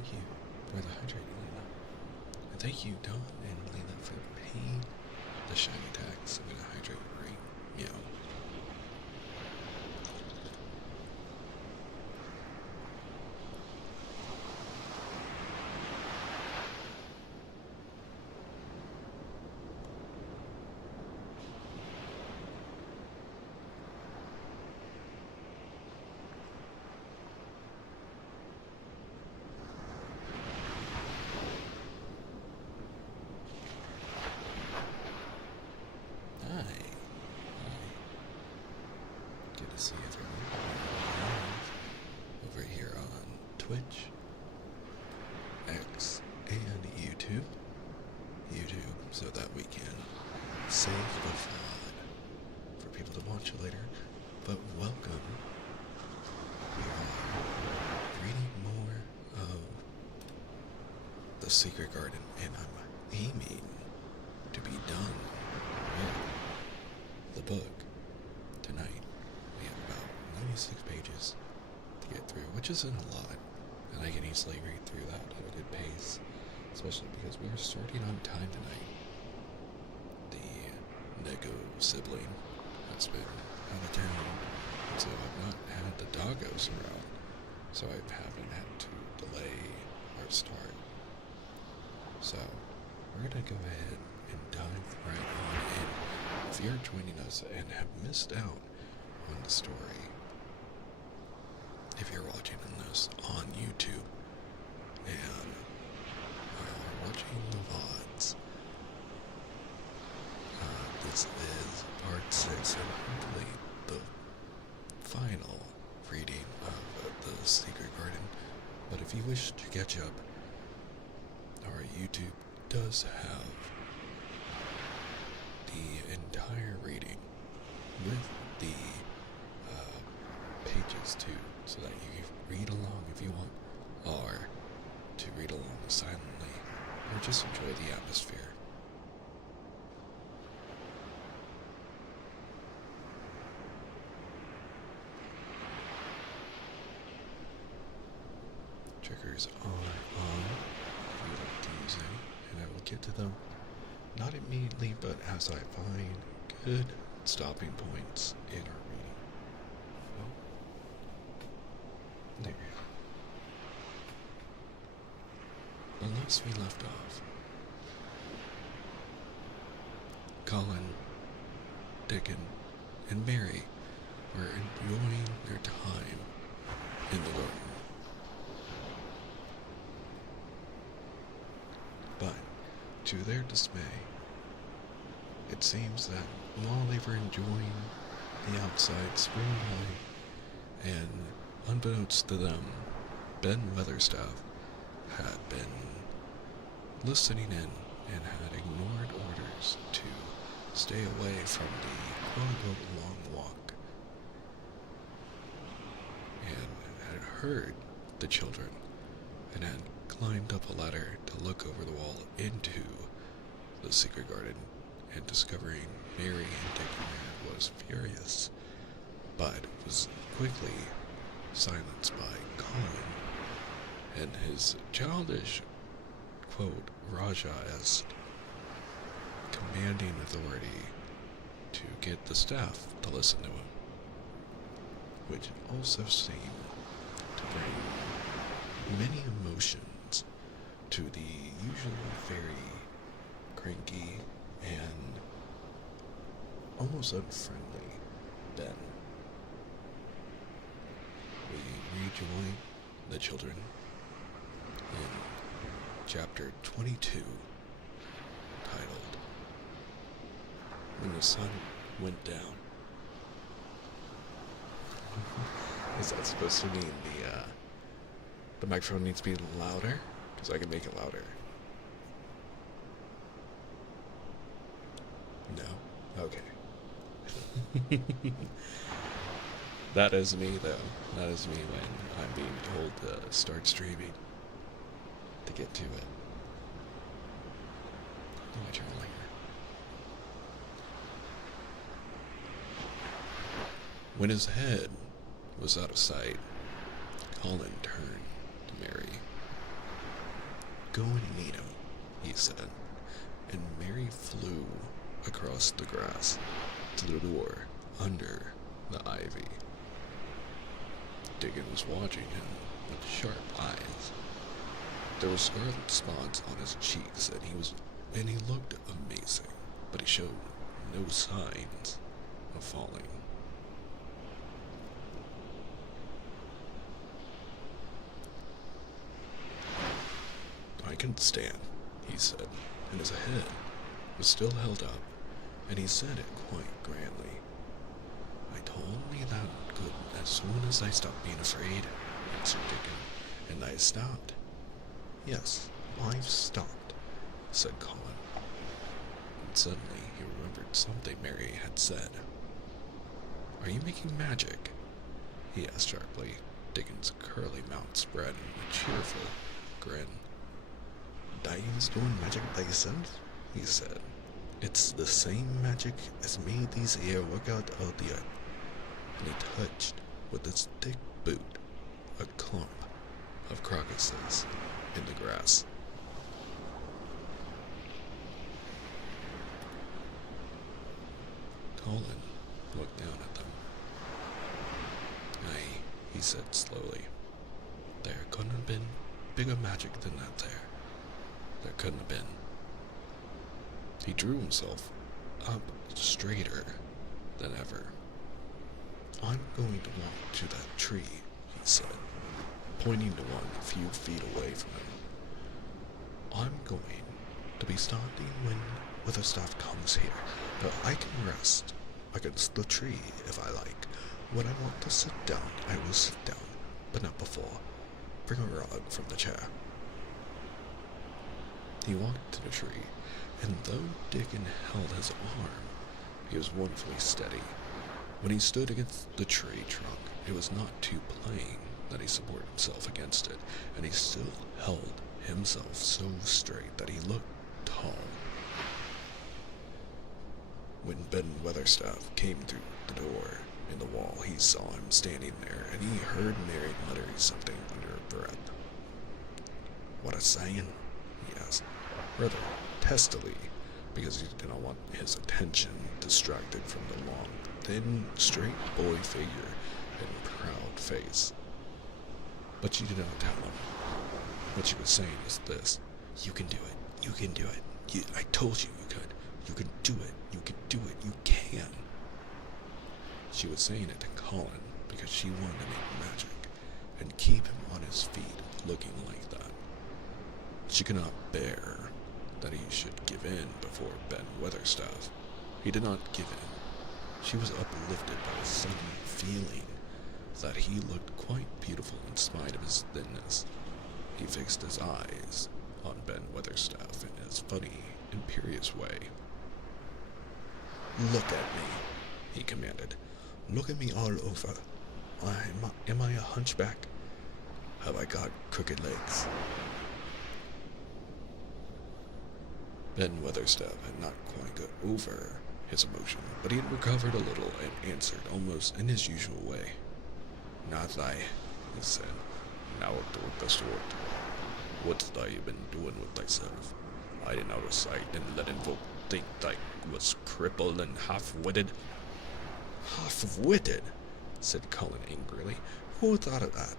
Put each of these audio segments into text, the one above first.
thank you for the hydrate, Leela. And thank you, Don and Leela, for paying the shiny tax. I'm gonna hydrate right meow. Hi. Hi. Good to see everyone. Over here on Twitch, X, and YouTube. YouTube, so that we can save the VOD for people to watch later. But welcome. We are reading more of The Secret Garden, and I'm aiming to be done with the book tonight. We have about 96 pages to get through, which isn't a lot, and I can easily read through that at a good pace, especially because we are starting on time tonight. The Neko sibling has been out of town, so I've not had the doggos around, so I haven't had to delay our start. So we're gonna go ahead and dive right on in. If you're joining us and have missed out on the story, if you're watching this on YouTube and are watching the VODs, this is part 6 and hopefully the final reading of The Secret Garden. But if you wish to catch up, our YouTube does have the entire reading with the pages too, so that you can read along if you want, or to read along silently, or just enjoy the atmosphere. Triggers are on if you like to use them, and I will get to them not immediately, but as I find good stopping points in our reading. Oh. There we go. Unless we left off, Colin, Dickon, and Mary were enjoying their time in the garden. But, to their dismay, it seems that while they were enjoying the outside spring light, and unbeknownst to them, Ben Weatherstaff had been listening in and had ignored orders to stay away from the quote-unquote long walk, and had heard the children and had climbed up a ladder to look over the wall into the secret garden, and discovering Mary and Dickon was furious, but was quickly silenced by Colin and his childish, quote, Raja-esque commanding authority to get the staff to listen to him, which also seemed to bring many emotions to the usually very cranky and almost unfriendly Ben. We rejoin the children in chapter 22, titled When the Sun Went Down. Is that supposed to mean the microphone needs to be louder? Because I can make it louder. No? Okay. That is me, though. That is me when I'm being told to start streaming to get to it. My turn later. When his head was out of sight, Colin turned to Mary. Go and meet him, he said, and Mary flew across the grass to the door under the ivy. Dickon was watching him with sharp eyes. There were scarlet spots on his cheeks, and he looked amazing, but he showed no signs of falling. I can stand, he said, and his head was still held up, and he said it quite grandly. I told me that good as soon as I stopped being afraid, answered Dickon, and I stopped. Yes, I've stopped, said Colin. And suddenly he remembered something Mary had said. Are you making magic? He asked sharply. Dickon's curly mouth spread in a cheerful grin. Diane's doing magic thyself, he said. It's the same magic as made these here work out of the earth. And he touched with his thick boot a clump of crocuses in the grass. Colin looked down at them. Aye, he said slowly. There couldn't have been bigger magic than that there. There couldn't have been. He drew himself up straighter than ever. I'm going to walk to that tree, he said, pointing to one a few feet away from him. I'm going to be starting when Weatherstaff comes here, but I can rest against the tree if I like. When I want to sit down, I will sit down, but not before. Bring a rug from the chair. He walked to the tree, and though Dickon held his arm, he was wonderfully steady. When he stood against the tree trunk, it was not too plain that he supported himself against it, and he still held himself so straight that he looked tall. When Ben Weatherstaff came through the door in the wall, he saw him standing there, and he heard Mary muttering something under her breath. What a saying? He asked, rather testily, because he did not want his attention distracted from the long, thin, straight boy figure and proud face. But she did not tell him. What she was saying was this: you can do it. You can do it. I told you you could. You can do it. You can do it. You can. She was saying it to Colin because she wanted to make magic and keep him on his feet looking like that. She could not bear that he should give in before Ben Weatherstaff. He did not give in. She was uplifted by a sudden feeling that he looked quite beautiful in spite of his thinness. He fixed his eyes on Ben Weatherstaff in his funny, imperious way. Look at me, he commanded. Look at me all over. Am I a hunchback? Have I got crooked legs? Ben Weatherstaff had not quite got over his emotion, but he had recovered a little and answered almost in his usual way. Not I, he said. Now do with the sword. What's thy been doing with thyself? I didn't notice I didn't let folk think thy was crippled and half-witted. Half-witted? Said Colin angrily. Who thought of that?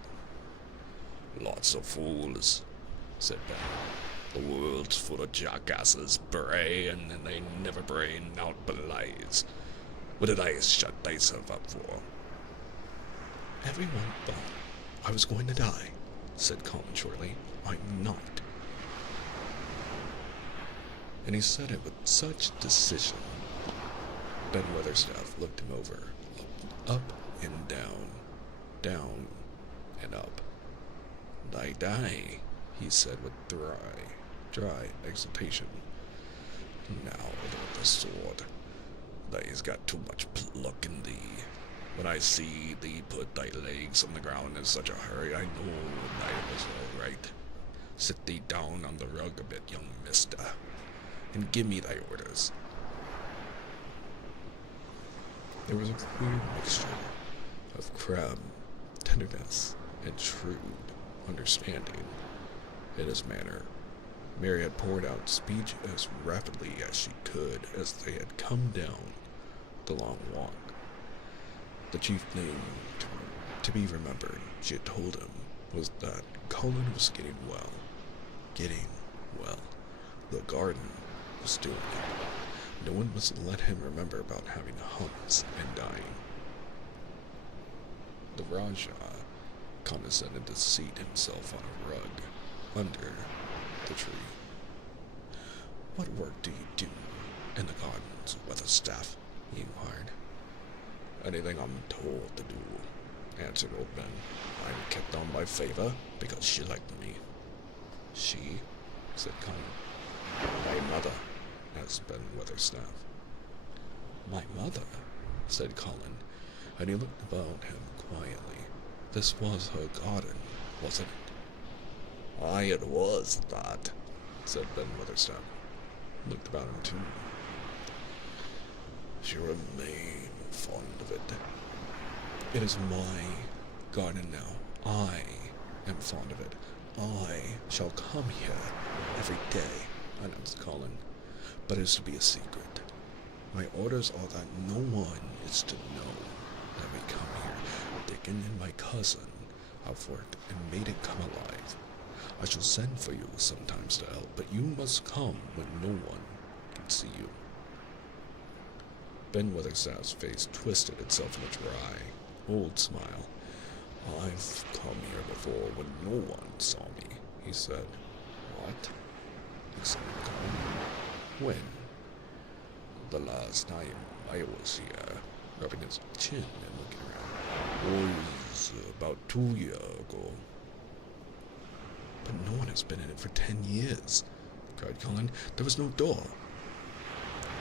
Lots of fools, said Ben. The world's full of jackasses, bray, and they never brain out but lies. What did I shut thyself up for? Everyone thought I was going to die, said Colin shortly. I'm not. And he said it with such decision. Ben Weatherstaff looked him over, up and down and up. Die, he said with dry exultation. Now with the sword, they's got too much pluck in thee. When I see thee put thy legs on the ground in such a hurry, I know thy was all right. Sit thee down on the rug a bit, young mister, and give me thy orders. There was a queer mixture of crabbed tenderness and shrewd understanding in his manner Mary had poured out speech as rapidly as she could as they had come down the long walk. The chief name to be remembered, she had told him, was that Colin was getting well. Getting well. The garden was doing it. No one must let him remember about having humps and dying. The Rajah condescended to seat himself on a rug under the tree. "What work do you do in the gardens, Weatherstaff?" he inquired. "Anything I'm told to do," answered old Ben. "I'm kept on by favor because she liked me." "She?" said Colin. "My mother," asked Ben Weatherstaff. "My mother?" said Colin, and he looked about him quietly. This was her garden, wasn't it? "Aye, it was that," said Ben Weatherstaff. Looked about him too. She remained fond of it. "It is my garden now. I am fond of it. I shall come here every day," announced Colin. "But it is to be a secret. My orders are that no one is to know that we come here. Dickon and my cousin have worked and made it come alive. I shall send for you sometimes to help, but you must come when no one can see you." Ben Weatherstaff's face twisted itself in a dry, old smile. "I've come here before when no one saw me," he said. "What?" exclaimed Colin. "When?" "The last time I was here," rubbing his chin and looking around, "was about 2 years ago." "But no one has been in it for 10 years, cried Colin. "There was no door."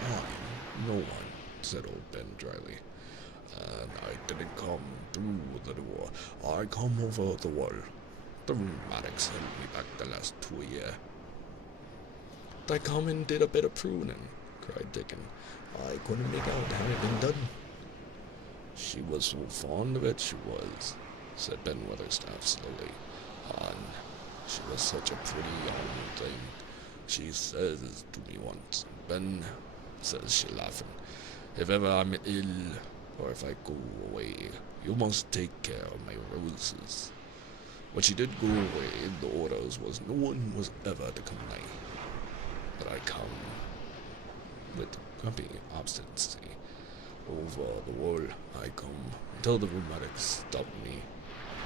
"I'm no one," said old Ben dryly. "And I didn't come through the door. I come over the wall. The rheumatics held me back the last 2 years. "I come and did a bit of pruning," cried Dickon. "I couldn't make out how it had been done." "She was so fond of it, she was," said Ben Weatherstaff slowly. "And she was such a pretty young thing. She says to me once, 'Ben,' says she laughing, 'if ever I'm ill, or if I go away, you must take care of my roses.' When she did go away, the orders was no one was ever to come nigh. But I come, with grumpy obstinacy, over the wall I come, until the rheumatics stopped me.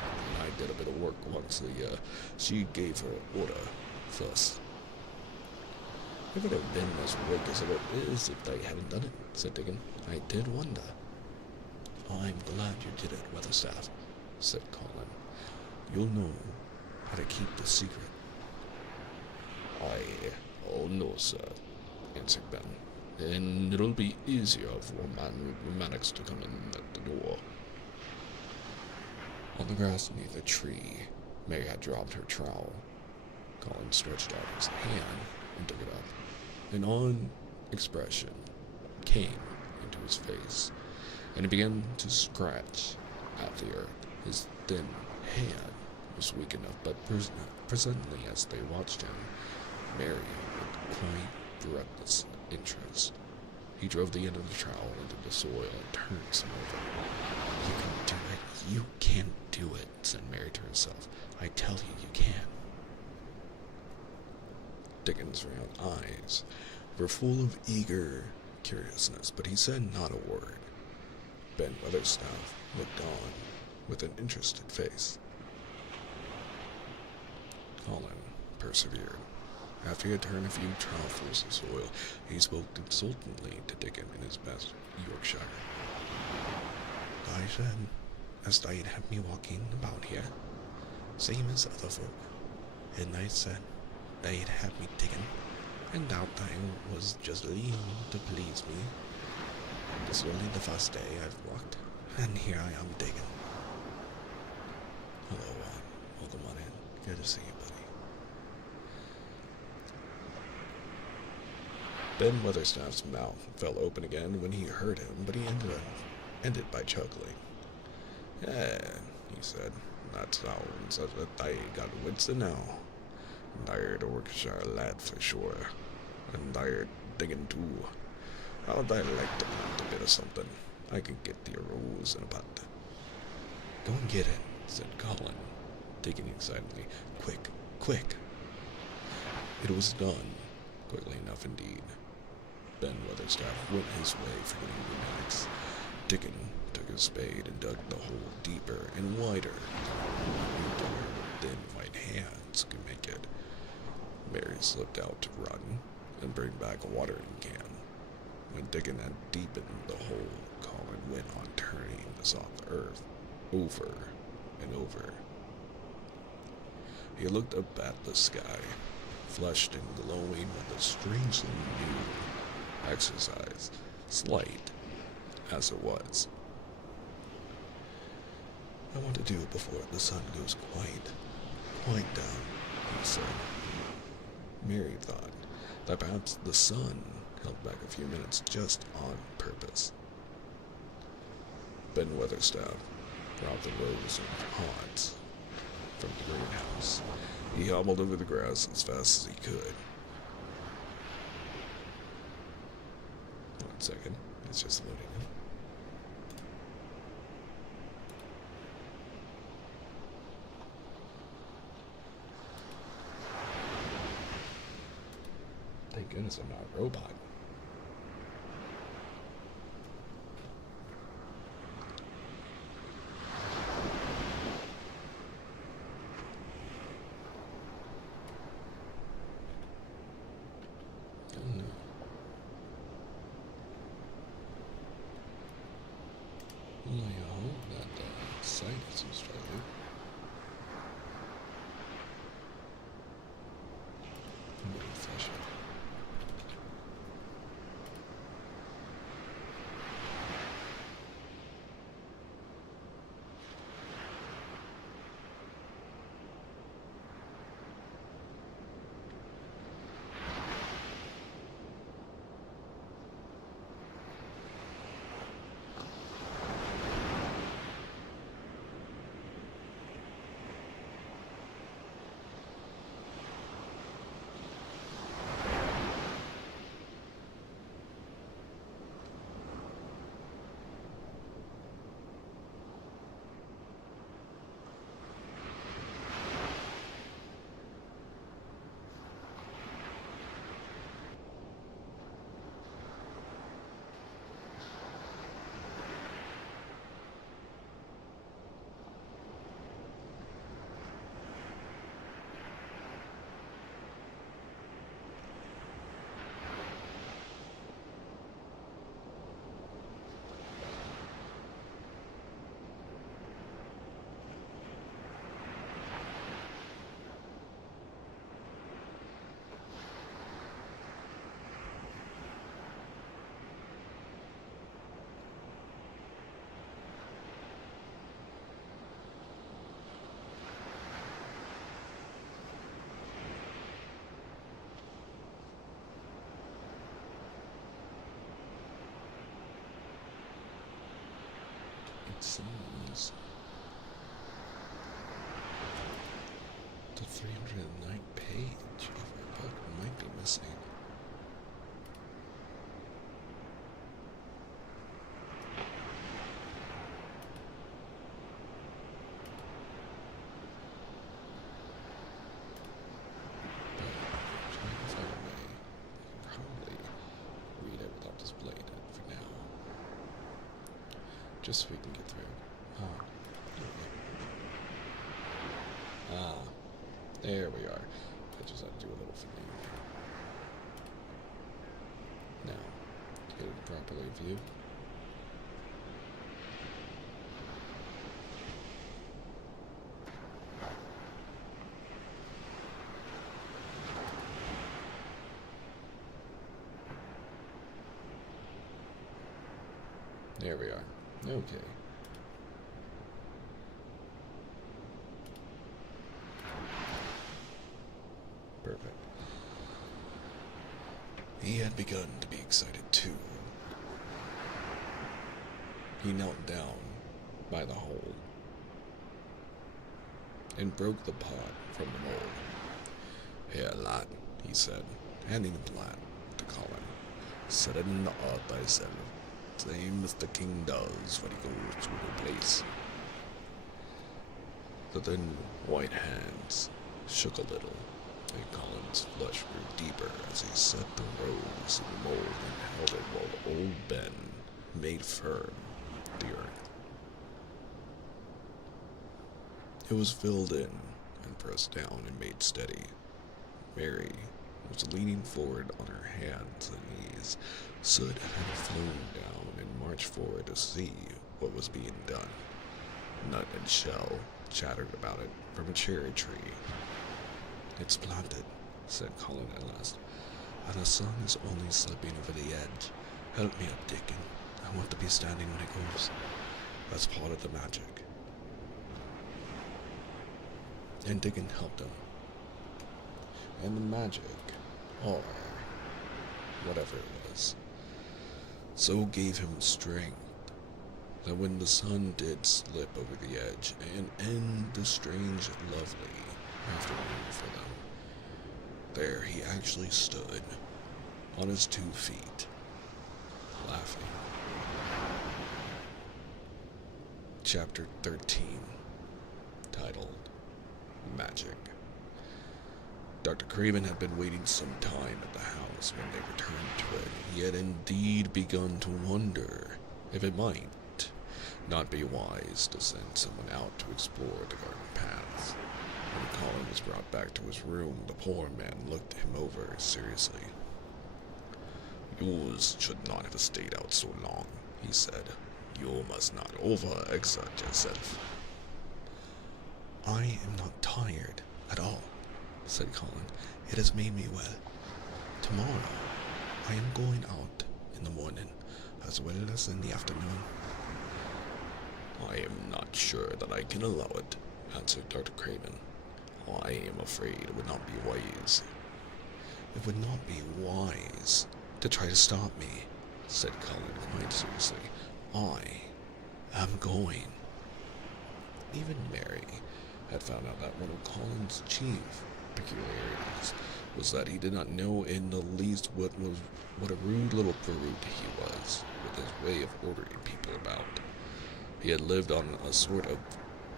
And I did a bit of work once a year. She gave her order first." "It would have been as work as it is if they hadn't done it," said Dickon. "I did wonder." "I'm glad you did it, Weatherstaff," said Colin. "You'll know how to keep the secret." "Oh no, sir," answered Ben. "Then it'll be easier for a man with rheumatics to come in at the door." On the grass beneath the tree, Mary had dropped her trowel. Colin stretched out his hand and took it up. An odd expression came into his face, and he began to scratch at the earth. His thin hand was weak enough, but presently, as they watched him, Mary with quite breathless interest, he drove the end of the trowel into the soil and turned some over. "You can do it. You can do it," said Mary to herself. "I tell you can." Dickon's round eyes were full of eager curiousness, but he said not a word. Ben Weatherstaff looked on with an interested face. Colin persevered. After he had turned a few trowelfuls of soil, he spoke exultantly to Dickon in his best Yorkshire. "I said as they'd have me walking about here, same as other folk, and I said they'd have me digging, and doubt I was just leaving to please me. This is only the first day I've walked, and here I am digging." "Hello, welcome on in. Good to see you, buddy." Ben Weatherstaff's mouth fell open again when he heard him, but he ended by chuckling. "Yeah," he said, "that sounds as if I got wits now. Tired Yorkshire lad for sure. And tired digging too. How'd I like to plant a bit of something? I could get the rose in a pot. Go and get it, said Colin, digging excitedly. Quick, quick! It was done, quickly enough indeed. Ben Weatherstaff went his way, forgetting Max. Dickon took his spade and dug the hole deeper and wider than her thin white hands could make it. Mary slipped out to run and bring back a watering can. When Dickon had deepened the hole, Colin went on turning the soft earth over and over. He looked up at the sky, flushed and glowing with a strangely new exercise, slight as it was. I want to do it before the sun goes quite down, he said. Mary thought that perhaps the sun held back a few minutes just on purpose. Ben Weatherstaff brought the rows of pods from the greenhouse. He hobbled over the grass as fast as he could. 1 second, it's just loading in. Thank goodness I'm not a robot. Oh no. Well, I hope that site isn't started. I'm gonna flash it. Seems the 309th page of our book might be missing. But trying to find a way I can probably read it without displaying it for now. Just so we can get through. There we are. I just have to do a little fiddling. Now, to get it properly viewed. There we are. Okay. Perfect. He had begun to be excited too. He knelt down by the hole and broke the pot from the mold. Here, lad, he said, handing the plan to Colin. Set it in the art thyself, same as the king does when he goes to a place. The thin white hands shook a little, and Colin's flush grew deeper as he set the rose in the mold and held it while old Ben made firm the earth. It was filled in and pressed down and made steady. Mary was leaning forward on her hands and knees. Soot had flown down and marched forward to see what was being done. Nut and Shell chattered about it from a cherry tree. It's planted, said Colin at last, and the sun is only slipping over the edge. Help me up, Dickon. I want to be standing when it goes. That's part of the magic. And Dickon helped him. And the magic, or whatever it was, so gave him strength that when the sun did slip over the edge and end the strange, lovely afternoon for them, there he actually stood on his 2 feet, laughing. Chapter 13, titled Magic. Dr. Craven had been waiting some time at the house when they returned to it. He had indeed begun to wonder if it might not be wise to send someone out to explore the garden paths. When Colin was brought back to his room, the poor man looked him over seriously. "You should not have stayed out so long," he said. "You must not overexert yourself." "I am not tired at all," said Colin. "It has made me well. Tomorrow, I am going out in the morning, as well as in the afternoon." "I am not sure that I can allow it," answered Dr. Craven. "I am afraid it would not be wise." "It would not be wise to try to stop me," said Colin quite seriously. "I am going." Even Mary had found out that one of Colin's chief peculiarities was that he did not know in the least what a rude little brute he was, with his way of ordering people about. He had lived on a sort of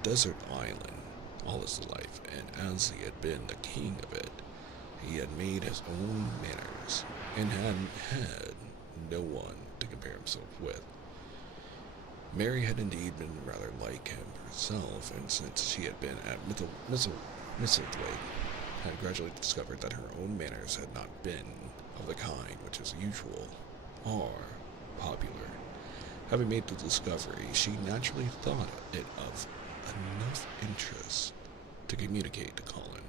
desert island all his life, and as he had been the king of it, he had made his own manners, and had no one to compare himself with. Mary had indeed been rather like him herself, and since she had been at Misselthwaite, had gradually discovered that her own manners had not been of the kind which is usual or popular. Having made the discovery, she naturally thought it of enough interest to communicate to Colin.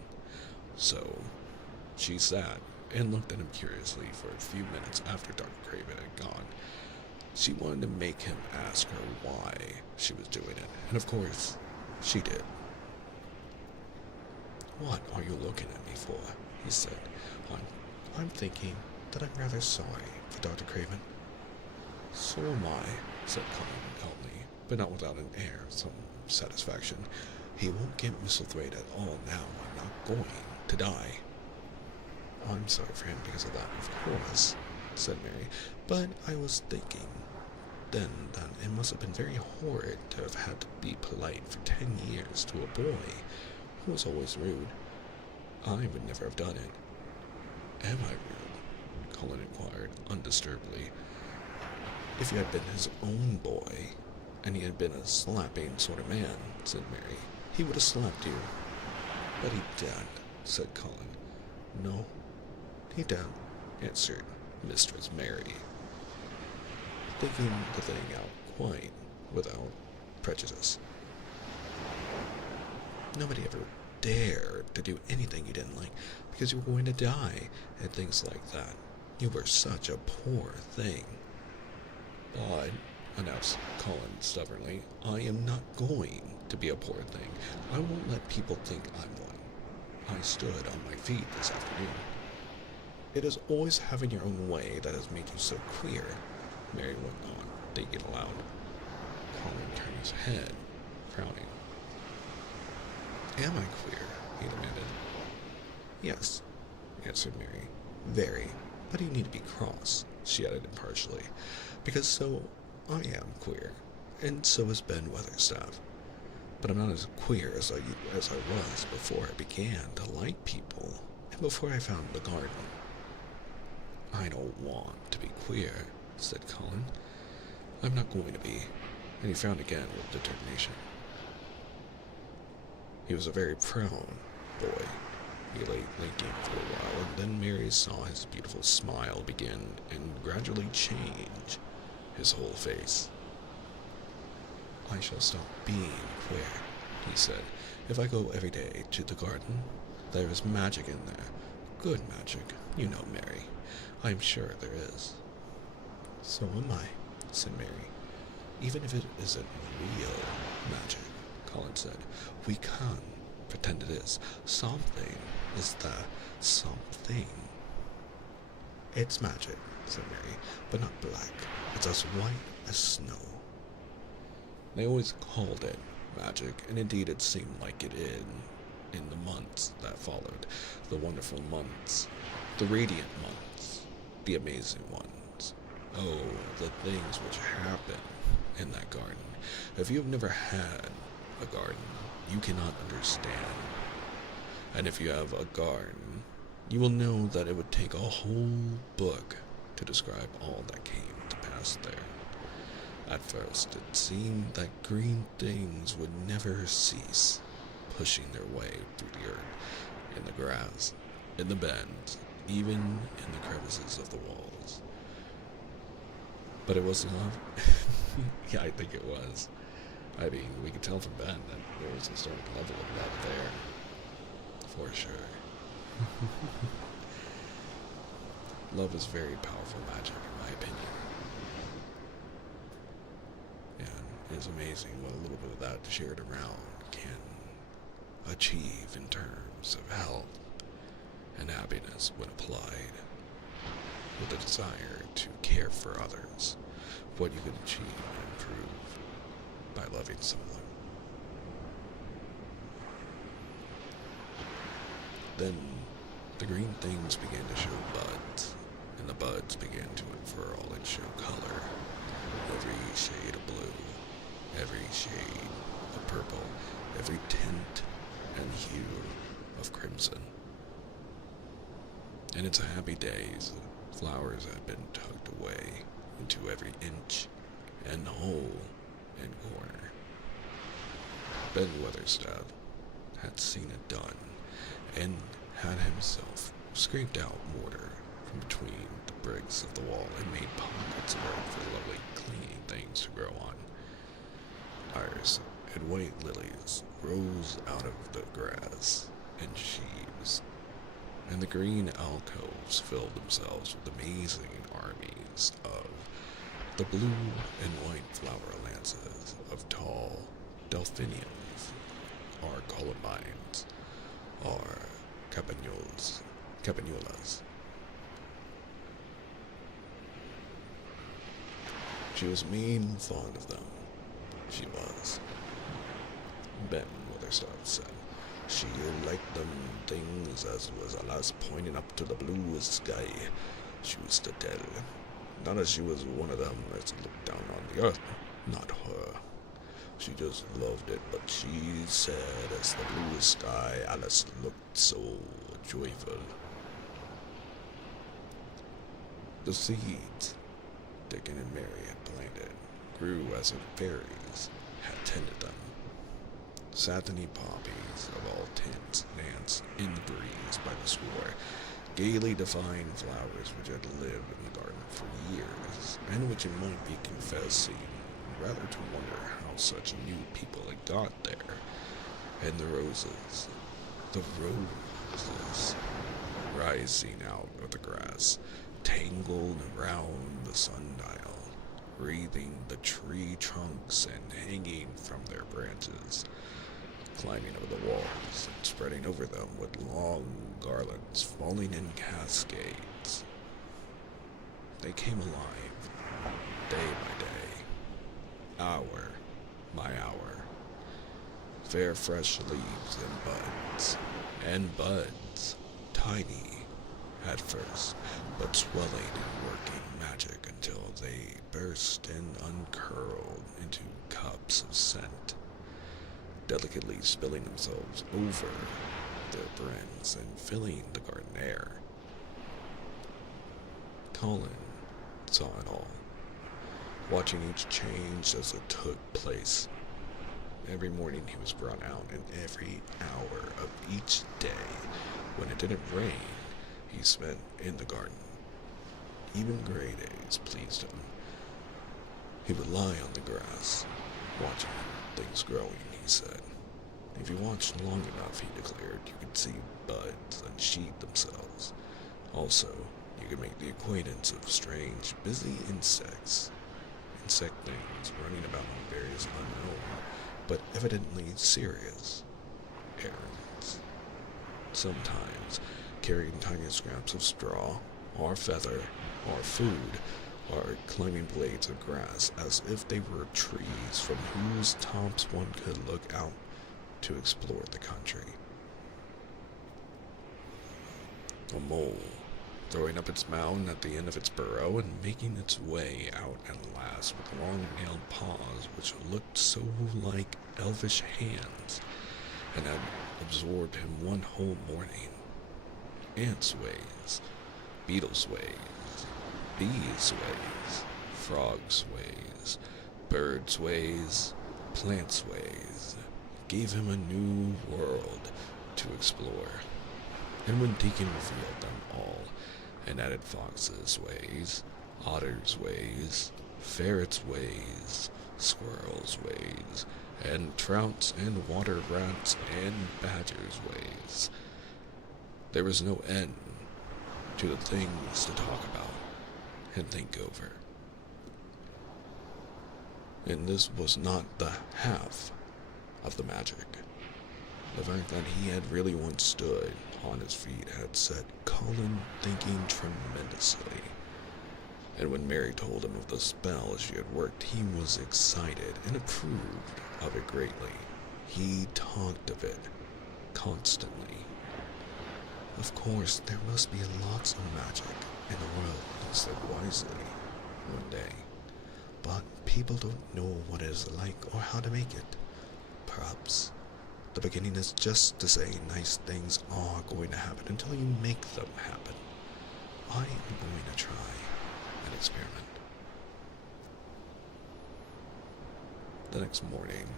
So she sat and looked at him curiously for a few minutes after Dr. Craven had gone. She wanted to make him ask her why she was doing it, and of course, she did. "What are you looking at me for?" he said. I'm thinking that I'm rather sorry for Dr. Craven." "So am I," said Colin calmly, but not without an air of some satisfaction. "He won't get Misselthwaite at all now. I'm not going to die." "I'm sorry for him because of that, of course," said Mary. "But I was thinking then that it must have been very horrid to have had to be polite for 10 years to a boy who was always rude. I would never have done it." "Am I rude?" Colin inquired, undisturbedly. "If you had been his own boy, and he had been a slapping sort of man," said Mary, "he would have slapped you." "But he didn't," said Colin. "No, he didn't," answered Mistress Mary, thinking the thing out quite without prejudice. "Nobody ever dared to do anything you didn't like because you were going to die, and things like that. You were such a poor thing." "But," announced Colin stubbornly, "I am not going to be a poor thing. I won't let people think I'm one. I stood on my feet this afternoon." "It is always having your own way that has made you so queer," Mary went on, thinking aloud. Colin turned his head, frowning. "Am I queer?" he demanded. "Yes, answered Mary. Very, but you need to be cross, she added impartially, because so I am queer, and so is Ben Weatherstaff. But I'm not as queer as I was before I began to like people, and before I found the garden. I don't want to be queer, said Colin. I'm not going to be, and he frowned again with determination. He was a very proud boy. He lay thinking for a while, and then Mary saw his beautiful smile begin and gradually change his whole face. I shall stop being queer, he said, if I go every day to the garden. There is magic in there. Good magic, you know, Mary. I am sure there is. So am I, said Mary. Even if it isn't real magic, Colin said, we can pretend it is. Something is the something. It's magic, said Mary, but not black. It's as white as snow. They always called it magic, and indeed it seemed like it in the months that followed, the wonderful months, the radiant months, the amazing ones. Oh, the things which happen in that garden. If you have never had a garden, you cannot understand. And if you have a garden, you will know that it would take a whole book to describe all that came to pass there. At first, it seemed that green things would never cease pushing their way through the earth, in the grass, in the bends, even in the crevices of the walls. But it was love. Yeah, I think it was. I mean, we could tell from Ben that there was a certain level of love there. For sure. Love is very powerful magic, in my opinion. And it is amazing what a little bit of that shared around can achieve in terms of health and happiness when applied with a desire to care for others, what you can achieve and improve by loving someone. Then the green things began to show buds, and the buds began to unfurl and show color. Every shade of blue, every shade of purple, every tint and hue of crimson. In its happy days, flowers had been tucked away into every inch and hole and corner. Ben Weatherstaff had seen it done, and had himself scraped out mortar from between the bricks of the wall and made pockets of earth for lovely clean things to grow on. Iris and white lilies rose out of the grass in sheaves, and the green alcoves filled themselves with amazing armies of the blue and white flower lances of tall delphiniums, or columbines, or campanulas. She was mean and fond of them. She was. Ben Weatherstaff said she liked them things as was a lass pointing up to the blue sky. She used to tell. Not as she was one of them that looked down on the earth. Not her. She just loved it, but she said as the blue sky Alice looked so joyful. The seeds Dickon and Mary had planted grew as if fairies had tended them. Satiny poppies of all tints danced in the breeze by the score, gaily defying flowers which had lived in the garden for years, and which it might be confessed seemed rather to wonder how such new people had got there. And the roses, rising out of the grass, tangled around the sundial, wreathing the tree trunks and hanging from their branches, climbing over the walls and spreading over them with long garlands falling in cascades. They came alive, day by day, hour by hour. Fair fresh leaves and buds, tiny, at first, but swelling and working magic until they burst and uncurled into cups of scent, delicately spilling themselves over their brims and filling the garden air. Colin saw it all, watching each change as it took place. Every morning he was brought out, and every hour of each day, when it didn't rain, he spent in the garden. Even gray days pleased him. He would lie on the grass, watching things growing, he said. If you watched long enough, he declared, you could see buds unsheath themselves. Also, you could make the acquaintance of strange, busy insect things running about on various unknown, but evidently serious errands. Sometimes carrying tiny scraps of straw, or feather, or food, or climbing blades of grass as if they were trees from whose tops one could look out to explore the country. A mole, throwing up its mound at the end of its burrow and making its way out at last with long-nailed paws which looked so like elvish hands, and had absorbed him one whole morning. Ants' ways, beetles' ways, bees' ways, frogs' ways, birds' ways, plants' ways, gave him a new world to explore. And when Deacon revealed them all, and added foxes' ways, otters' ways, ferrets' ways, squirrels' ways, and trouts and water rats and badgers' ways, there was no end to the things to talk about and think over. And this was not the half of the magic. The fact that he had really once stood on his feet had set Colin thinking tremendously. And when Mary told him of the spell she had worked, he was excited and approved of it greatly. He talked of it constantly. Of course, there must be lots of magic in the world, he said wisely one day. But people don't know what it is like or how to make it. Perhaps the beginning is just to say nice things are going to happen until you make them happen. I am going to try an experiment. The next morning,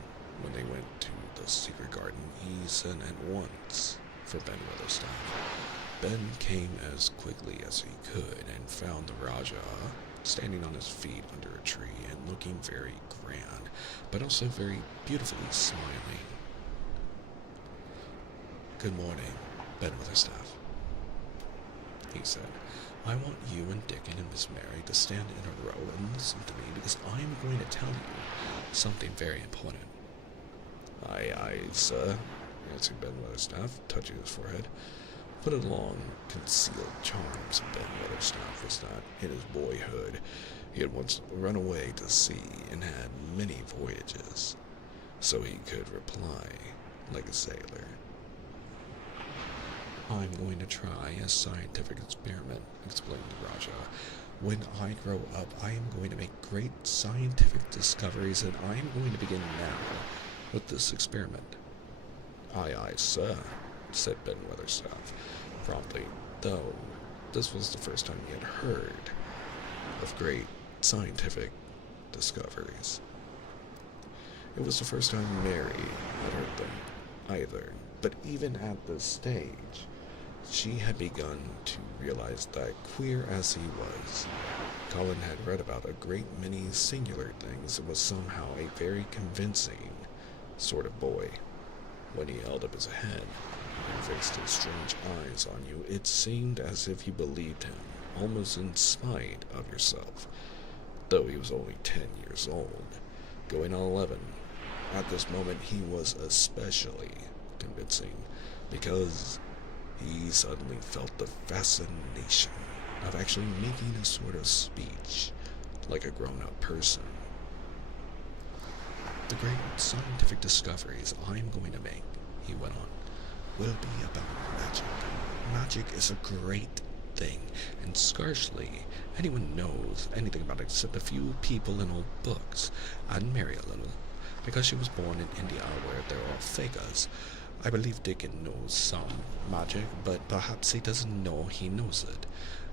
when they went to the secret garden, he sent at once for Ben Weatherstaff. Ben came as quickly as he could and found the Raja standing on his feet under a tree and looking very grand, but also very beautifully smiling. Good morning, Ben Weatherstaff, he said. I want you and Dickon and Miss Mary to stand in a row and listen to me, because I am going to tell you something very important. Aye, sir, answered Ben Weatherstaff, touching his forehead. What a long, concealed charms of Ben Weatherstaff was that in his boyhood he had once run away to sea and had many voyages, so he could reply like a sailor. I'm going to try a scientific experiment, explained the Raja. When I grow up, I am going to make great scientific discoveries, and I am going to begin now with this experiment. Aye, sir, said Ben Weatherstaff promptly, though this was the first time he had heard of great scientific discoveries. It was the first time Mary had heard them either, but even at this stage, she had begun to realize that, queer as he was, Colin had read about a great many singular things and was somehow a very convincing sort of boy. When he held up his head and fixed his strange eyes on you, it seemed as if you believed him, almost in spite of yourself, though he was only 10 years old, going on 11. At this moment he was especially convincing, because he suddenly felt the fascination of actually making a sort of speech like a grown-up person. The great scientific discoveries I'm going to make, he went on, will be about magic. Magic is a great thing, and scarcely anyone knows anything about it except a few people in old books, and Mary a little, because she was born in India where they're all fakas. I believe Dickon knows some magic, but perhaps he doesn't know he knows it.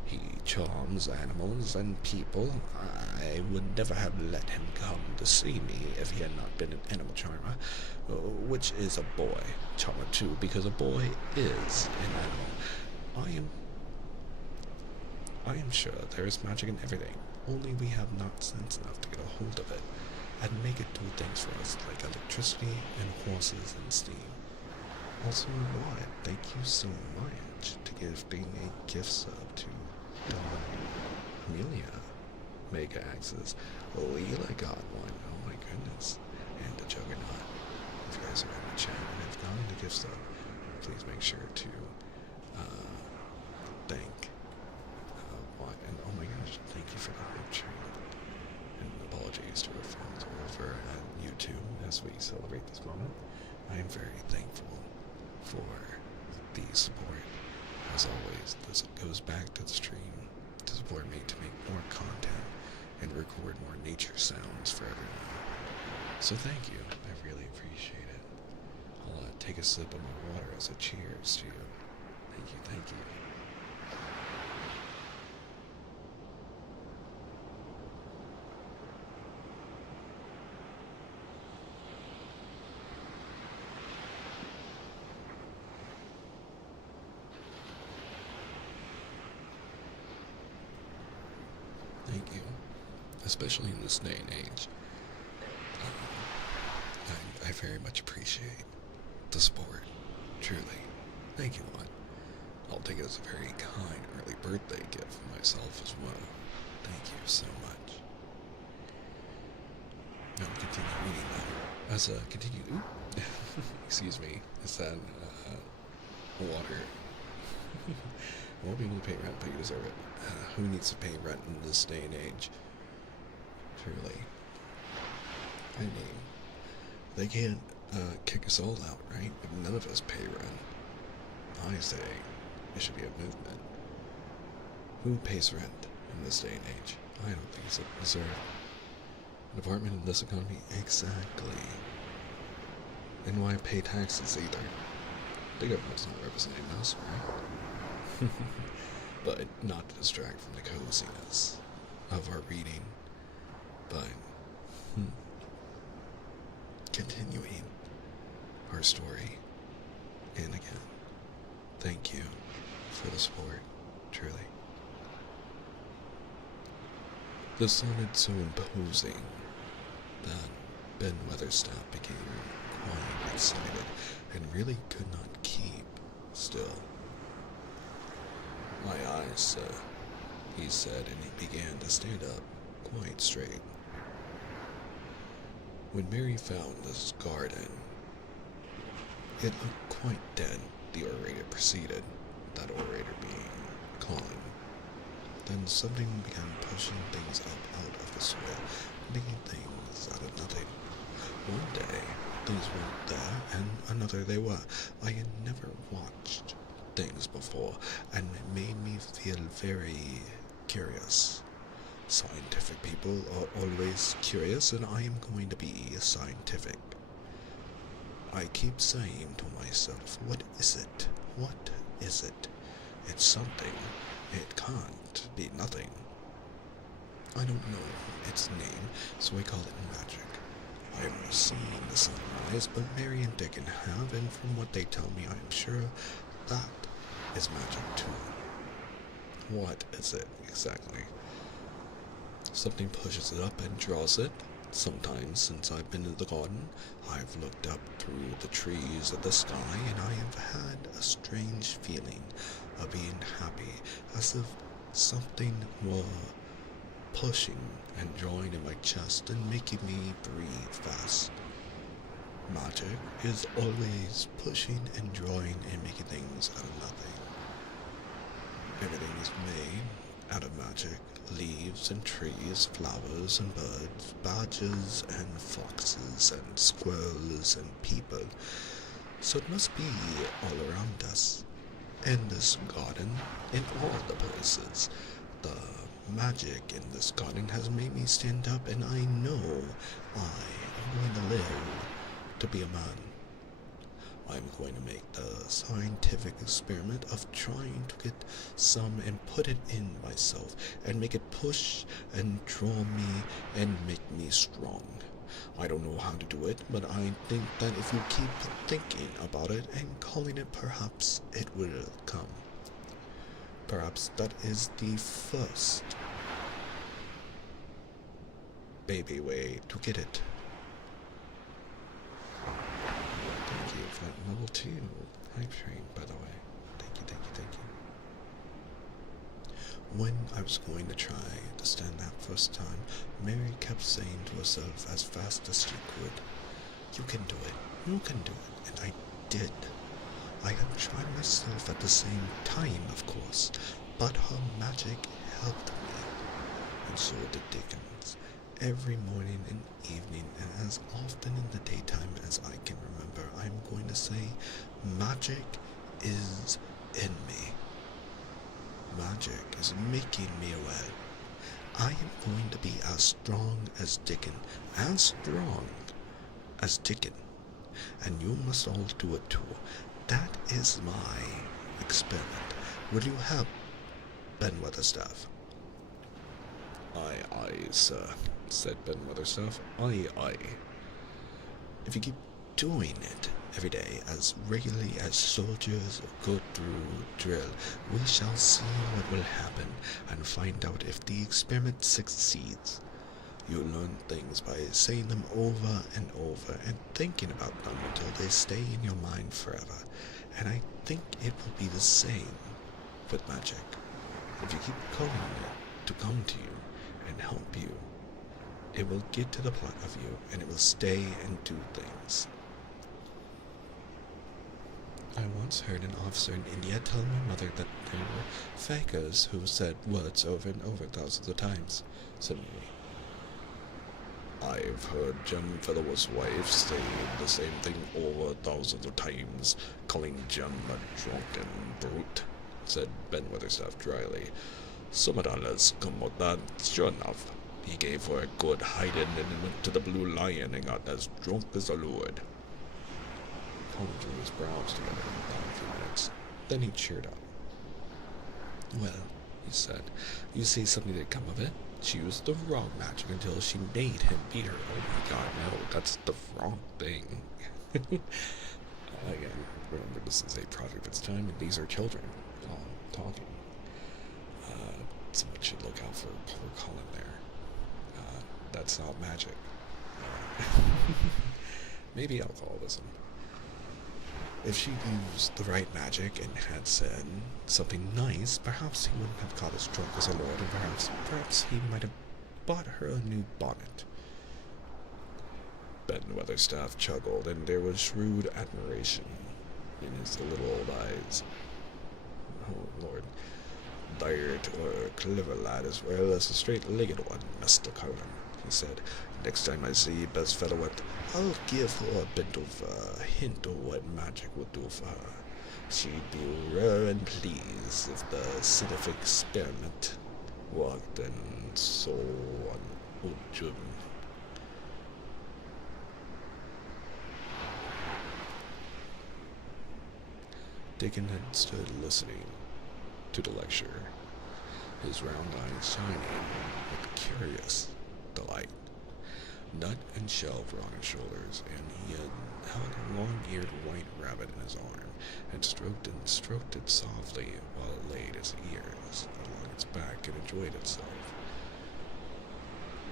He charms animals and people. I would never have let him come to see me if he had not been an animal charmer, which is a boy charmer too, because a boy is an animal. I am sure there is magic in everything, only we have not sense enough to get a hold of it and make it do things for us like electricity and horses and steam. Also, Lord, thank you so much to giving a gift sub to Dawn Amelia Mega Axis. Leela got one. Oh my goodness. And the Juggernaut. If you guys are in the chat and have gotten the gift sub, please make sure to thank and oh my gosh, thank you for the hype train. And apologies to our friends over at YouTube as we celebrate this moment. I am very thankful for the support. As always, this goes back to the stream to support me to make more content and record more nature sounds for everyone. So thank you. I really appreciate it. I'll take a sip of my water as a cheers to you. Thank you, thank you. Thank you. Especially in this day and age. I very much appreciate the support. Truly. Thank you, Lon. I'll take it as a very kind early birthday gift for myself as well. Thank you so much. Now continue reading that. As continue. Excuse me. Is that water? Won't be able to pay rent, but you deserve it. Who needs to pay rent in this day and age? Truly. I mean, they can't kick us all out, right? If none of us pay rent. I say it should be a movement. Who pays rent in this day and age? I don't think it's deserved. An apartment in this economy? Exactly. And why pay taxes either? The government's not representing us, right? But not to distract from the coziness of our reading, but continuing our story. And again, thank you for the support, truly. The sounded so imposing that Ben Weatherstaff became quite excited and really could not keep still. My eyes, sir, he said, and he began to stand up quite straight. When Mary found this garden, it looked quite dead, the orator proceeded, that orator being Colin. Then something began pushing things up out of the soil, making things out of nothing. One day, things weren't there, and another they were. I had never watched things before, and it made me feel very curious. Scientific people are always curious, and I am going to be scientific. I keep saying to myself, what is it? What is it? It's something. It can't be nothing. I don't know its name, so I call it magic. I have not seen the sunrise, but Mary and Dickon have, and from what they tell me, I am sure that is magic too. What is it exactly? Something pushes it up and draws it. Sometimes since I've been in the garden, I've looked up through the trees at the sky, and I have had a strange feeling of being happy, as if something were pushing and drawing in my chest and making me breathe fast. Magic is always pushing and drawing and making things out of nothing. Everything is made out of magic. Leaves and trees, flowers and birds, badgers and foxes and squirrels and people. So it must be all around us. in this garden, in all the places. The magic in this garden has made me stand up, and I know I am going to live to be a man. I'm going to make the scientific experiment of trying to get some and put it in myself and make it push and draw me and make me strong. I don't know how to do it, but I think that if you keep thinking about it and calling it, perhaps it will come. Perhaps that is the first baby way to get it. Thank you for that level 2 hype train, by the way. Thank you, thank you, thank you. When I was going to try to stand that first time, Mary kept saying to herself as fast as she could, "You can do it, you can do it," and I did. I had tried myself at the same time, of course, but her magic helped me, and so did Dickens. Every morning and evening, and as often in the daytime as I can remember, I'm going to say, magic is in me. Magic is making me aware. I am going to be as strong as Dickens, as strong as Dickens, and you must all do it too. That is my experiment. Will you help, Ben Weatherstaff? "Aye, aye, sir," said Ben Weatherstaff. "Aye, aye." If you keep doing it every day as regularly as soldiers go through drill, we shall see what will happen and find out if the experiment succeeds. You learn things by saying them over and over and thinking about them until they stay in your mind forever. And I think it will be the same with magic. If you keep calling it to come to you and help you, it will get to the part of you and it will stay and do things. I once heard an officer in India tell my mother that there were fakers who said words over and over thousands of times, said Mary. "I've heard Jem Fellow's wife say the same thing over thousands of times, calling Jem a drunken brute," said Ben Weatherstaff dryly. "Summerdalas come with that, sure enough. He gave her a good hiding and went to the Blue Lion and got as drunk as a lord." Colin drew his brows together and thought a few minutes. Then he cheered up. "Well," he said, "you see, something did come of it. She used the wrong magic until she made him beat her. Oh my god, no, that's the wrong thing." Again, remember, this is a project of its time, and these are children all talking. Someone should look out for Colin there. That's not magic. Maybe alcoholism. If she used the right magic and had said something nice, perhaps he wouldn't have got as drunk as a lord, and perhaps he might have bought her a new bonnet. Ben Weatherstaff chuckled, and there was shrewd admiration in his little old eyes. "Oh, Lord, thou'rt a clever lad as well as a straight-legged one, Mr. Colin," he said. "Next time I see Bess Fellowet, I'll give her a bit of a hint of what magic would do for her. She'd be rare and pleased if the scientific experiment worked, and so on. Oh, Jim." Dickon had stood listening to the lecture, his round eyes shining with curious delight. Nut and Shelf were on his shoulders, and he had held a long-eared white rabbit in his arm, and stroked it softly while it laid its ears along its back and enjoyed itself.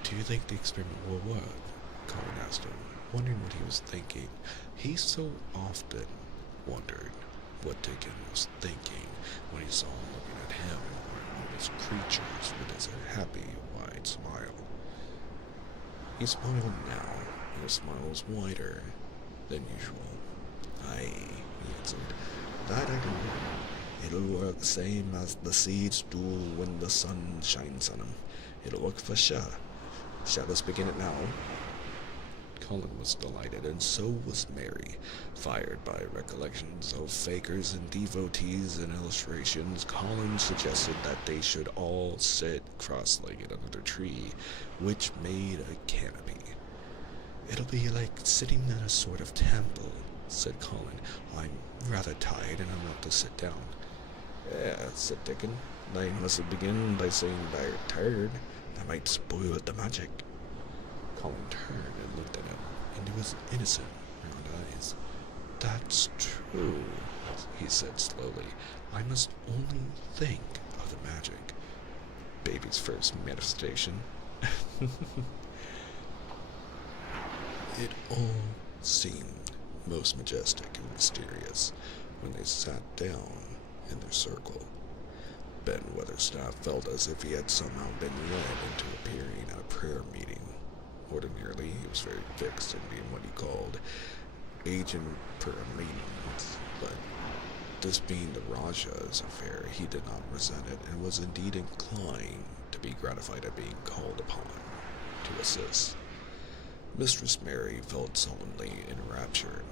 "Do you think the experiment will work?" Colin asked him, wondering what he was thinking. He so often wondered what Dickon was thinking when he saw him looking at him or at one of his creatures with his happy, wide smile. He smiled now, and his smile was wider than usual. "Aye," he answered, "that I do. It'll work same as the seeds do when the sun shines on 'em. It'll work for sure. Shall us begin it now?" Colin was delighted, and so was Mary. Fired by recollections of fakers and devotees and illustrations, Colin suggested that they should all sit cross-legged under the tree, which made a canopy. "It'll be like sitting in a sort of temple," said Colin. "I'm rather tired and I want to sit down." "Yeah," said Dickon. "I mustn't begin by saying they're tired. That might spoil the magic." Colin turned and looked at him into his innocent round eyes. "That's true," he said slowly. "I must only think of the magic." Baby's first manifestation. It all seemed most majestic and mysterious when they sat down in their circle. Ben Weatherstaff felt as if he had somehow been led into appearing at a prayer meeting. Ordinarily, he was very fixed in being what he called agent per maintenance, but this being the Raja's affair, he did not resent it and was indeed inclined to be gratified at being called upon to assist. Mistress Mary felt solemnly enraptured.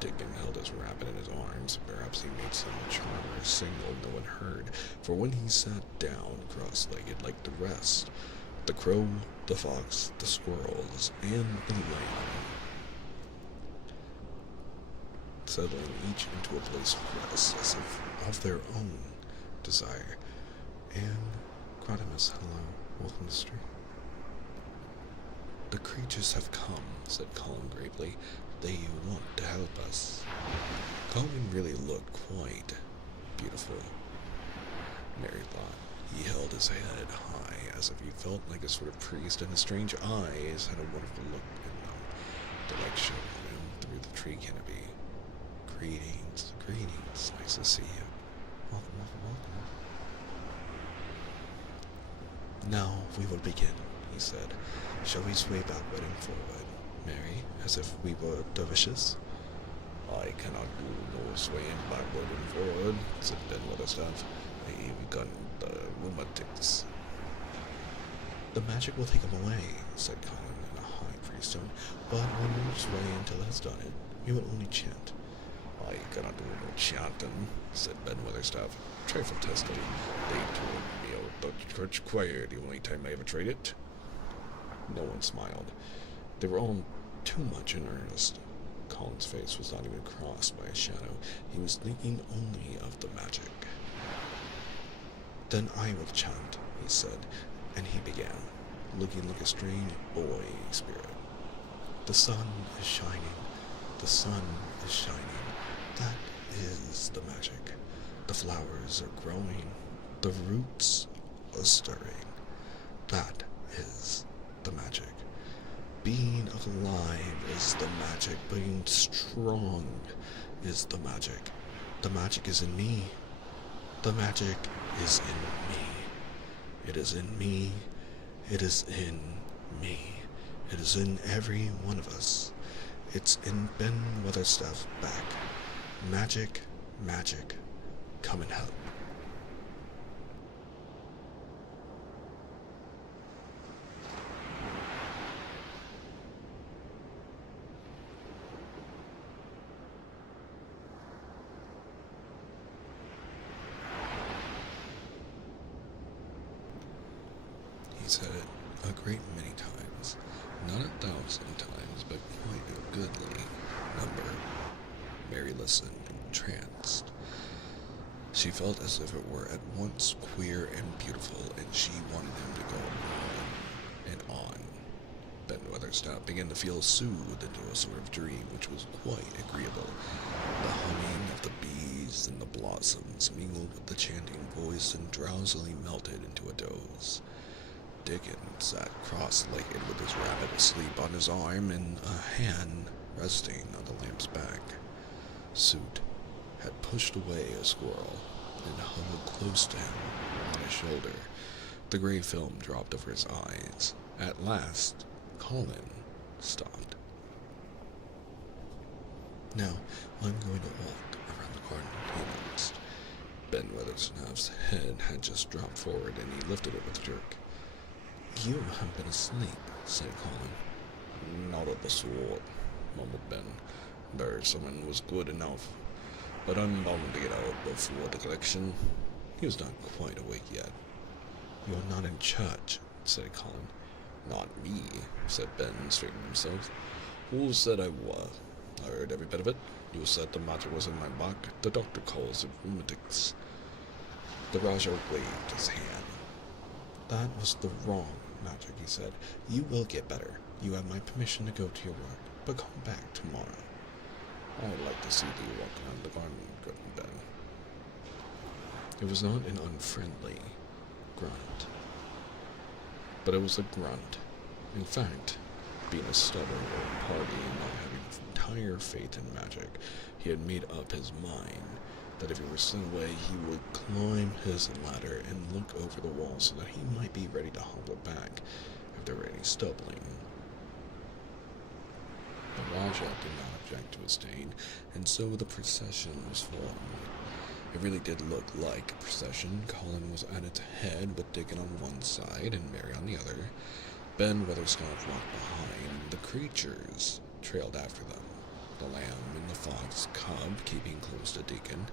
Dickon held his rabbit in his arms. Perhaps he made some charmer signal no one heard, for when he sat down cross-legged like the rest, the crow, the fox, the squirrels, and the lamb, settling each into a place of rest as if of their own desire, and Crodimus, hello, welcome to the stream. "The creatures have come," said Colin gravely. "They want to help us." Colin really looked quite beautiful, Mary thought. He held his head high, as if he felt like a sort of priest, and his strange eyes had a wonderful look in them, the light shone on him through the tree canopy. "Greetings, greetings, nice to see you. Welcome, welcome, welcome." "Now we will begin," he said. "Shall we sway backward and forward, Mary, as if we were dervishes?" "I cannot do no swaying backward and forward," said Ben Weatherstaff. "I've got the rheumatics." "The magic will take them away," said Colin in a high priest tone. "But when you sway until it has done it, you will only chant." "I cannot do no chanting," said Ben Weatherstaff, a trifle testily. "They told me out the church choir the only time I ever tried it." No one smiled. They were all too much in earnest. Colin's face was not even crossed by a shadow. He was thinking only of the magic. "Then I will chant," he said, and he began, looking like a strange boy spirit. "The sun is shining, the sun is shining. That is the magic. The flowers are growing, the roots are stirring. That is the magic. Being alive is the magic. Being strong is the magic. The magic is in me. The magic is in me. It is in me. It is in me. It is in every one of us. It's in Ben Weatherstaff's back. Magic, magic, come and help." He said it a great many times, not 1,000 times, but quite a goodly number. Mary listened, entranced. She felt as if it were at once queer and beautiful, and she wanted him to go on and on. Ben Weatherstaff began to feel soothed into a sort of dream which was quite agreeable. The humming of the bees and the blossoms mingled with the chanting voice and drowsily melted into a doze. Dickon sat cross-legged with his rabbit asleep on his arm and a hand resting on the lamp's back. Soot had pushed away a squirrel and huddled close to him on his shoulder. The gray film dropped over his eyes. At last, Colin stopped. "Now, I'm going to walk around the garden," he announced. Ben Weatherstaff's head had just dropped forward, and he lifted it with a jerk. "You have been asleep," said Colin. Not of the sort, mumbled Ben. There's someone who was good enough, but I'm bound to get out before the collection. He was not quite awake yet. You're not in church, said Colin. Not me, said Ben, straightening himself. Who said I were? I heard every bit of it. You said the matter was in my back. The doctor calls it rheumatics. The Raja waved his hand. That was the wrong magic, he said. You will get better. You have my permission to go to your work, but come back tomorrow. I'd like to see you walk around the garden, good Ben. It was not an unfriendly grunt, but it was a grunt. In fact, being a stubborn old party and not having entire faith in magic, he had made up his mind that if he were sent away, he would climb his ladder and look over the wall so that he might be ready to hobble back if there were any stumbling. The Raja did not object to his staying, and so the procession was formed. It really did look like a procession. Colin was at its head, with Dickon on one side and Mary on the other. Ben Weatherstaff walked behind. The creatures trailed after them. The lamb and the fox cub keeping close to Deacon,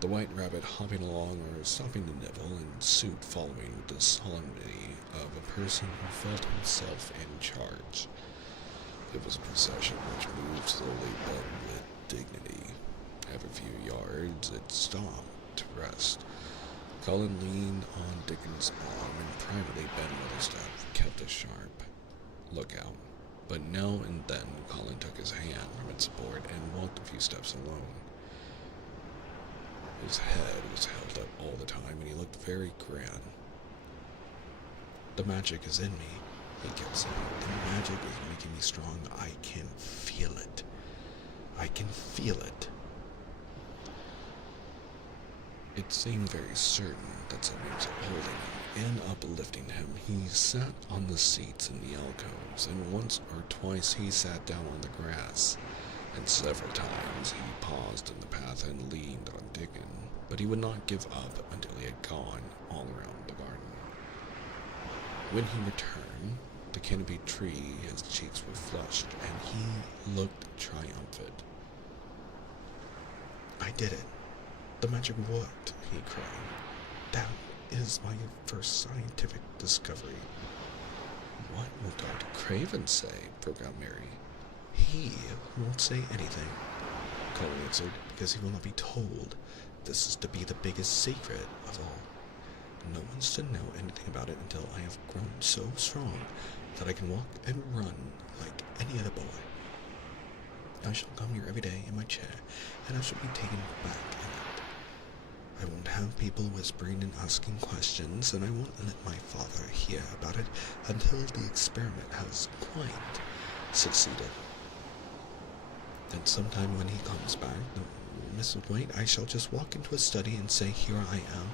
the white rabbit hopping along or stopping to nibble, and Suit following with the solemnity of a person who felt himself in charge. It was a procession which moved slowly but with dignity. Every few yards it stopped to rest. Colin leaned on Dickon's arm, and privately Ben Weatherstaff kept a sharp lookout. But now and then Colin took his hand from its support and walked a few steps alone. His head was held up all the time, and he looked very grand. The magic is in me, he kept saying. The magic is making me strong. I can feel it. I can feel it. It seemed very certain that somebody was holding him and uplifting him. He sat on the seats in the alcoves, and once or twice he sat down on the grass, and several times he paused in the path and leaned on Dickon, but he would not give up until he had gone all around the garden. When he returned, the canopied tree, his cheeks were flushed, and he looked triumphant. I did it. The magic worked, he cried. That is my first scientific discovery. What will Dr. Craven say? Broke out Mary. He won't say anything, Colin answered, because he will not be told. This is to be the biggest secret of all. No one's to know anything about it until I have grown so strong that I can walk and run like any other boy. I shall come here every day in my chair, and I shall be taken back in it. I won't have people whispering and asking questions, and I won't let my father hear about it until the experiment has quite succeeded. Then sometime when he comes back, Mrs. White, I shall just walk into his study and say, here I am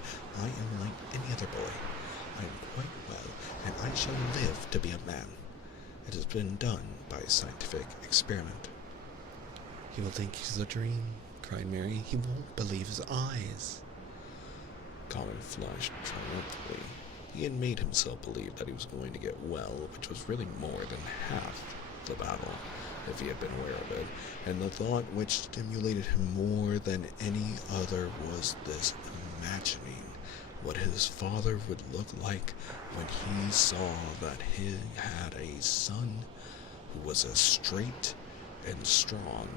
like any other boy. I am quite well, and I shall live to be a man. It has been done by a scientific experiment. He will think he's a dream, cried Mary. He won't believe his eyes. Colin flushed triumphantly. He had made himself believe that he was going to get well, which was really more than half the battle, if he had been aware of it, and the thought which stimulated him more than any other was this imagining what his father would look like when he saw that he had a son who was as straight and strong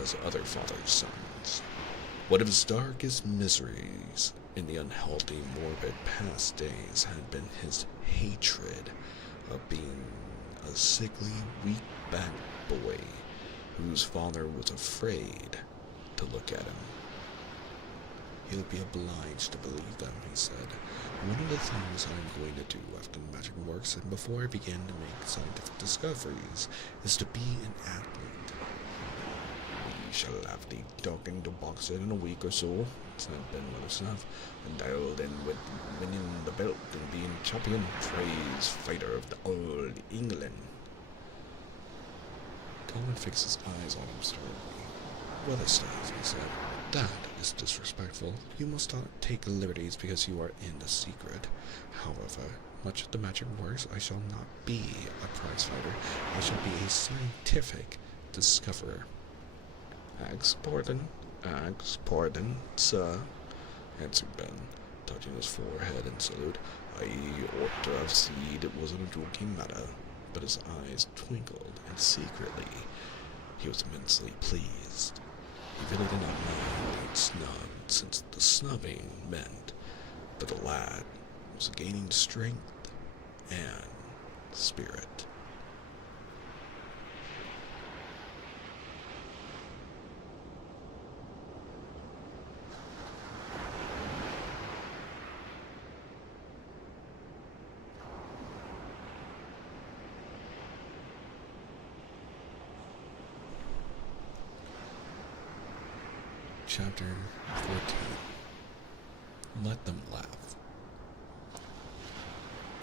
as other fathers' sons. What of his darkest miseries in the unhealthy, morbid past days had been his hatred of being a sickly, weak-backed boy whose father was afraid to look at him. He'll be obliged to believe them, he said. One of the things I'm going to do after the magic works and before I begin to make scientific discoveries is to be an athlete. We shall have thee talking to boxing in a week or so, said Ben Weatherstaff, and dialed in with winning the belt and being champion prize fighter of the old England. Colin fixed his eyes on him sternly. Weatherstaff, he said, that is disrespectful. You must not take liberties because you are in the secret. However, Much of the magic works, I shall not be a prize fighter. I shall be a scientific discoverer. Axe pardon, sir, answered Ben, touching his forehead in salute. I ought to have seen it wasn't a joking matter, but his eyes twinkled, and secretly he was immensely pleased. He really did not mind being snubbed, since the snubbing meant that the lad was gaining strength and spirit. Chapter 14. Let them laugh.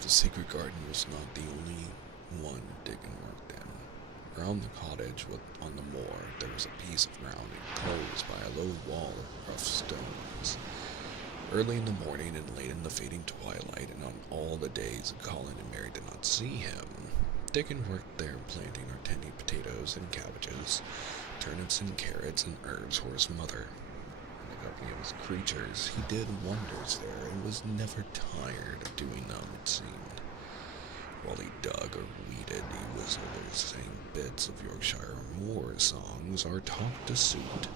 The secret garden was not the only one Dickon worked in. Around the cottage on the moor, there was a piece of ground enclosed by a low wall of rough stones. Early in the morning and late in the fading twilight, and on all the days that Colin and Mary did not see him, Dickon worked there planting or tending potatoes and cabbages, turnips and carrots and herbs for his mother. In the company of his creatures, he did wonders there and was never tired of doing them, it seemed. While he dug or weeded, he whistled or sang bits of Yorkshire moor songs or talked to suit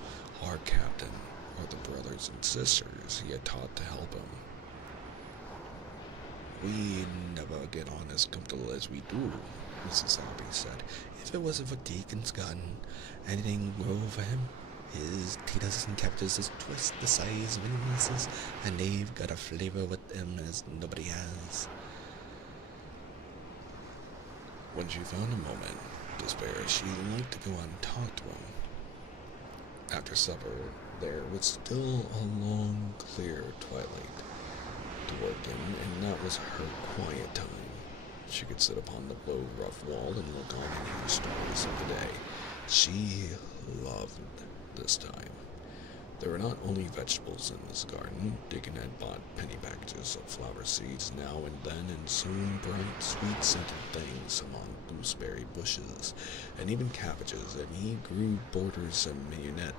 our captain or the brothers and sisters he had taught to help him. We never get on as comfortable as we do, Mrs. Sowerby said. If it wasn't for Deacon's garden, anything grow for him. His potatoes and cabbages is twice the size of anyone else's, and they've got a flavor with them as nobody has. When she found a moment to spare, she liked to go out and talk to him. After supper, there was still a long, clear twilight to work in, and that was her quiet time. She could sit upon the low, rough wall and look on and hear stories of the day. She loved this time. There were not only vegetables in this garden. Dickon had bought penny packages of flower seeds now and then, and sown bright, sweet-scented things among gooseberry bushes, and even cabbages, and he grew borders of mignonette,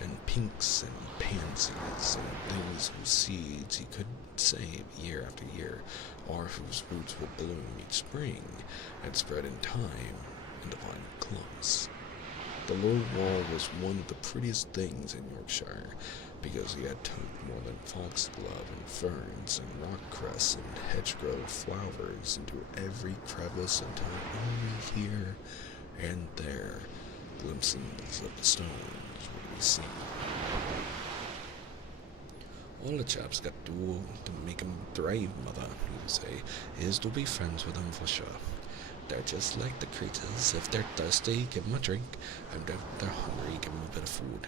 and pinks and pansies, and things whose seeds he could save year after year, or whose roots would bloom each spring, and spread in time into fine clumps. The low wall was one of the prettiest things in Yorkshire, because he had tucked more than foxglove and ferns and rock cress and hedgerow flowers into every crevice until only here and there glimpses of the stones would be seen. All the chap's got to do to make 'em thrive, mother, he would say, is to be friends with 'em for sure. They're just like the creatures. If they're thirsty, give 'em a drink, and if they're hungry, give 'em a bit of food.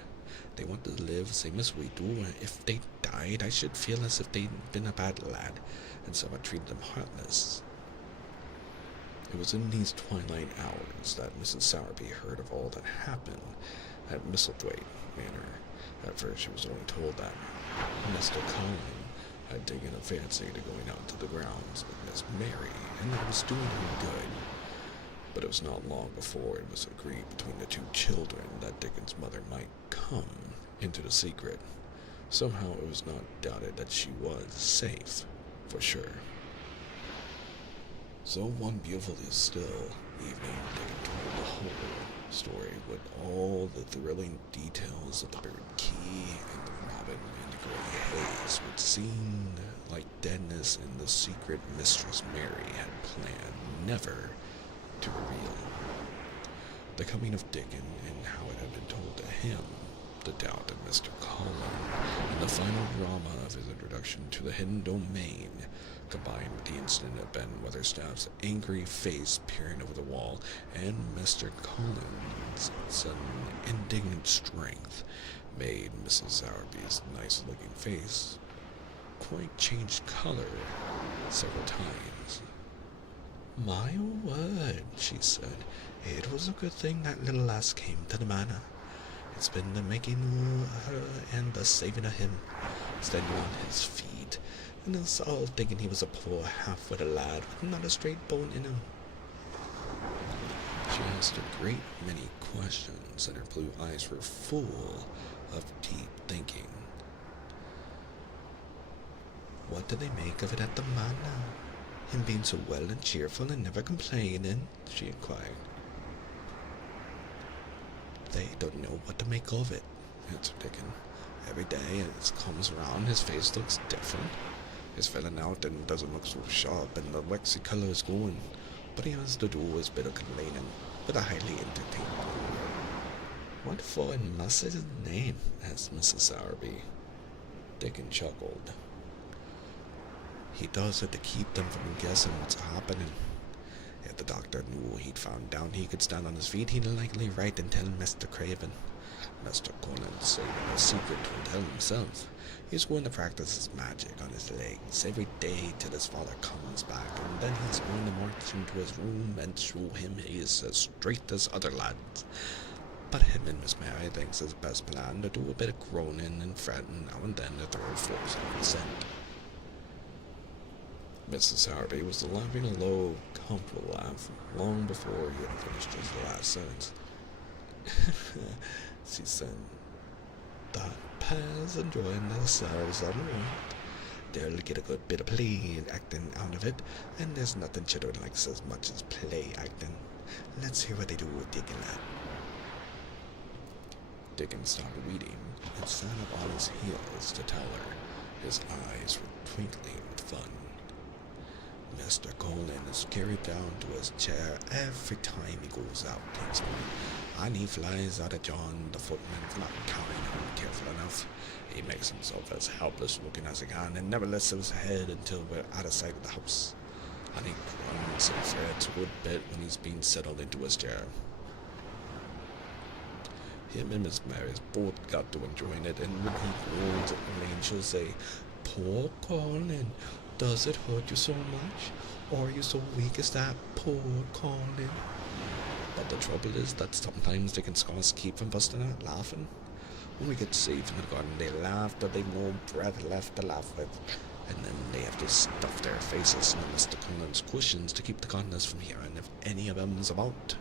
They want to live same as we do, and if they died, I should feel as if they'd been a bad lad, and so I treated them heartless. It was in these twilight hours that Mrs. Sowerby heard of all that happened at Misselthwaite Manor. At first she was only told that Mr. Colin had taken a fancy to going out to the grounds with Miss Mary, and that it was doing him good. But it was not long before it was agreed between the two children that Dickon's mother might come into the secret. Somehow it was not doubted that she was safe, for sure. So one beautiful still evening, Dickon told the whole story with all the thrilling details of the bird key and the robin and the gray haze, which seemed like deadness in the secret Mistress Mary had planned never to reveal. The coming of Dickon and how it had been told to him, the doubt of Mr. Colin, and the final drama of his introduction to the hidden domain, combined with the incident of Ben Weatherstaff's angry face peering over the wall, and Mr. Colin's sudden indignant strength, made Mrs. Sowerby's nice-looking face quite change color several times. "My word," she said, "it was a good thing that little lass came to the manor. It's been the making of her and the saving of him, standing on his feet, and us all thinking he was a poor half-witted lad with not a straight bone in him. She asked a great many questions, and her blue eyes were full of deep thinking. What did they make of it at the manor? Him being so well and cheerful and never complaining? She inquired. They don't know what to make of it, answered Dickon. Every day as it comes around, his face looks different. He's filling out and doesn't look so sharp, and the waxy colour is going. But he has to do his bit of complaining, with a highly entertaining. What for in muss is his name? Asked Mrs. Sowerby. Dickon chuckled. He does it to keep them from guessing what's happening. If the doctor knew he'd found down he could stand on his feet, he'd likely write and tell Mr. Craven. Mr. Collins saving a secret to tell himself. He's going to practice his magic on his legs every day till his father comes back, and then he's going to march into his room and show him he is as straight as other lads. But him and Miss Mary thinks his best plan to do a bit of groaning and fretting now and then to throw force on the scent. Mrs. Sowerby was laughing a low, comfortable laugh long before he had finished his last sentence. She said, "That pa's enjoying themselves all right. They'll get a good bit of play acting out of it, and there's nothing children likes as much as play acting. Let's hear what they do with Dickon at." Dickon stopped reading and sat up on his heels to tell her. His eyes were twinkling with fun. Mr. Colin is carried down to his chair every time he goes out, he explained. And he flies out at John, the footman, for not carrying him careful enough. He makes himself as helpless looking as he can, and never lifts his head until we're out of sight of the house. And he grunts and frets a good bit when he's being settled into his chair. Him and Miss Mary's both got to enjoying it, and when he groans at Elaine, she'll say, "Poor Colin, does it hurt you so much? Or are you so weak as that, poor Colin?" But the trouble is that sometimes they can scarce keep from busting out laughing. When we get safe in the garden, they laugh till they've no breath left to laugh with, and then they have to stuff their faces in Mr. Colin's cushions to keep the gardeners from hearing if any of them's about.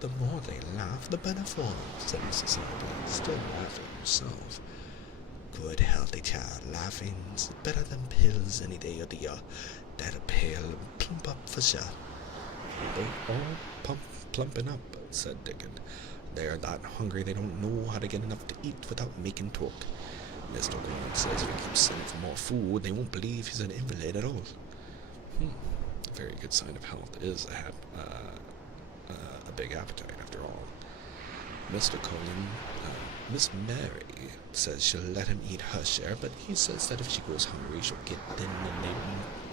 "The more they laugh, the better for them," said Mrs. Sowerby, still laughing herself. "Good healthy child, laughing's better than pills any day of the year. That'll pale and plump up for sure." "They all plumping up," said Dickon. "They're that hungry they don't know how to get enough to eat without making talk. Mr. Collins says if he keeps sending for more food, they won't believe he's an invalid at all." A very good sign of health is a big appetite, after all. Mr. Colin, Miss Mary says she'll let him eat her share, but he says that if she goes hungry, she'll get thin and they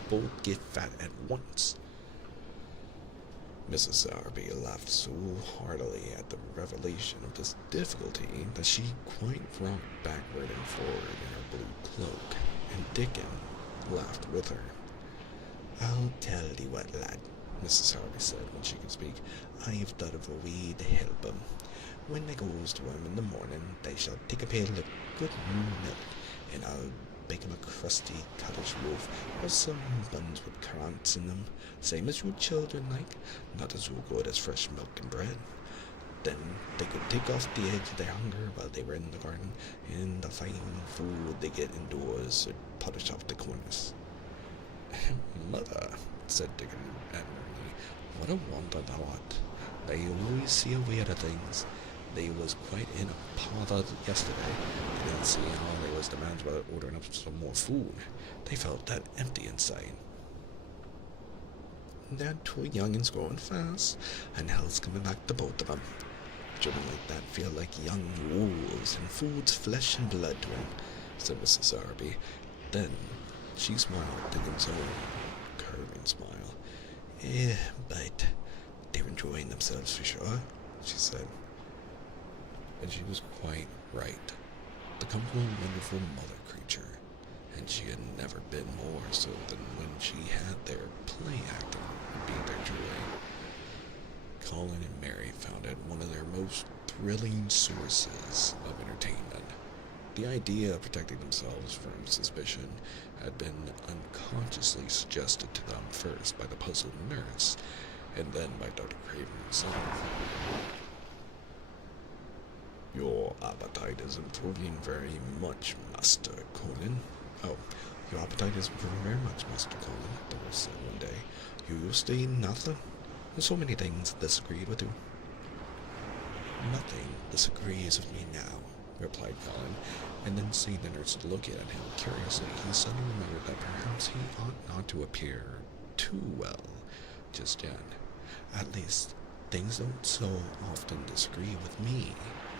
both get fat at once. Mrs. Sowerby laughed so heartily at the revelation of this difficulty that she quite rocked backward and forward in her blue cloak, and Dickon laughed with her. "I'll tell thee what, lad," Mrs. Sowerby said when she could speak. "I've thought of a way to help 'em. When they goes to 'em in the morning, they shall take a pail of good milk, and I'll bake 'em a crusty cottage loaf, or some buns with currants in them, same as you children like, not as so good as fresh milk and bread. Then they could take off the edge of their hunger while they were in the garden, and the fine food they get indoors would polish off the corners." "Mother," said Dickon admiringly, "what a wonder thou art. They always see a way out of things. They was quite in a pother yesterday. They didn't see how they was demands about ordering up some more food. They felt that empty inside. They're two youngins growing fast, and health's coming back to both of 'em. Children like that feel like young wolves, and food's flesh and blood to 'em," said Mrs. Sowerby. Then she smiled at Dickon's own curving smile. But they're enjoying themselves for sure," she said. And she was quite right. The comfortable, wonderful mother creature, and she had never been more so than when she had their play acting be their joy. Colin and Mary found it one of their most thrilling sources of entertainment. The idea of protecting themselves from suspicion had been unconsciously suggested to them first by the puzzled nurse, and then by Dr. Craven himself. Your appetite is improving very much, Master Colin. Oh, your appetite is improving very much, Master Colin, the nurse said one day. You used to eat nothing. There's so many things disagreed with you. Nothing disagrees with me now, replied Colin, and then seeing the nurse looking at him curiously, he suddenly remembered that perhaps he ought not to appear too well just yet. At least, things don't so often disagree with me.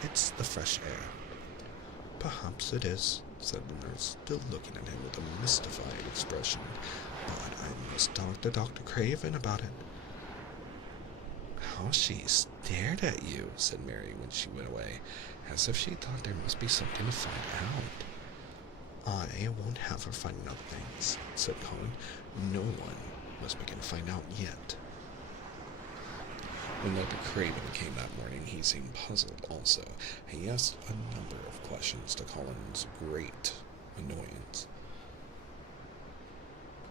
It's the fresh air. Perhaps it is, said the nurse, still looking at him with a mystified expression. But I must talk to Dr. Craven about it. How she stared at you, said Mary when she went away, as if she thought there must be something to find out. I won't have her finding out things, said Colin. No one must begin to find out yet. When Dr. Craven came that morning, he seemed puzzled also. He asked a number of questions to Colin's great annoyance.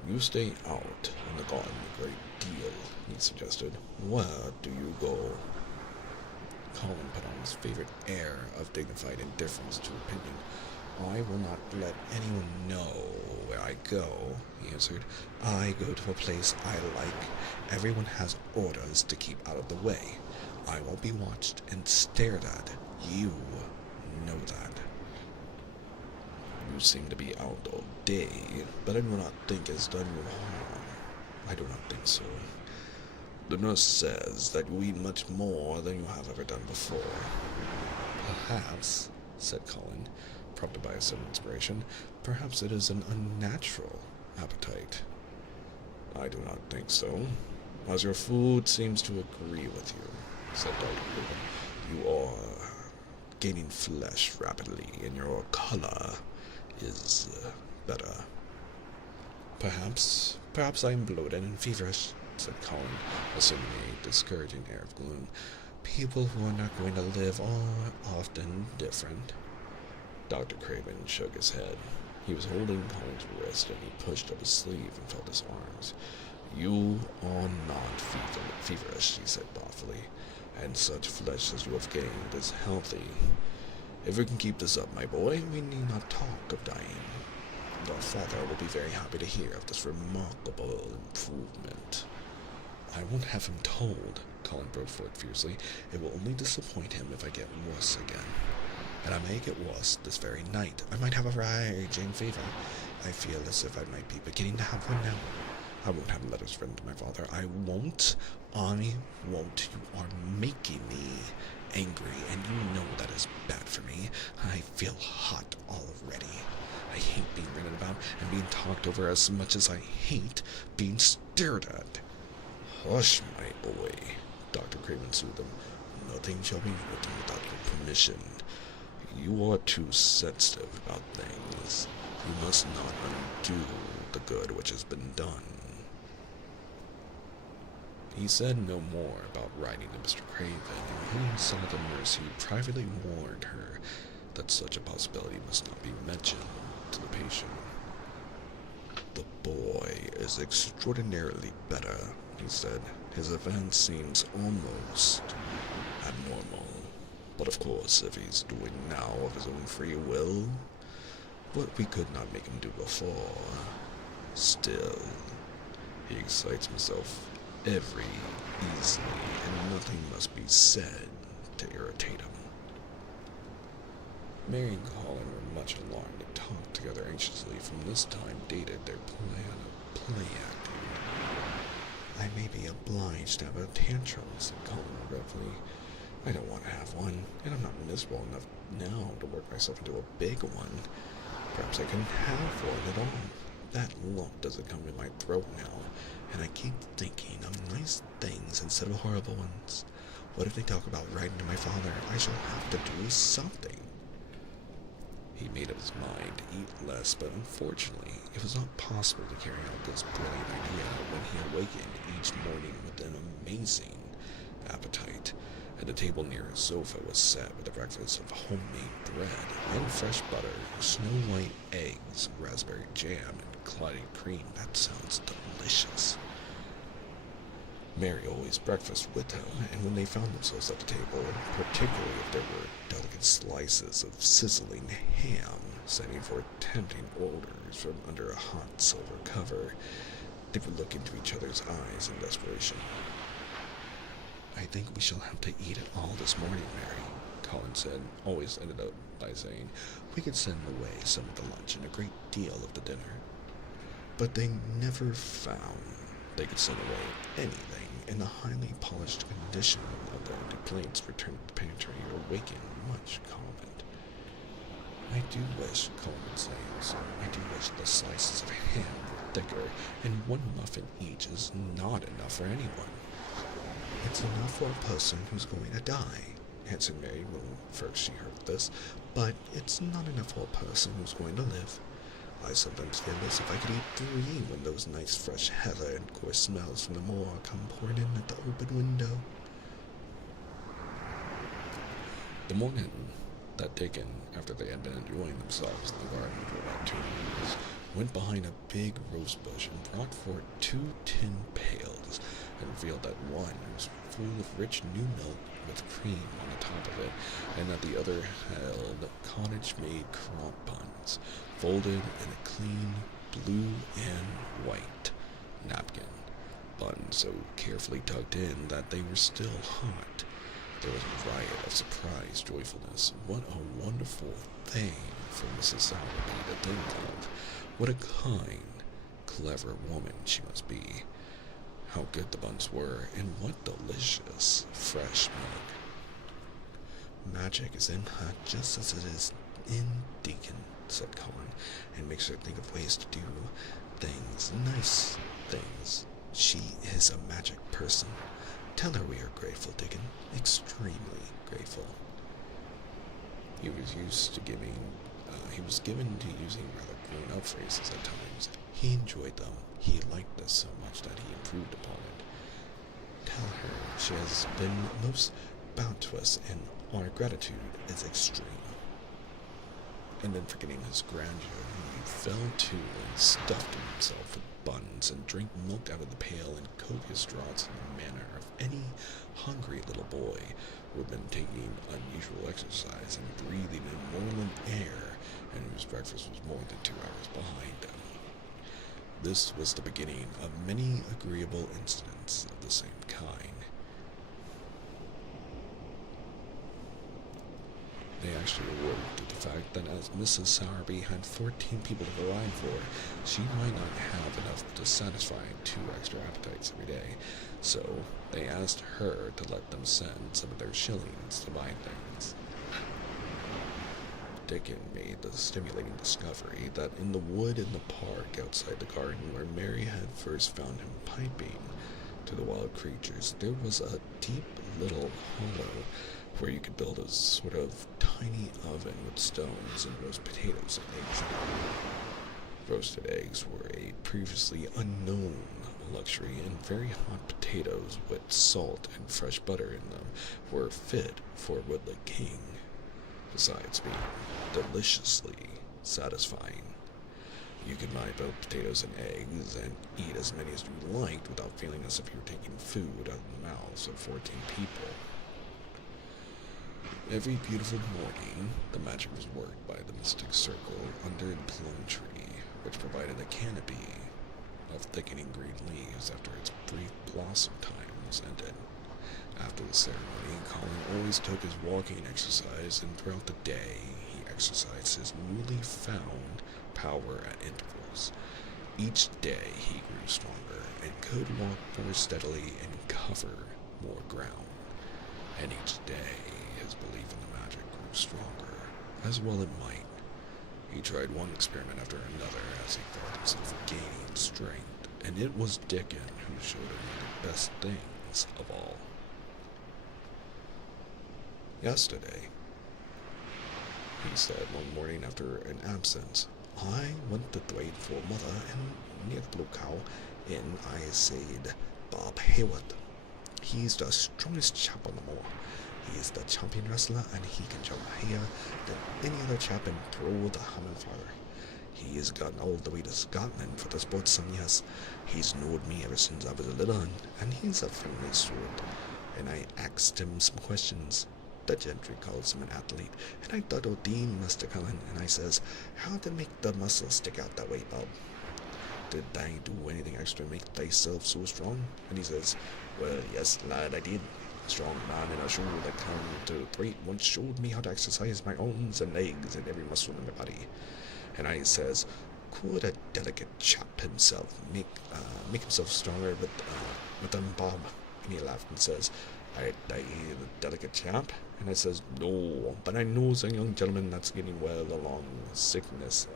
You stay out in the garden a great deal, he suggested. Where do you go? Colin put on his favorite air of dignified indifference to opinion. I will not let anyone know where I go, he answered. I go to a place I like. Everyone has orders to keep out of the way. I will be watched and stared at. You know that. You seem to be out all day, but I do not think it's done you harm. I do not think so. The nurse says that you eat much more than you have ever done before. Perhaps, said Colin, prompted by a sudden inspiration, perhaps it is an unnatural appetite. I do not think so, as your food seems to agree with you, said Dr. Craven. You are gaining flesh rapidly, and your color is better. Perhaps I am bloated and feverish, said Colin, assuming a discouraging air of gloom. People who are not going to live are often different. Dr. Craven shook his head. He was holding Colin's wrist, and he pushed up his sleeve and felt his arms. You are not feverish, he said thoughtfully, and such flesh as you have gained is healthy. If we can keep this up, my boy, we need not talk of dying. Your father will be very happy to hear of this remarkable improvement. I won't have him told, Colin broke forth fiercely. It will only disappoint him if I get worse again. And I may get worse this very night. I might have a raging fever. I feel as if I might be beginning to have one now. I won't have letters written to my father. I won't. You are making me angry, and you know that is bad for me. I feel hot already. I hate being written about and being talked over as much as I hate being stared at. Hush, my boy, Dr. Craven soothed him. Nothing shall be written without your permission. You are too sensitive about things. You must not undo the good which has been done. He said no more about writing to Mr. Craven, and when he saw the nurse, he privately warned her that such a possibility must not be mentioned to the patient. The boy is extraordinarily better, he said. His event seems almost abnormal. But of course, if he's doing now of his own free will, what we could not make him do before, still, he excites himself very easily, and nothing must be said to irritate him. Mary and Colin were much alarmed and talked together anxiously. From this time dated their plan of play acting. I may be obliged to have a tantrum, said Colin regretfully. I don't want to have one, and I'm not miserable enough now to work myself into a big one. Perhaps I can have one at all. That lump doesn't come in my throat now, and I keep thinking of nice things instead of horrible ones. What if they talk about writing to my father? I shall have to do something. He made up his mind to eat less, but unfortunately, it was not possible to carry out this brilliant idea when he awakened each morning with an amazing appetite, and the table near his sofa was set with a breakfast of homemade bread and fresh butter, snow white eggs, raspberry jam, and clotted cream. That sounds delicious. Mary always breakfasted with him, and when they found themselves at the table, particularly if there were delicate slices of sizzling ham sending forth tempting odors from under a hot silver cover, they would look into each other's eyes in desperation. "I think we shall have to eat it all this morning, Mary," Colin said, always ended up by saying, "We could send away some of the lunch and a great deal of the dinner." But they never found they could send away anything, and the highly polished condition of their empty plates returned to the pantry awakened much comment. "I do wish," Colin would say, "I do wish the slices of ham were thicker, and one muffin each is not enough for anyone." "It's enough for a person who's going to die," answered Mary when first she heard this, "but it's not enough for a person who's going to live. I sometimes feel as if I could eat 3 when those nice fresh heather and coarse smells from the moor come pouring in at the open window." The morning that Dickon, after they had been enjoying themselves in the garden for about 2 years, went behind a big rose bush and brought forth 2 tin pails, and revealed that one was full of rich new milk with cream on the top of it, and that the other held cottage-made crotte buns, folded in a clean blue and white napkin, buns so carefully tucked in that they were still hot. There was a riot of surprised joyfulness. What a wonderful thing for Mrs. Sowerby to think of. What a kind, clever woman she must be. How good the buns were, and what delicious, fresh milk. "Magic is in her just as it is in Deacon," said Colin, "and makes her think of ways to do things, nice things. She is a magic person. Tell her we are grateful, Deacon, extremely grateful." He was given to using rather grown-up phrases at times. He enjoyed them. He liked this so much that he improved upon it. "Tell her she has been most bounteous, and our gratitude is extreme." And then, forgetting his grandeur, he fell to and stuffed himself with buns and drank milk out of the pail and copious draughts in the manner of any hungry little boy who had been taking unusual exercise and breathing in moorland air, and whose breakfast was more than 2 hours behind him. This was the beginning of many agreeable incidents of the same kind. They actually awarded to the fact that as Mrs. Sowerby had 14 people to provide for, she might not have enough to satisfy 2 extra appetites every day, so they asked her to let them send some of their shillings to buy things. Dickon made the stimulating discovery that in the wood in the park outside the garden where Mary had first found him piping to the wild creatures, there was a deep little hollow where you could build a sort of tiny oven with stones and roast potatoes and eggs in it. Roasted eggs were a previously unknown luxury, and very hot potatoes with salt and fresh butter in them were fit for a woodland king, besides being deliciously satisfying. You could buy both potatoes and eggs and eat as many as you liked without feeling as if you were taking food out of the mouths of 14 people. Every beautiful morning, the magic was worked by the mystic circle under the plum tree, which provided a canopy of thickening green leaves after its brief blossom time was ended. After the ceremony, Colin always took his walking exercise, and throughout the day he exercised his newly found power at intervals. Each day he grew stronger, and could walk more steadily and cover more ground. And each day his belief in the magic grew stronger, as well it might. He tried one experiment after another as he felt himself gaining strength, and it was Dickon who showed him the best things of all. "Yesterday," he said one morning after an absence, "I went to trade for mother and near Blue Cow, and I said Bob Hayward. He's the strongest chap on the moor. He is the champion wrestler, and he can jump higher than any other chap and throw the hammer farther. He has gotten all the way to Scotland for the sports, and yes, he's knowed me ever since I was a little un, and he's a friendly sort. And I asked him some questions. The gentry calls him an athlete, and I thought, oh, Dean, Mr. Cullen, and I says, how to make the muscles stick out that way, Bob? Did I do anything extra to make thyself so strong? And he says, well, yes, lad, I did. A strong man in a shoe that counted to 3 once showed me how to exercise my arms and legs and every muscle in my body. And I says, could a delicate chap himself make himself stronger with them, Bob? And he laughed and says, I the delicate chap? And I says, no, but I knows a young gentleman that's getting well along sickness,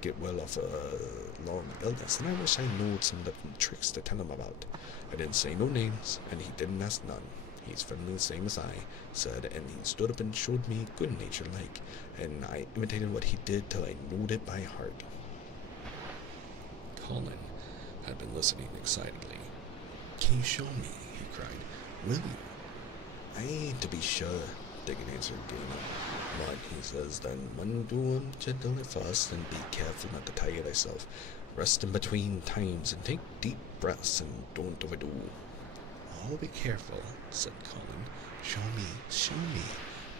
get well off a long illness, and I wish I knowed some little tricks to tell him about. I didn't say no names, and he didn't ask none. He's friendly, same as I said, and he stood up and showed me good nature like, and I imitated what he did till I knowed it by heart. Colin had been listening excitedly. Can you show me? He cried. Will you? Aye, to be sure, Dickon answered gaily. But he says, then one do 'em gentle at first, and be careful not to tire thyself. Rest in between times, and take deep breaths, and don't overdo. I'll be careful, said Colin. Show me.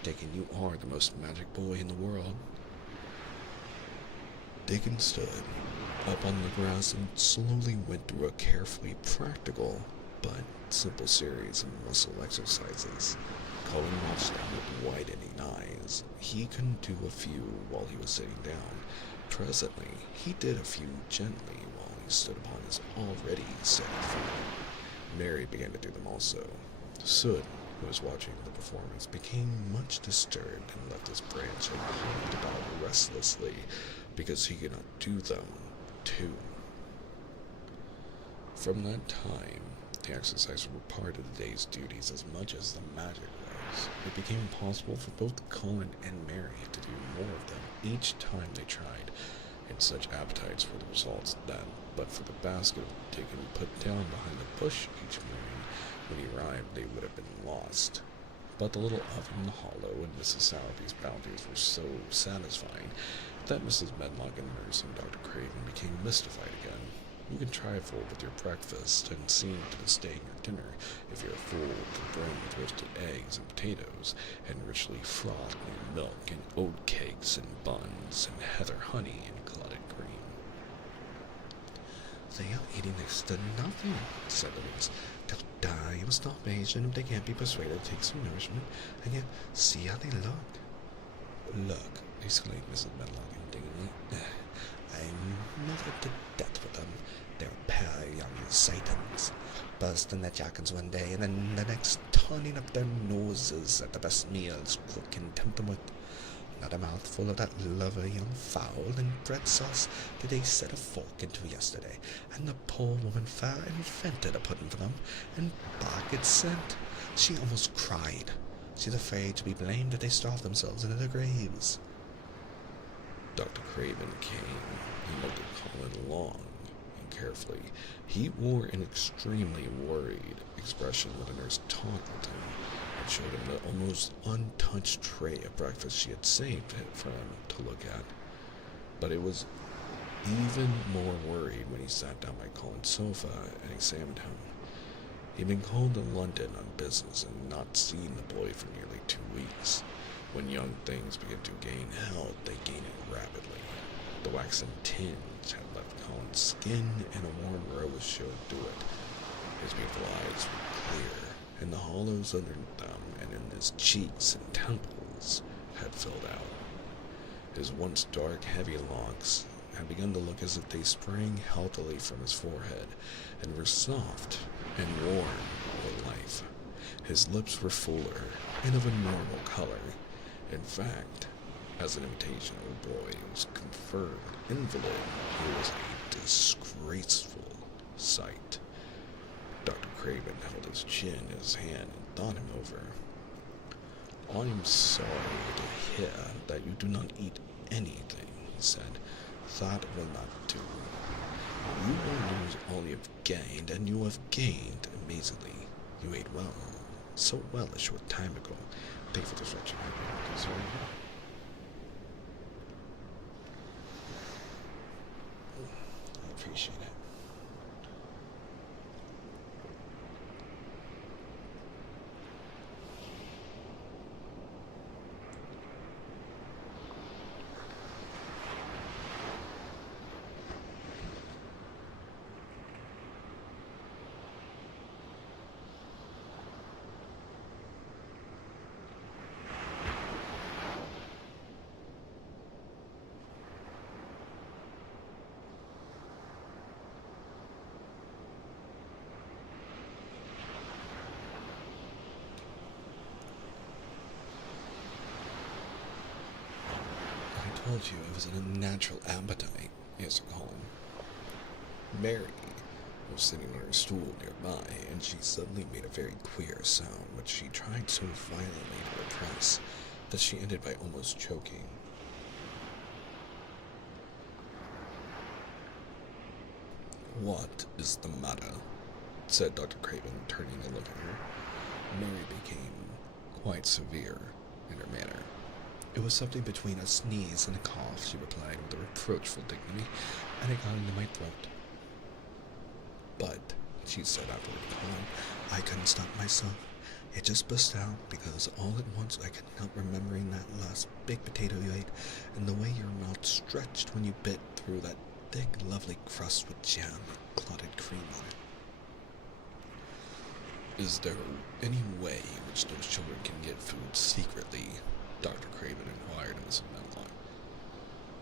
Dickon, you are the most magic boy in the world. Dickon stood up on the grass and slowly went through a carefully practical but simple series of muscle exercises. Colin watched him with widening eyes. He couldn't do a few while he was sitting down. Presently, he did a few gently while he stood upon his already steady feet. Mary began to do them also. Sood, who was watching the performance, became much disturbed and left his branch and hopped about restlessly because he could not do them too. From that time, the exercises were part of the day's duties as much as the magic was. It became possible for both Colin and Mary to do more of them each time they tried, and such appetites for the results that, but for the basket of Dickon put down behind the bush each morning, when he arrived they would have been lost. But the little oven in the hollow and Mrs. Sowerby's bounties were so satisfying that Mrs. Medlock and Nurse and Dr. Craven became mystified again. You can trifle with your breakfast and seem to mistake your dinner if you're full to the brim with roasted eggs and potatoes, and richly frothed milk, and oat cakes and buns, and heather honey and clotted cream. They are eating next to nothing, said Louise. They'll die of starvation if they can't be persuaded to take some nourishment, and yet see how they look. Look, exclaimed Mrs. Medlock indignantly. I'm never to death with them. They're a pair of young Satans, bursting their jackets one day, and then the next turning up their noses at the best meals cook can tempt them with. Not a mouthful of that lovely young fowl and bread sauce did they set a fork into yesterday, and the poor woman fair invented a pudding for them, and back it sent. She almost cried. She's afraid to be blamed if they starve themselves into their graves. Dr. Craven came. He looked at Colin long and carefully. He wore an extremely worried expression when the nurse talked to him and showed him the almost untouched tray of breakfast she had saved for him to look at. But it was even more worried when he sat down by Colin's sofa and examined him. He'd been called to London on business and not seen the boy for nearly 2 weeks. When young things begin to gain health, they gain it rapidly. The waxen tinge had left Colin's skin, and a warm rose showed through it. His beautiful eyes were clear, and the hollows under them and in his cheeks and temples had filled out. His once dark, heavy locks had begun to look as if they sprang healthily from his forehead, and were soft and warm with life. His lips were fuller and of a normal color. In fact, as an imitation of a boy who was conferred invalid, he was a disgraceful sight. Dr. Craven held his chin in his hand and thought him over. I'm sorry to hear that you do not eat anything, he said. That will not do. You will lose all you have gained, and you have gained amazingly. You ate well. So well a short time ago. Thank you for the stretch. I appreciate it. I told you it was an unnatural appetite, answered Colin. Mary was sitting on her stool nearby, and she suddenly made a very queer sound, which she tried so violently to repress that she ended by almost choking. What is the matter? Said Dr. Craven, turning to look at her. Mary became quite severe in her manner. It was something between a sneeze and a cough, she replied with a reproachful dignity, and it got into my throat. But, she said after recalling, I couldn't stop myself. It just burst out because all at once I couldn't help remembering that last baked potato you ate and the way your mouth stretched when you bit through that thick, lovely crust with jam and clotted cream on it. Is there any way in which those children can get food secretly? Dr. Craven inquired of Mrs. Medlock.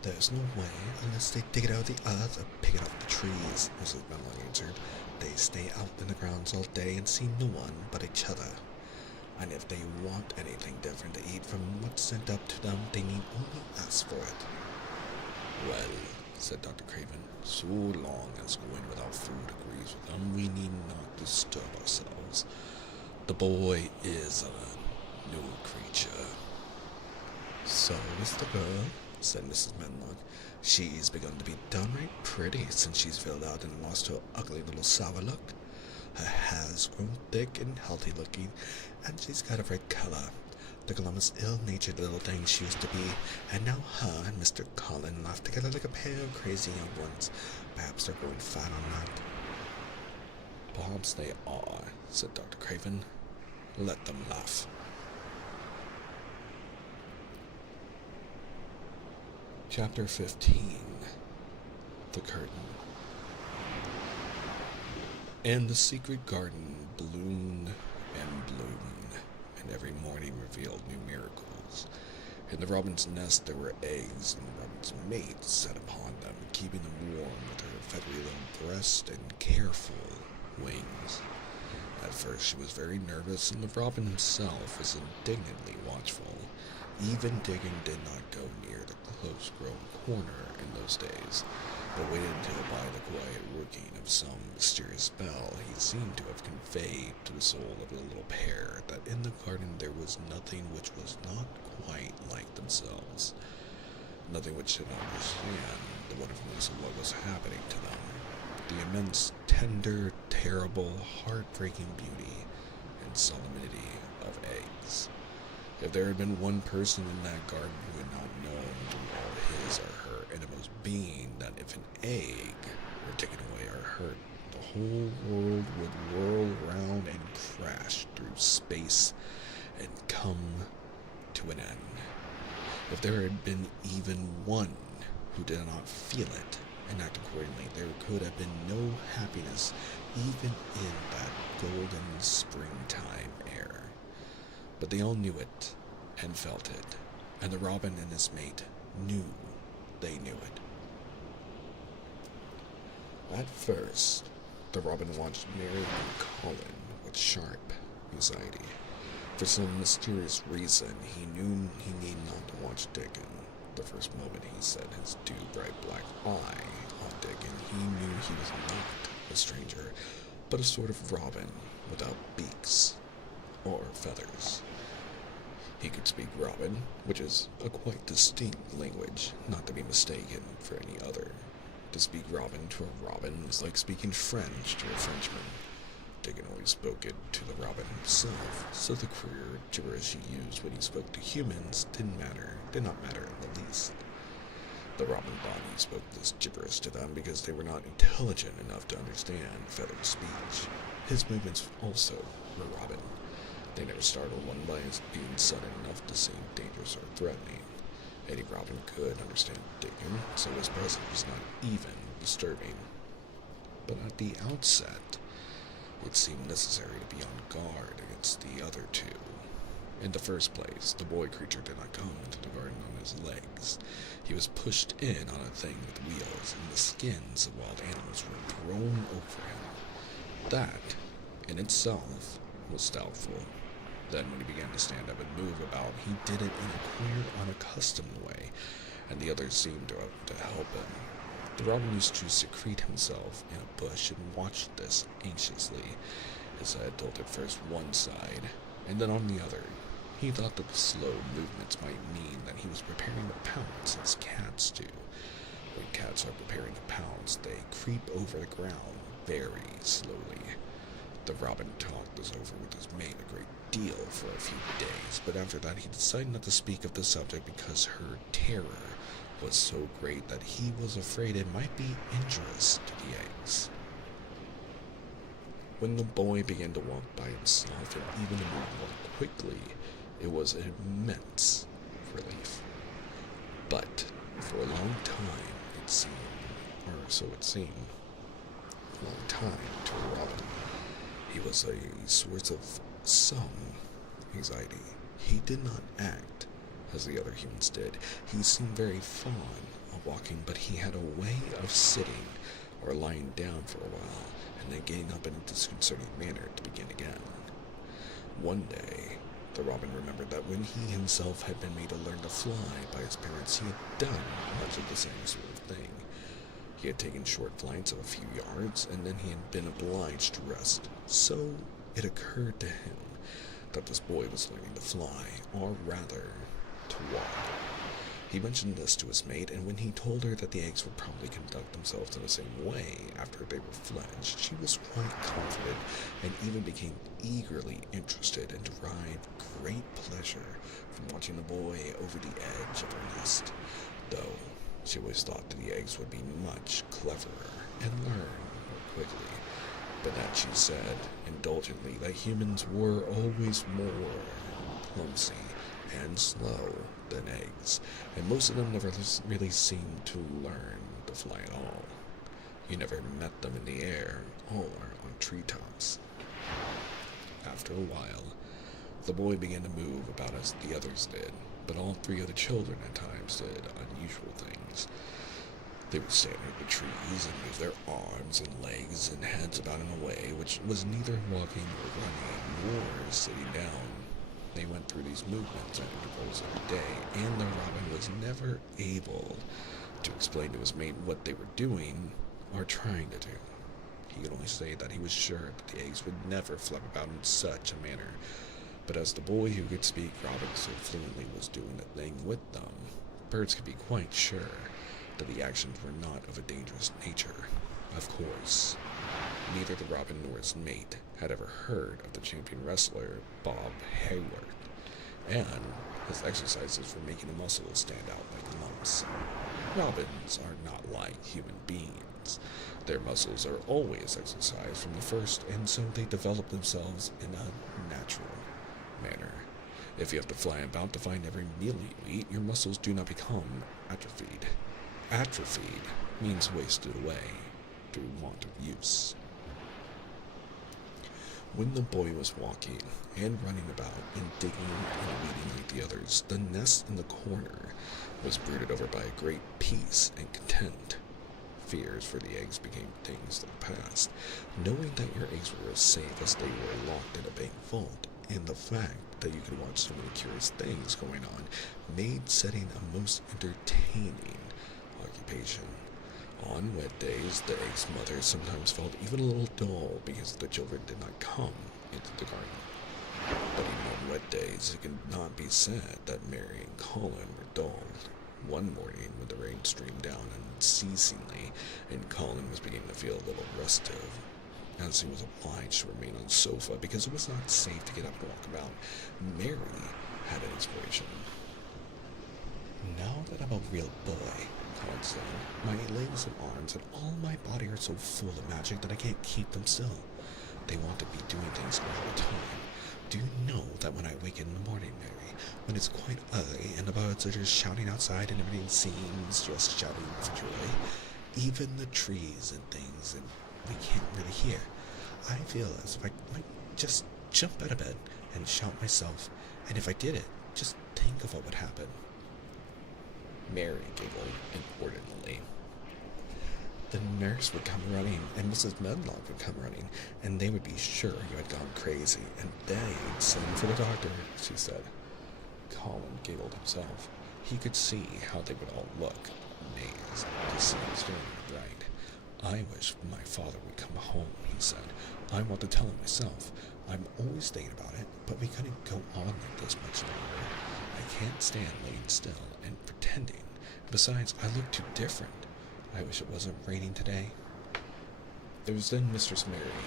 There's no way unless they dig it out of the earth or pick it off the trees, Mrs. Medlock answered. They stay out in the grounds all day and see no one but each other. And if they want anything different to eat from what's sent up to them, they need only ask for it. Well, said Dr. Craven, so long as going without food agrees with them, we need not disturb ourselves. The boy is a new creature. So is the girl, said Mrs. Medlock. She's begun to be downright pretty since she's filled out and lost her ugly little sour look. Her hair's grown thick and healthy looking, and she's got a red color. The glumest, ill-natured little thing she used to be, and now her and Mr. Colin laugh together like a pair of crazy young ones. Perhaps they're growing fat on that. Perhaps they are, said Dr. Craven. Let them laugh. Chapter 15. The Curtain. And the secret garden bloomed and bloomed, and every morning revealed new miracles. In the robin's nest there were eggs, and the robin's mate sat upon them, keeping them warm with her feathery little breast and careful wings. At first she was very nervous, and the robin himself was indignantly watchful. Even Diggin did not go near the close-grown corner in those days, but waited until by the quiet working of some mysterious spell he seemed to have conveyed to the soul of the little pair that in the garden there was nothing which was not quite like themselves, nothing which did not understand the wonderfulness of what was happening to them, the immense, tender, terrible, heartbreaking beauty and solemnity of eggs. If there had been one person in that garden who had not known through all his or her innermost being that if an egg were taken away or hurt, the whole world would whirl round and crash through space and come to an end. If there had been even one who did not feel it and act accordingly, there could have been no happiness even in that golden springtime air. But they all knew it and felt it, and the robin and his mate knew they knew it. At first, the robin watched Mary and Colin with sharp anxiety. For some mysterious reason, he knew he need not watch Dickon. The first moment he set his two bright black eye on Dickon, he knew he was not a stranger, but a sort of robin without beaks or feathers. He could speak Robin, which is a quite distinct language, not to be mistaken for any other. To speak Robin to a robin is like speaking French to a Frenchman. Dickon always spoke it to the Robin himself, so the queer gibberish he used when he spoke to humans did not matter in the least. The Robin thought he spoke this gibberish to them because they were not intelligent enough to understand feathered speech. His movements also were Robin. They never startled one by being sudden enough to seem dangerous or threatening. Any Robin could understand Dickon, so his presence was not even disturbing. But at the outset, it seemed necessary to be on guard against the other two. In the first place, the boy creature did not come into the garden on his legs. He was pushed in on a thing with wheels, and the skins of wild animals were thrown over him. That, in itself, was doubtful. Then, when he began to stand up and move about, he did it in a queer, unaccustomed way, and the others seemed to help him. The Robin used to secrete himself in a bush and watched this anxiously. His head tilted first one side, and then on the other. He thought that the slow movements might mean that he was preparing to pounce, as cats do. When cats are preparing to pounce, they creep over the ground very slowly. The Robin talked this over with his mate a great deal for a few days, but after that he decided not to speak of the subject because her terror was so great that he was afraid it might be injurious to the eggs. When the boy began to walk by himself and even to move more quickly, it was an immense relief. But for a long time, it seemed, or so it seemed, a long time to Robin, he was a source of some anxiety. He did not act as the other humans did. He seemed very fond of walking, but he had a way of sitting or lying down for a while and then getting up in a disconcerting manner to begin again. One day, the Robin remembered that when he himself had been made to learn to fly by his parents, he had done much of the same sort of thing. He had taken short flights of a few yards, and then he had been obliged to rest. So it occurred to him that this boy was learning to fly, or rather, to walk. He mentioned this to his mate, and when he told her that the eggs would probably conduct themselves in the same way after they were fledged, she was quite confident and even became eagerly interested and derived great pleasure from watching the boy over the edge of her nest, though she always thought that the eggs would be much cleverer and learn more quickly. But that she said, indulgently, that humans were always more clumsy and slow than eggs, and most of them never really seemed to learn to fly at all. You never met them in the air or on treetops. After a while, the boy began to move about as the others did, but all three of the children at times did unusual things. They would stand under the trees and move their arms and legs and heads about in a way which was neither walking or running nor sitting down. They went through these movements at intervals every day, and the Robin was never able to explain to his mate what they were doing or trying to do. He could only say that he was sure that the eggs would never flap about in such a manner, but as the boy who could speak Robin so fluently was doing the thing with them, birds could be quite sure that the actions were not of a dangerous nature. Of course, neither the Robin nor his mate had ever heard of the champion wrestler Bob Hayward, and his exercises for making the muscles stand out like lumps. Robins are not like human beings. Their muscles are always exercised from the first, and so they develop themselves in a natural manner. If you have to fly about to find every meal you eat, your muscles do not become atrophied. Atrophied means wasted away through want of use. When the boy was walking and running about and digging and weeding like the others, the nest in the corner was brooded over by a great peace and content. Fears for the eggs became things of the past. Knowing that your eggs were as safe as they were locked in a bank vault, and the fact that you could watch so many curious things going on, made setting a most entertaining occupation. On wet days, the egg's mother sometimes felt even a little dull because the children did not come into the garden. But even on wet days, it could not be said that Mary and Colin were dull. One morning, when the rain streamed down unceasingly, and Colin was beginning to feel a little restive, as he was obliged to remain on the sofa because it was not safe to get up and walk about. Mary had an inspiration. Now that I'm a real boy, Colin said, my legs and arms and all my body are so full of magic that I can't keep them still. They want to be doing things all the time. Do you know that when I wake in the morning, Mary, when it's quite early and the birds are just shouting outside and everything seems just shouting for joy, even the trees and things and we can't really hear, I feel as if I might just jump out of bed and shout myself, and if I did it, just think of what would happen. Mary giggled inordinately. The nurse would come running, and Mrs. Medlock would come running, and they would be sure you had gone crazy, and they'd send for the doctor, she said. Colin giggled himself. He could see how they would all look, amazed to see him staring at the bride. I wish my father would come home, he said. I want to tell him myself. I'm always thinking about it, but we couldn't go on like this much longer. I can't stand laying still and pretending. Besides, I look too different. I wish it wasn't raining today. It was then Mistress Mary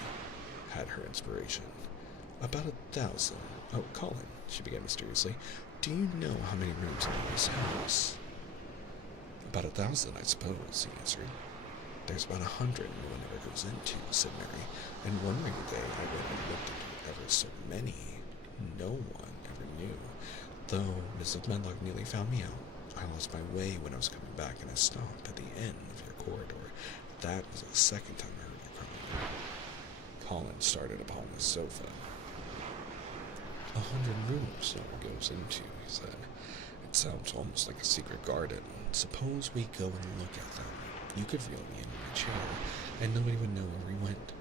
had her inspiration. About 1,000. Oh, Colin, she began mysteriously, do you know how many rooms are in this house? About 1,000, I suppose, he answered. There's about 100 no one ever goes into, said Mary, and one rainy day I went and looked into ever so many. No one ever knew, though Mrs. Medlock nearly found me out. I lost my way when I was coming back, and I stopped at the end of your corridor. That was the second time I heard you crying. Colin started upon the sofa. 100 rooms no one goes into, he said. It sounds almost like a secret garden. Suppose we go and look at them. You could reel me in my chair, and nobody would know where we went.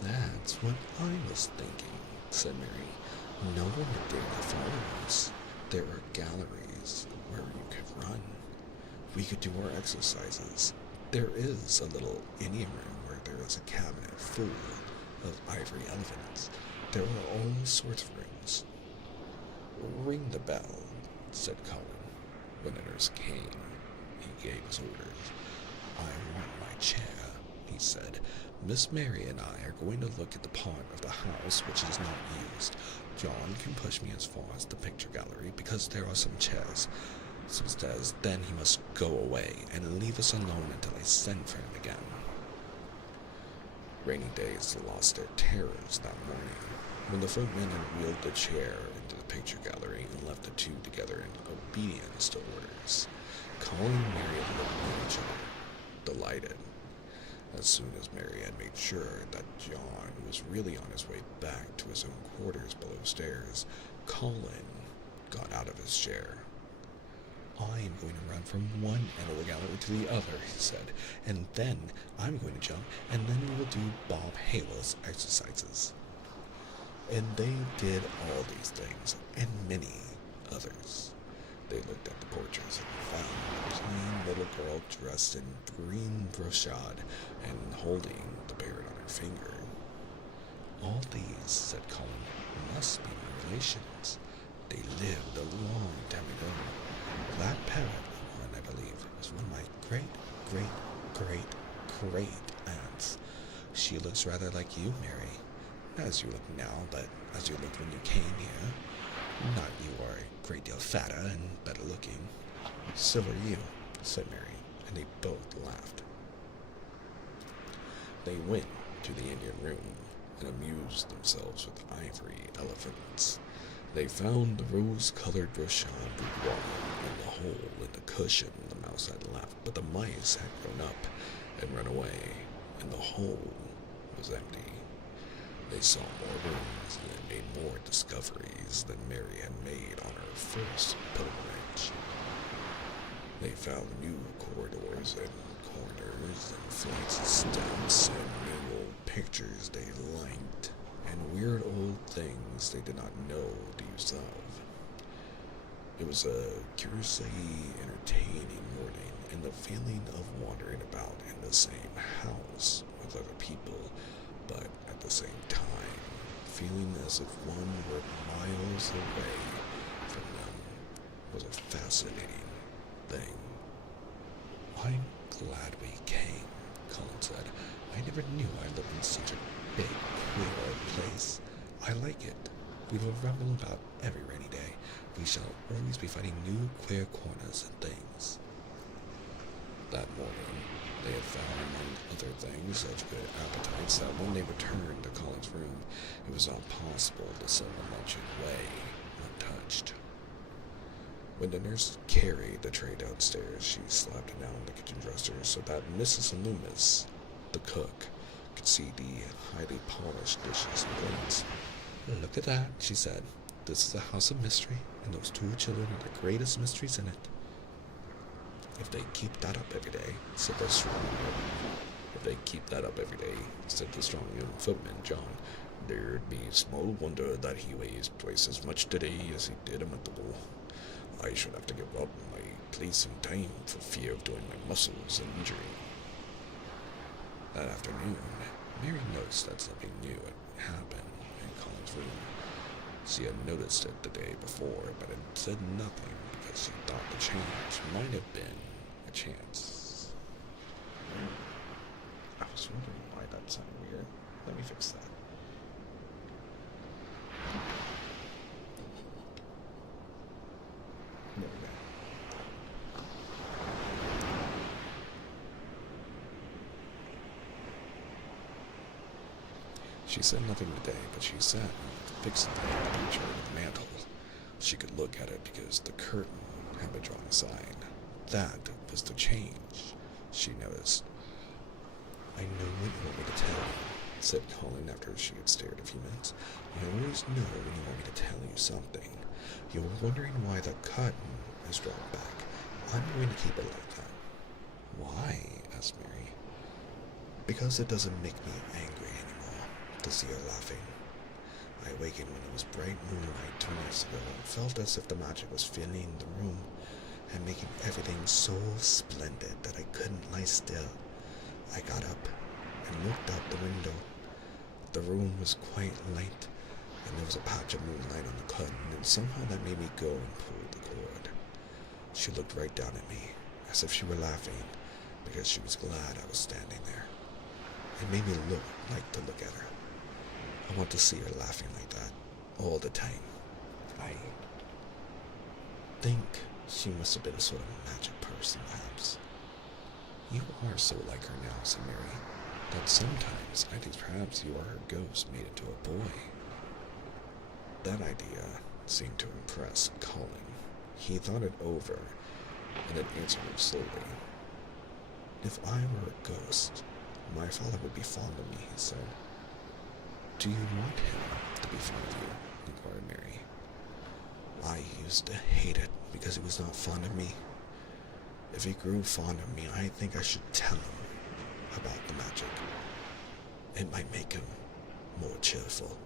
That's what I was thinking, said Mary. No one would dare to follow us. There are galleries where you could run. We could do our exercises. There is a little Indian room where there is a cabinet full of ivory elephants. There are all sorts of rooms. Ring the bell, said Colin. When the nurse came, he gave his orders. I want my chair, he said. Miss Mary and I are going to look at the part of the house which is not used. John can push me as far as the picture gallery because there are some chairs. Says then he must go away and leave us alone until I send for him again. Rainy days lost their terrors that morning, when the footman had wheeled the chair into the picture gallery and left the two together in obedience to orders. Colin and Mary looked at each other, delighted. As soon as Mary had made sure that John was really on his way back to his own quarters below stairs, Colin got out of his chair. I am going to run from one end of the gallery to the other, he said, and then I'm going to jump, and then we will do Bob Hale's exercises. And they did all these things, and many others. They looked at the portraits and found a plain little girl dressed in green brocade and holding the parrot on her finger. All these, said Colin, must be my relations. They lived a long time ago. That parrot one, I believe, was one of my great-great-great-great-aunts. She looks rather like you, Mary. Not as you look now, but as you looked when you came here. Not you are a great deal fatter and better looking. So are you, said Mary, and they both laughed. They went to the Indian room and amused themselves with ivory elephants. They found the rose-colored brochure boudoir in the hole in the cushion the mouse had left, but the mice had grown up and run away, and the hole was empty. They saw more rooms and made more discoveries than Mary had made on her first pilgrimage. They found new corridors and corners and flights of steps and new old pictures they liked, and weird old things they did not know the use of. It was a curiously entertaining morning, and the feeling of wandering about in the same house with other people, but at the same time feeling as if one were miles away from them, was a fascinating thing. I'm glad we came, Colin said. I never knew I lived in such a big, queer old place. I like it. We will ramble about every rainy day. We shall always be finding new queer corners and things. That morning, they had found, among other things, such good appetites that when they returned to Colin's room, it was not possible to send the luncheon away untouched. When the nurse carried the tray downstairs, she slapped it down on the kitchen dresser so that Mrs. Loomis, the cook, could see the highly polished dishes and plates. Look at that, she said. This is a house of mystery, and those two children are the greatest mysteries in it. If they keep that up every day, said the strong young footman, John, there'd be small wonder that he weighs twice as much today as he did a month ago. I should have to give up my place and time for fear of doing my muscles an injury. That afternoon, Mary noticed that something new had happened in Colin's room. She had noticed it the day before, but had said nothing because she thought the change might have been a chance. I was wondering why that sounded weird. Let me fix that. There we go. She said nothing today, but she sat and fixed the picture of the mantel. She could look at it because the curtain had been drawn aside. That was the change, she noticed. I know what you want me to tell you, said Colin after she had stared a few minutes. I always know when you want me to tell you something. You were wondering why the curtain is drawn back. I'm going to keep it like that. Why? Asked Mary. Because it doesn't make me angry anymore to see her laughing. I awakened when it was bright moonlight 2 nights ago and felt as if the magic was filling the room and making everything so splendid that I couldn't lie still. I got up and looked out the window. The room was quite light, and there was a patch of moonlight on the curtain, and somehow that made me go and pull the cord. She looked right down at me, as if she were laughing, because she was glad I was standing there. It made me like to look at her. I want to see her laughing like that all the time. I think she must have been a sort of magic person, perhaps. You are so like her now, said Mary, that sometimes I think perhaps you are her ghost made into a boy. That idea seemed to impress Colin. He thought it over and then answered him slowly. If I were a ghost, my father would be fond of me, he said. Do you want him to be fond of you? Inquired Mary. I used to hate it because he was not fond of me. If he grew fond of me, I think I should tell him about the magic. It might make him more cheerful.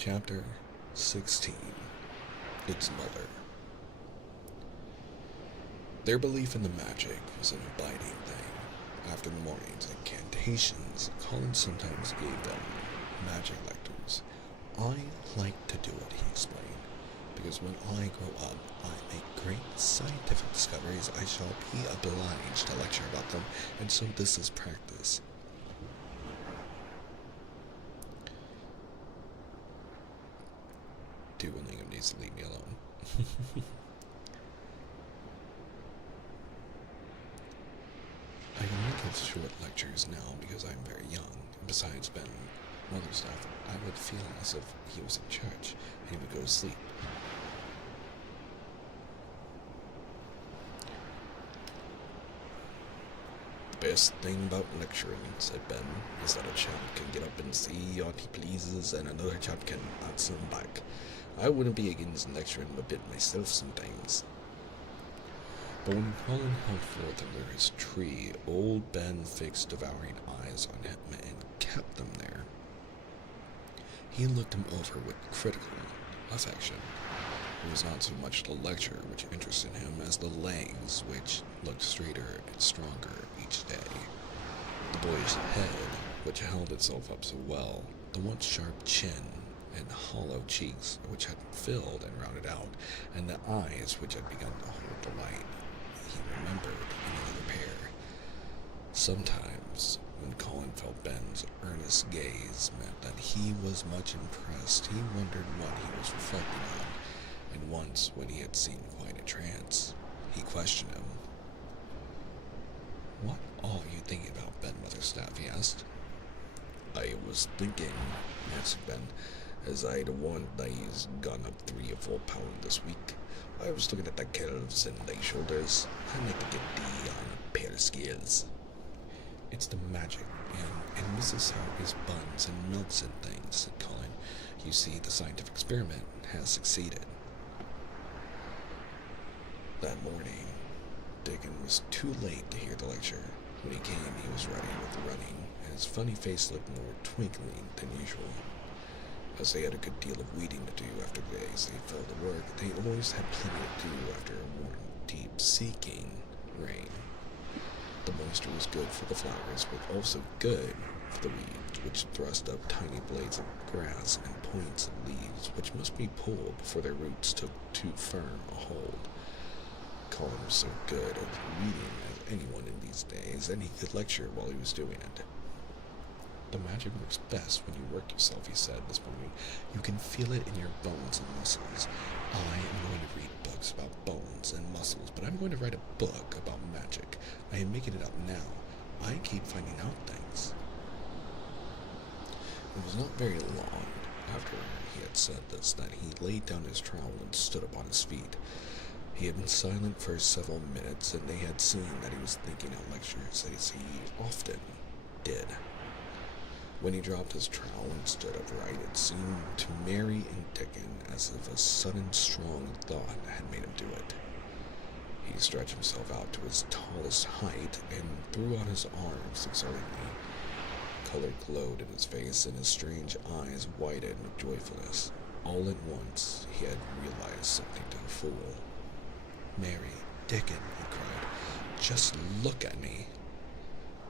Chapter 16. Its Mother. Their belief in the magic was an abiding thing. After the morning's incantations, Colin sometimes gave them magic lectures. I like to do it, he explained, because when I grow up, I make great scientific discoveries. I shall be obliged to lecture about them, and so this is practice. Willingham needs to leave me alone. I can only give short lectures now because I'm very young. And besides Ben and other stuff, I would feel as if he was in church and he would go to sleep. The best thing about lecturing, said Ben, is that a chap can get up and say what he pleases and another chap can answer him back. I wouldn't be against lecturing him a bit myself sometimes. But when Colin held forth under his tree, old Ben fixed devouring eyes on him and kept them there. He looked him over with critical affection. It was not so much the lecture which interested him as the legs, which looked straighter and stronger each day. The boy's head, which held itself up so well, the once sharp chin and hollow cheeks, which had filled and rounded out, and the eyes, which had begun to hold the light, he remembered in another pair. Sometimes, when Colin felt Ben's earnest gaze meant that he was much impressed, he wondered what he was reflecting on, and once, when he had seemed quite a trance, he questioned him. "What are you thinking about, Ben Motherstaff?" he asked. "I was thinking," answered Ben, "as I'd warned that he's gone up 3 or 4 pounds this week. I was looking at the calves and thy shoulders. I'd like to get thee on a pair of scales." "It's the magic, and this is how his buns and milks and things," said Colin. "You see, the scientific experiment has succeeded." That morning, Dickon was too late to hear the lecture. When he came, he was ready with running, and his funny face looked more twinkling than usual. As they had a good deal of weeding to do after the days they fell to work, they always had plenty to do after a warm, deep, seeking rain. The moisture was good for the flowers, but also good for the weeds, which thrust up tiny blades of grass and points of leaves, which must be pulled before their roots took too firm a hold. Colin was so good at reading as anyone in these days, and he could lecture while he was doing it. "The magic works best when you work yourself," he said this morning. "You can feel it in your bones and muscles. I am going to read books about bones and muscles, but I'm going to write a book about magic. I am making it up now. I keep finding out things." It was not very long after he had said this that he laid down his trowel and stood up on his feet. He had been silent for several minutes, and they had seen that he was thinking out lectures, as he often did. When he dropped his trowel and stood upright, it seemed to Mary and Dickon as if a sudden strong thought had made him do it. He stretched himself out to his tallest height and threw out his arms exultingly. Color glowed in his face, and his strange eyes widened with joyfulness. All at once, he had realized something to the full. "Mary, Dickon," he cried, "just look at me."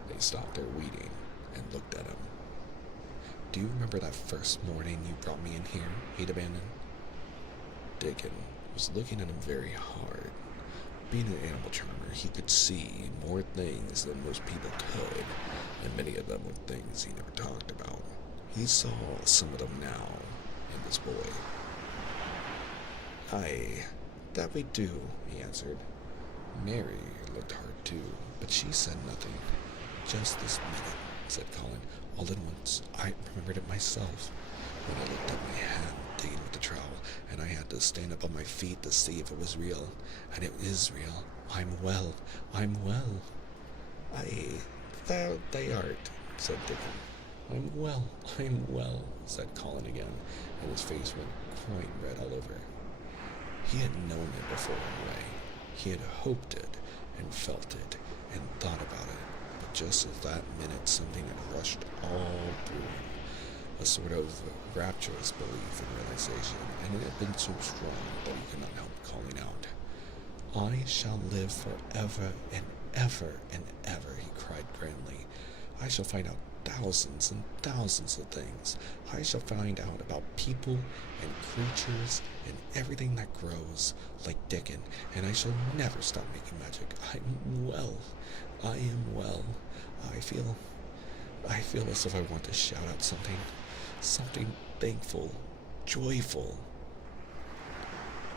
They stopped their weeding and looked at him. "Do you remember that first morning you brought me in here?" he demanded. Dickon was looking at him very hard. Being an animal charmer, he could see more things than most people could, and many of them were things he never talked about. He saw some of them now in this boy. "Aye, that we do," he answered. Mary looked hard too, but she said nothing. "Just this minute," said Colin. "All at once, I remembered it myself, when I looked at my hand digging with the trowel, and I had to stand up on my feet to see if it was real. And it is real. I'm well. I'm well." "Aye, thou art," said Dickon. I'm well," said Colin again, and his face went quite red all over. He had known it before in a way. He had hoped it, and felt it, and thought about it, but just at that minute something had rushed all through him, a sort of rapturous belief and realization, and it had been so strong that he could not help calling out. "I shall live forever and ever and ever," he cried grandly. "I shall find out thousands and thousands of things. I shall find out about people and creatures and everything that grows, like Dickon, and I shall never stop making magic. I'm well. I am well. I feel as if I want to shout out something thankful, joyful."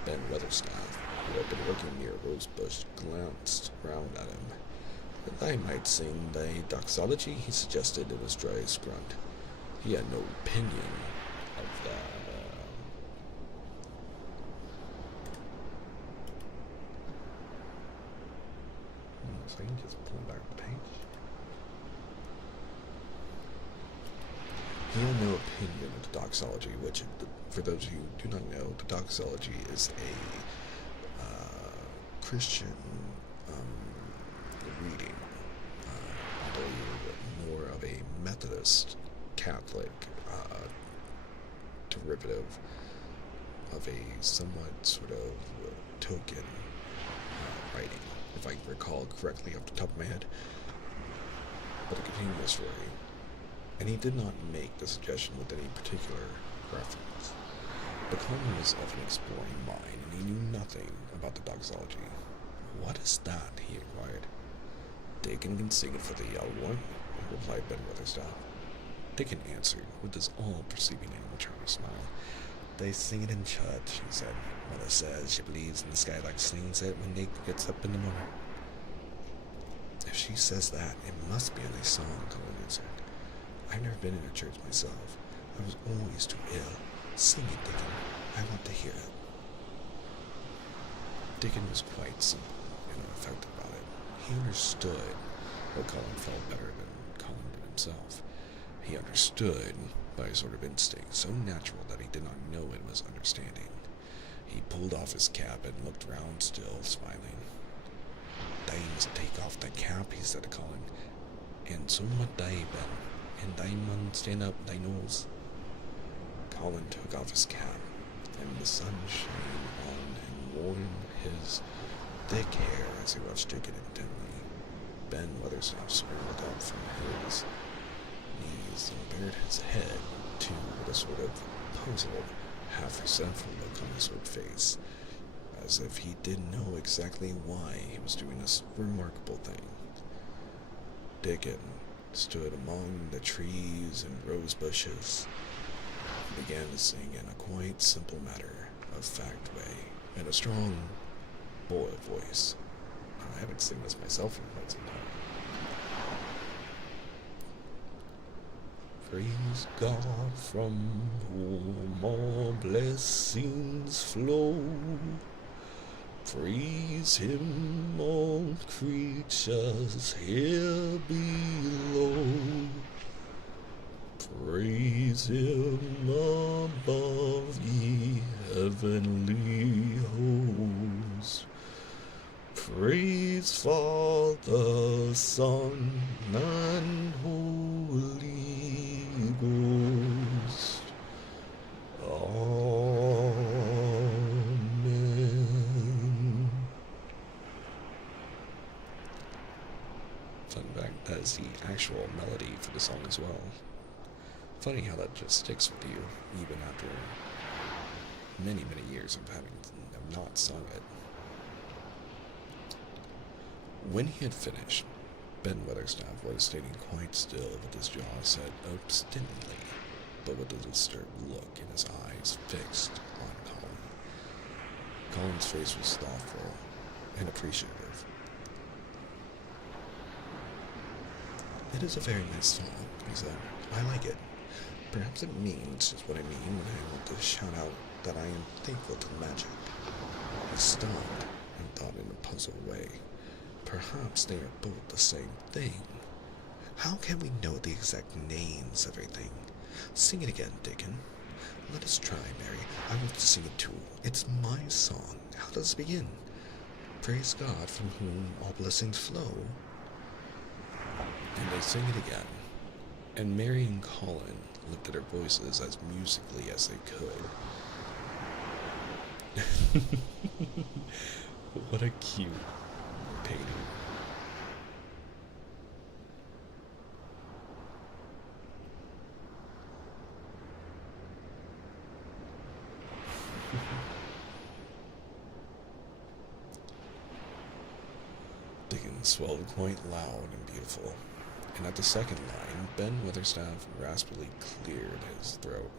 Ben Weatherstaff, who had been working near Rosebush, glanced round at him. "I might sing thy doxology," he suggested in his driest grunt. He had no opinion of that. So I can just pull back the page. He had no opinion of the doxology, which, for those of you who do not know, the doxology is a Christian reading. Although you're more of a Methodist Catholic derivative of a somewhat sort of token writing, if I recall correctly off the top of my head. But to continue the story, and he did not make the suggestion with any particular reference. The Colin was of an exploring mind, and he knew nothing about the doxology. "What is that?" he inquired. "Dickon can sing it for the young one," replied Ben Weatherstaff. Dickon answered with his all-perceiving and maternal smile. "They sing it in church," he said. "Mother says she believes in the sky like sings it when Nick gets up in the morning." "If she says that, it must be a nice song," Colin answered. "I've never been in a church myself. I was always too ill. Sing it, Dickon. I want to hear it." Dickon was quite simple and unaffected about it. He understood what Colin felt better than Colin did himself. He understood by a sort of instinct so natural that he did not know it was understanding. He pulled off his cap and looked round still, smiling. "They must take off that cap," he said to Colin, "and so must they, Ben, and they mun stand up they nose." Colin took off his cap, and the sun shone on and warmed his thick hair as he watched Dickon intently. Ben Weatherstaff scrambled up from his knees and bared his head, too, with a sort of puzzled, half-resentful look on his old face, as if he didn't know exactly why he was doing this remarkable thing. Dickon stood among the trees and rose bushes, and began to sing in a quite simple matter-of-fact way, in a strong boy voice. I haven't sung this myself in quite some time. "Praise God from whom all blessings flow. Praise Him, all creatures here below. Praise Him above, ye heavenly hosts. Praise Father, Son, and Holy Ghost. Amen." Fun fact, that is the actual melody for the song as well. Funny how that just sticks with you, even after many, many years of not sung it. When he had finished, Ben Weatherstaff was standing quite still with his jaw set obstinately, but with a disturbed look in his eyes fixed on Colin. Colin's face was thoughtful and appreciative. "It is a very nice song," he said. "I like it. Perhaps it means just what I mean when I want to shout out that I am thankful to magic." He stopped and thought in a puzzled way. Perhaps they are both the same thing. How can we know the exact names of everything? Sing it again, Dickon. Let us try, Mary. I want to sing it too. It's my song. How does it begin? Praise God from whom all blessings flow. And they sang it again, and Mary and Colin lifted their voices as musically as they could. What a cute painting. Dickon swelled quite loud and beautiful, and at the second line, Ben Weatherstaff raspily cleared his throat,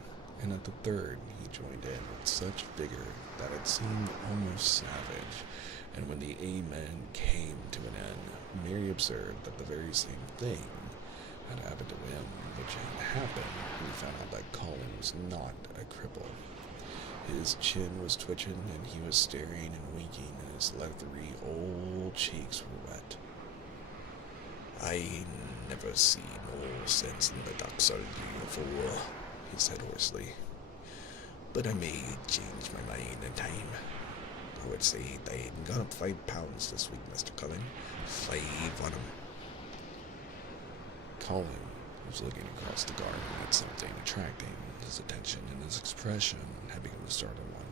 and at the third, he joined in with such vigor that it seemed almost savage, and when the amen came to an end, Mary observed that the very same thing had happened to him which had happened when he found out that Colin was not a cripple. His chin was twitching, and he was staring and winking, and his leathery old cheeks were wet. "I never see no sense in the docks are before, he said hoarsely. But I may change my mind in time. I would say they ain't gone up 5 pounds this week, Mr. Cullen. 5 on 'em. Colin was looking across the garden at something attracting his attention, and his expression had become a startled one.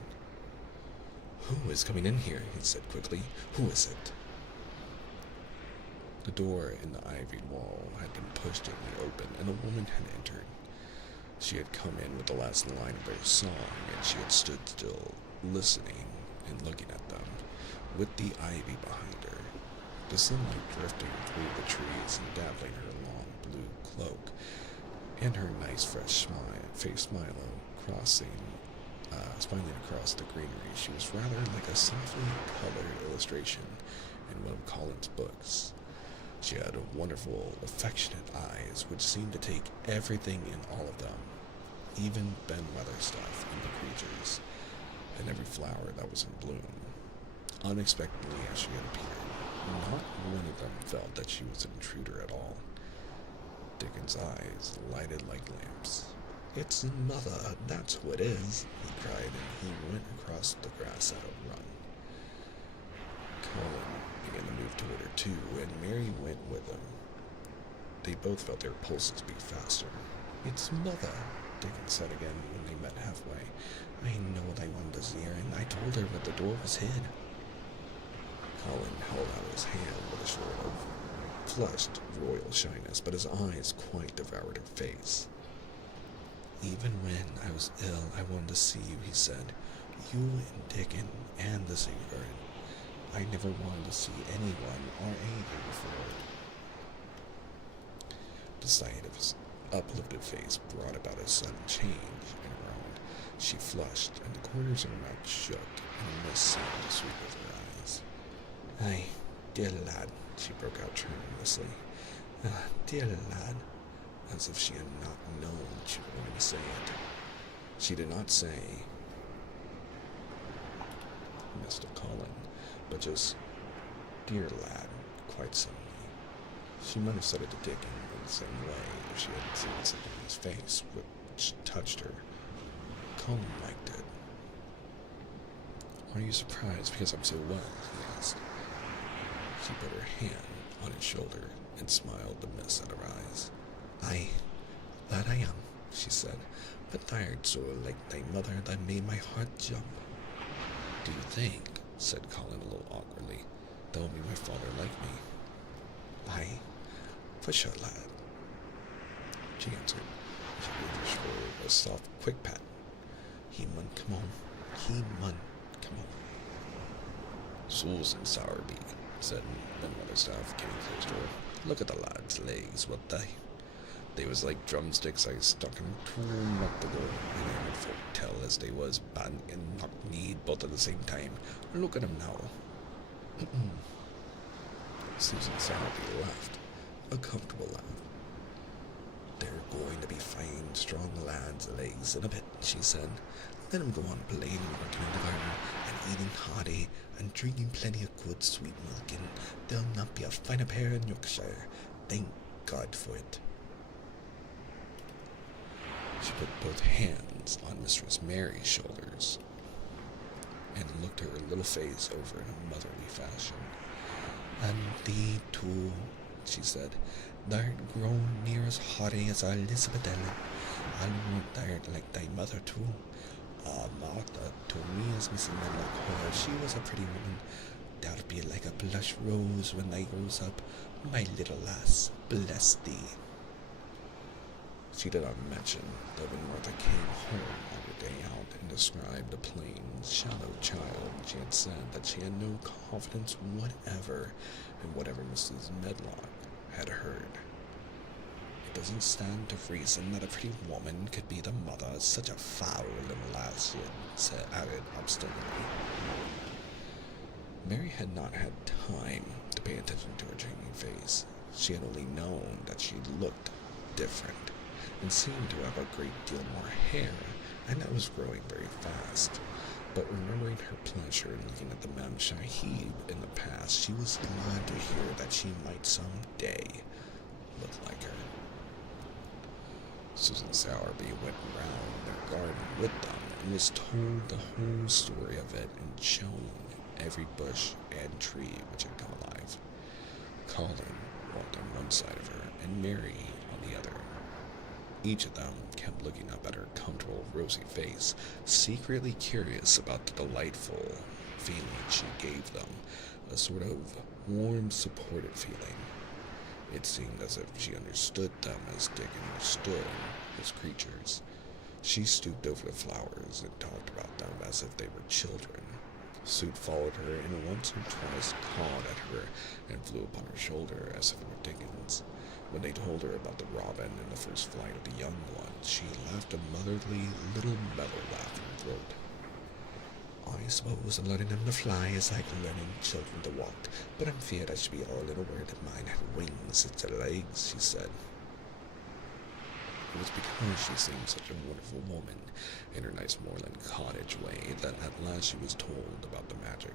Who is coming in here? He said quickly. Who is it? The door in the ivied wall had been pushed gently open, and a woman had entered. She had come in with the last line of their song, and she had stood still, listening and looking at them, with the ivy behind her, the sunlight drifting through the trees and dappling her long blue cloak, and her nice fresh face smiling across the greenery. She was rather like a softly colored illustration in one of Colin's books. She had wonderful, affectionate eyes, which seemed to take everything in, all of them, even Ben Weatherstaff and the creatures, and every flower that was in bloom. Unexpectedly as she had appeared, not one of them felt that she was an intruder at all. Dickon's eyes lighted like lamps. It's Mother, that's who it is, he cried, and he went across the grass at a run. Colin began to move toward her too, and Mary went with him. They both felt their pulses beat faster. It's Mother, Dickon said again when they met halfway. I know what I wanted to see her, and I told her but the door was hid. Colin held out his hand with a sort of flushed royal shyness, but his eyes quite devoured her face. Even when I was ill, I wanted to see you, he said. You and Dickon and the secret garden. I never wanted to see anyone or anything before. The sight of his uplifted face brought about a sudden change in her own. She flushed, and the corners of her mouth shook, and a mist seemed to sweep over her eyes. Aye, dear lad, she broke out tremulously. Ah, dear lad, as if she had not known she was going to say it. She did not say Mr. Colin, but just dear lad, quite suddenly. She might have said it to Dickon in the same way if she had seen something in his face which touched her. Colin liked it. Are you surprised because I'm so well? He asked. She put her hand on his shoulder and smiled the mist at her eyes. Aye, that I am, she said, but tired so like thy mother that made my heart jump. Do you think, said Colin a little awkwardly, that will make my father like me? Aye, for sure, lad, she answered. She gave her shoulder a soft, quick pat. He mun come home. He mun come home. Susan Sowerby, said Ben Weatherstaff, getting close to her. Look at the lad's legs, what they? They was like drumsticks I stuck in two months ago, and I heard folk tell as they was bad and knock-kneed both at the same time. Look at 'em now. Susan Sowerby laughed, a comfortable laugh. They're going to be fine, strong lads' legs in a bit, she said. Let 'em go on playing and working in the garden, and eating hearty, and drinking plenty of good sweet milk, and there'll not be a finer pair in Yorkshire. Thank God for it. She put both hands on Mistress Mary's shoulders and looked her little face over in a motherly fashion. And thee too, she said, thou'rt grown near as haughty as our Elizabeth Ellen. I'll want thou'rt like thy mother too. Ah, Martha told me as Mrs. Medlock heard she was a pretty woman. Thou'lt be like a blush rose when thou grows up, my little lass, bless thee. She did not mention that when Martha came home on her day out and described the plain, shallow child, she had said that she had no confidence whatever in whatever Mrs. Medlock had heard. It doesn't stand to reason that a pretty woman could be the mother of such a foul little lass, she had added obstinately. Mary had not had time to pay attention to her changing face. She had only known that she looked different, and seemed to have a great deal more hair, and that was growing very fast. But remembering her pleasure in looking at the Mem Shahid in the past, she was glad to hear that she might some day look like her. Susan Sowerby went round their garden with them and was told the whole story of it and shown every bush and tree which had come alive. Colin walked on one side of her and Mary on the other. Each of them kept looking up at her comfortable, rosy face, secretly curious about the delightful feeling she gave them, a sort of warm, supportive feeling. It seemed as if she understood them as Dick understood his creatures. She stooped over the flowers and talked about them as if they were children. Suit followed her and once or twice cawed at her and flew upon her shoulder as if it were Dickens. When they told her about the robin and the first flight of the young ones, she laughed a motherly, little mellow laugh in her throat. I suppose learning them to fly is like learning children to walk, but I'm feared I should be all in a word if mine had wings instead of legs, she said. It was because she seemed such a wonderful woman in her nice moorland cottage way that at last she was told about the magic.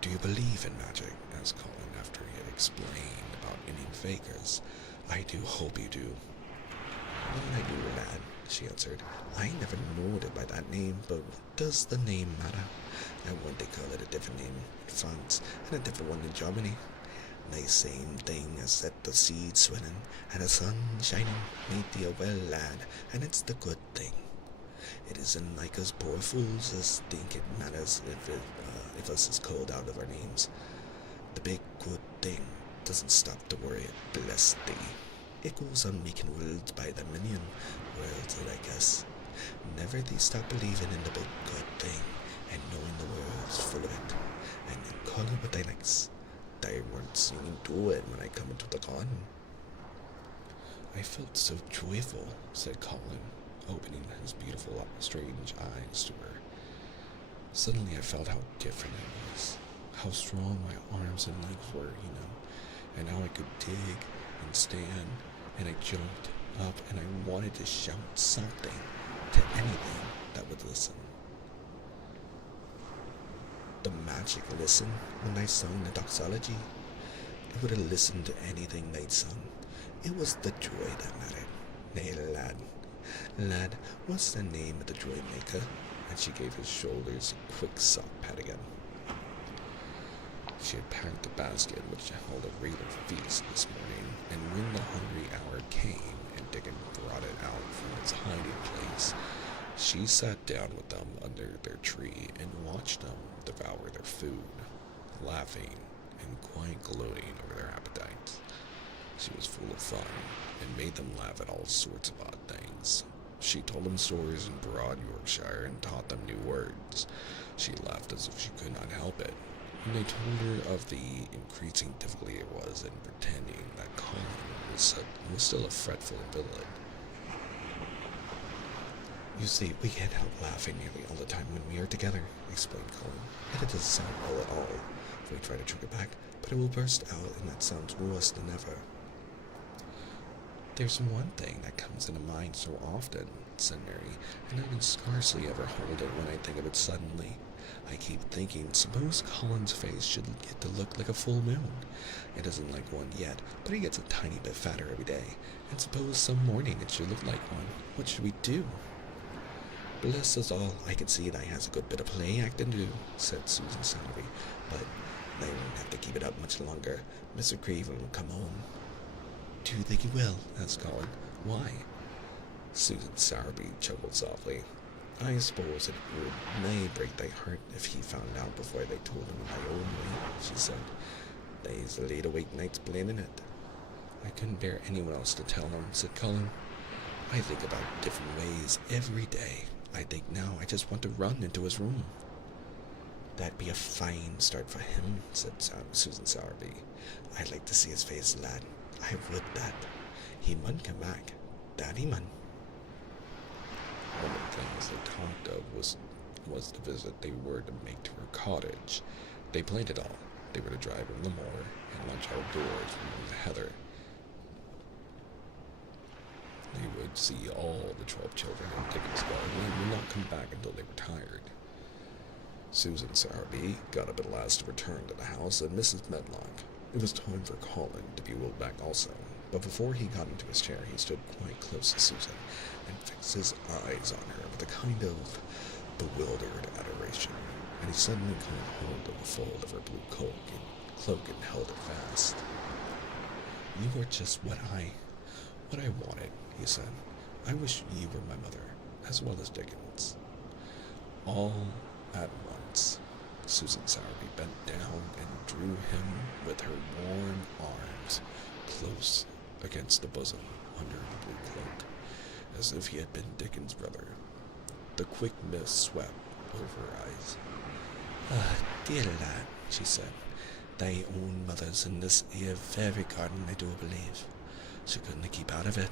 Do you believe in magic? Asked Colin after he had explained about Indian fakers. I do hope you do. Well, I do, lad, she answered. I never knowed it by that name, but what does the name matter? And won't they call it a different name in France and a different one in Germany? The same thing as set the seed swelling and the sun shining made thee a well, lad, and it's the good thing. It isn't like us poor fools as think it matters if us is called out of our names. The big good thing doesn't stop to worry it, bless thee. It goes on making worlds by the million, worlds like us. Never thee stop believing in the big good thing, and knowing the world's full of it, and then call it what they likes. They weren't seeing to it when I come into the garden. I felt so joyful, said Colin, opening his beautiful, strange eyes to her. Suddenly I felt how different I was, how strong my arms and legs were, and how I could dig and stand, and I jumped up and I wanted to shout something to anything that would listen. The magic listened when I sung the doxology. It would have listened to anything they'd sung. It was the joy that mattered. Nay, lad, what's the name of the joy maker? And she gave his shoulders a quick soft pat again. She had packed a basket which held a regular feast this morning, and when the hungry hour came and Dickon brought it out from its hiding place, she sat down with them under their tree and watched them devour their food, laughing and quite gloating over their appetites. She was full of fun and made them laugh at all sorts of odd things. She told them stories in broad Yorkshire and taught them new words. She laughed as if she could not help it, and they told her of the increasing difficulty it was in pretending that Colin was still a fretful invalid. You see, we can't help laughing nearly all the time when we are together, explained Colin. And it doesn't sound well at all if we try to trick it back, but it will burst out, and that sounds worse than ever. There's one thing that comes into mind so often, said Mary, and I can scarcely ever hold it when I think of it suddenly. I keep thinking, suppose Colin's face should get to look like a full moon. It doesn't like one yet, but he gets a tiny bit fatter every day. And suppose some morning it should look like one. What should we do? Bless us all, I can see that he has a good bit of play acting to do, said Susan Sowerby, but they won't have to keep it up much longer. Mr. Craven will come home. Do you think he will? Asked Colin. Why? Susan Sowerby chuckled softly. I suppose it would may break thy heart if he found out before they told him in thy own way, she said. They's laid awake nights planning it. I couldn't bear anyone else to tell him, said Colin. I think about different ways every day. I think now I just want to run into his room. That'd be a fine start for him, said Susan Sowerby. I'd like to see his face, lad. I would that. He mun come back. That he mun. One of the things they talked of was the visit they were to make to her cottage. They planned it all. They were to drive over the moor and lunch outdoors from the heather. They would see all the 12 children in Dickens' garden and would not come back until they were tired. Susan Sowerby got up at last to return to the house, and Mrs. Medlock. It was time for Colin to be wheeled back also. But before he got into his chair, he stood quite close to Susan and fixed his eyes on her with a kind of bewildered adoration. And he suddenly caught hold of the fold of her blue cloak and held it fast. "You are just what I wanted," he said. "I wish you were my mother, as well as Dickens." All at once, Susan Sowerby bent down and drew him with her warm arms close against the bosom under the blue cloak, as if he had been Dickens' brother. The quick mist swept over her eyes. "Ah, dear lad," she said, "thy own mother's in this here very garden, I do believe. She couldn't keep out of it.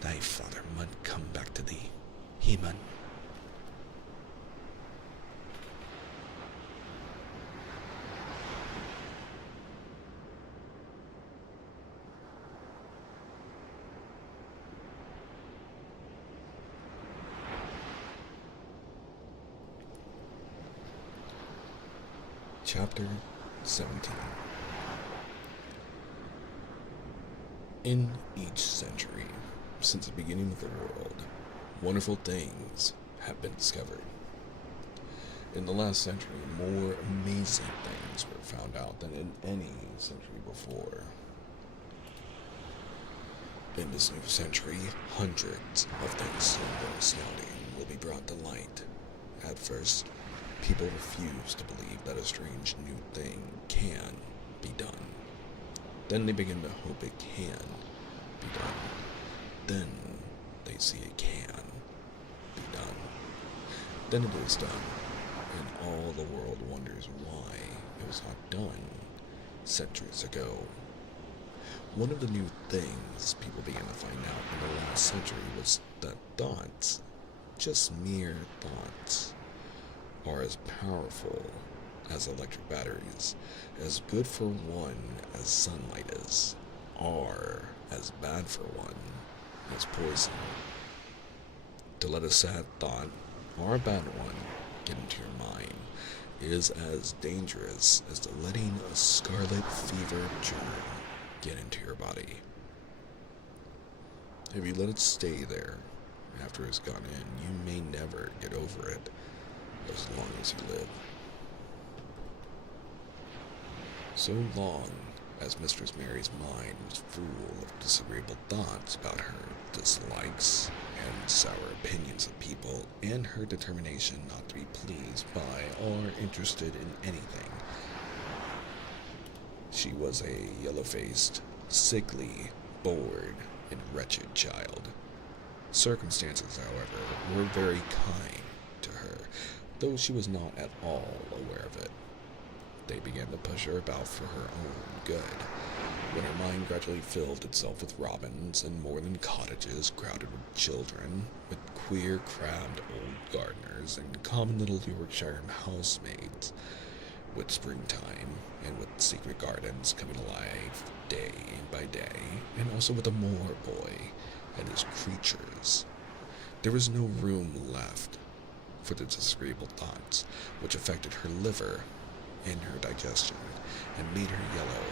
Thy father mun come back to thee. He mun." Chapter 17. In each century, since the beginning of the world, wonderful things have been discovered. In the last century, more amazing things were found out than in any century before. In this new century, hundreds of things so more astounding will be brought to light. At first, people refuse to believe that a strange new thing can be done. Then they begin to hope it can be done. Then they see it can be done. Then it is done, and all the world wonders why it was not done centuries ago. One of the new things people began to find out in the last century was that thoughts, just mere thoughts, are as powerful as electric batteries, as good for one as sunlight is, are as bad for one as poison. To let a sad thought, or a bad one, get into your mind is as dangerous as to letting a scarlet fever germ get into your body. If you let it stay there after it's gone in, you may never get over it as long as you live. So long as Mistress Mary's mind was full of disagreeable thoughts about her dislikes and sour opinions of people, and her determination not to be pleased by or interested in anything. She was a yellow-faced, sickly, bored, and wretched child. Circumstances, however, were very kind to her, though she was not at all aware of it. They began to push her about for her own good. When her mind gradually filled itself with robins and moorland cottages crowded with children, with queer, crabbed old gardeners and common little Yorkshire housemaids, with springtime, and with secret gardens coming alive day by day, and also with a moor boy and his creatures, there was no room left for the disagreeable thoughts which affected her liver and her digestion, and made her yellow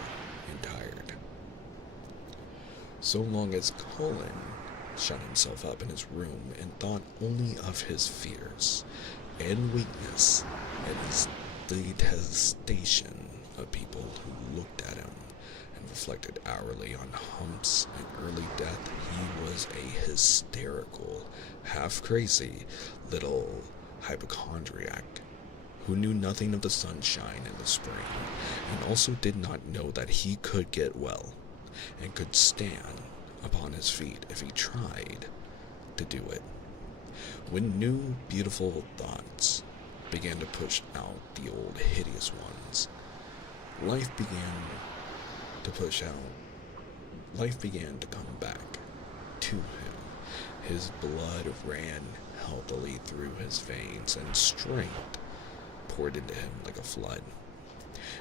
and tired. So long as Colin shut himself up in his room and thought only of his fears and weakness and his detestation of people who looked at him and reflected hourly on humps and early death, he was a hysterical, half-crazy little hypochondriac who knew nothing of the sunshine and the spring, and also did not know that he could get well and could stand upon his feet if he tried to do it. When new, beautiful thoughts began to push out the old, hideous ones, life began to come back to him. His blood ran healthily through his veins, and strength poured into him like a flood.